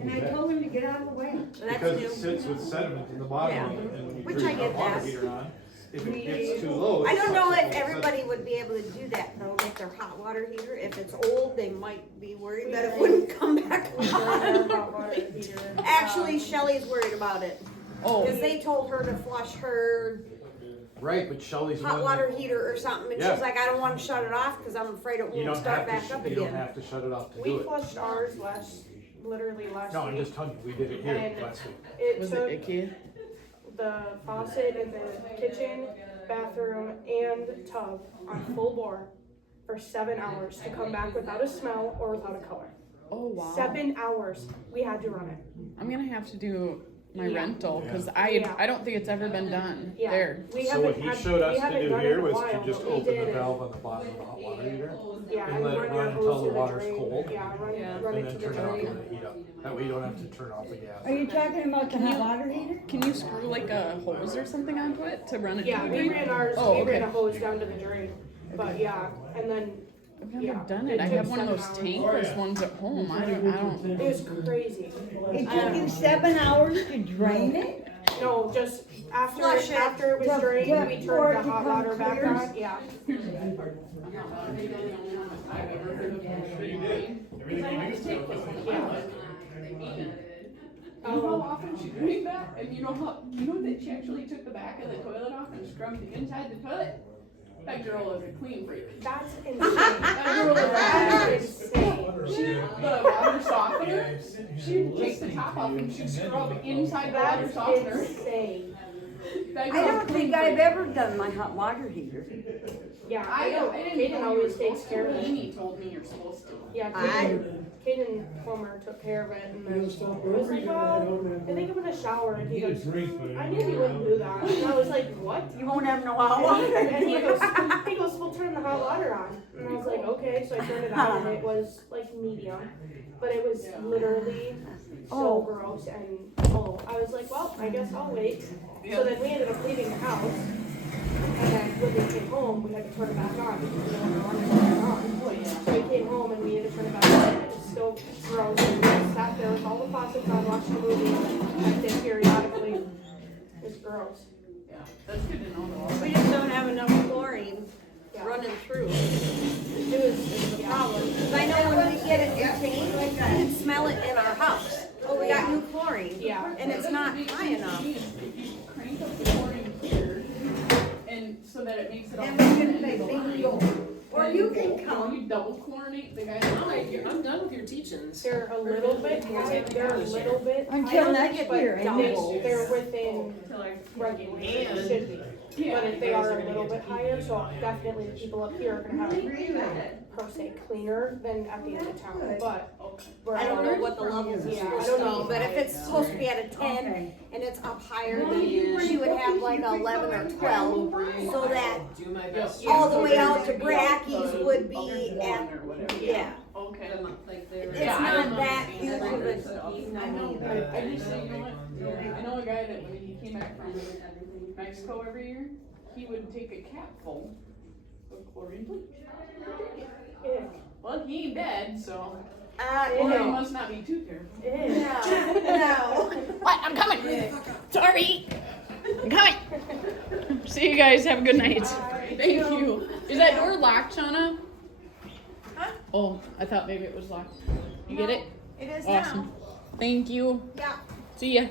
And I told him to get out of the way. That's Because new. it sits with sediment in the bottom Yeah. of it, and when you Which turn I your get water that. heater on, if it gets too low. I it don't know sucks if up all the everybody sediment. would be able to do that though, with their hot water heater. If it's old, they might be worried that it wouldn't come back on. Actually, Shelley's worried about it. Oh. Cause they told her to flush her Right, but Shelley's hot one water that, heater or something, and Yeah. she's like, I don't wanna shut it off, cause I'm afraid it you won't don't start have back up to, you don't again. have to shut it off to We do it. flushed ours literally last No, I'm week. just telling you, we did it here And last week. It Was took it icky? the faucet in the kitchen, bathroom, and tub on full bore for 7 hours to come back without a smell or without a color. Oh, wow. 7 hours we had to run it. I'm gonna have to do my Yeah. rental, cause Yeah. I don't think it's ever been done Yeah. there. We So haven't what he had- showed us we to haven't do done it here in a was while, to just but we open did the it. valve on the bottom of the hot water heater. Yeah, And and let it run run your until hose the to the water's drain. cold. Yeah, run And it then to the turn it off drain. when it heat up. That way you don't have to turn off the gas. Are you talking about the hot water heater? Can you screw like a hose or something onto it to run it? Yeah, to the we drain? ran ours, Oh, we okay. ran a hose down to the drain, but yeah, and then, I've never yeah, done it it. I took have one of 7 those hours. tankless ones at home. I don't. It was crazy. It took you 7 hours to drain it? No, just after, Flush it. after it was To- drained, to- we for it turned to the hot come water back clear? on, yeah. You know how often she doing that? And you know that she actually took the back of the toilet off and scrubbed the inside the toilet? That girl is a clean freak. That's insane. That girl is insane. The water softener, she'd take the top off and she'd scrub inside the water softener. Insane. I don't think I've ever done my hot water heater. Yeah, I know. Kaden always takes care of it. Amy told me you're supposed to. Yeah, Kaden Homer took care of it, and then I was like, well, I think I'm gonna shower, and he goes, I knew you wouldn't do that. And I was like, what? You won't have no hot water. And he goes, we'll turn the hot water on. And I was like, okay, so I turned it on, and it was like medium, but it was literally so gross, and I was like, well, I guess I'll wait. So then we ended up leaving the house. And then when we came home, we had to turn it back on because we didn't want to turn it on. So we came home and we had to turn it back on. And it was still gross. And we just sat there with all the faucets on, watched the movie, and it periodically. It was gross. Yeah, that's good to know though. We just don't have enough chlorine running through. It was the problem. Because I know when we get it changed, we can smell it in our house. Oh, we got new chlorine. Yeah. And it's not high enough. If you crank up the chlorine here, and so that it makes it all. And we can make bingo. Or you can come. You double chlorinate the guys. I'm done with your teachings. They're a little bit high. They're a little bit Until higher, next but year, they're within regulations. Should be. But if they are a little bit higher, so definitely the people up here are gonna have it per se cleaner than at the end of town, but. I don't know what the levels are supposed to be, but if it's supposed to be at a 10 and it's up higher, then she would have like 11 or 12, so that all the way out to Brackies would be at, yeah. Okay. It's not that huge of a, I know, but I just say, you know what, I know a guy that when he came back from Mexico every year, he would take a cap full of chlorine bleach. Yeah. Well, he ain't dead, so. you Or he know. must not be too careful. No. What? I'm coming. Sorry. I'm coming. See you guys. Have a good night. Thank you. Is that door locked, Shauna? Huh? Oh, I thought maybe it was locked. You get it? It is Awesome. now. Thank you. Yeah. See ya.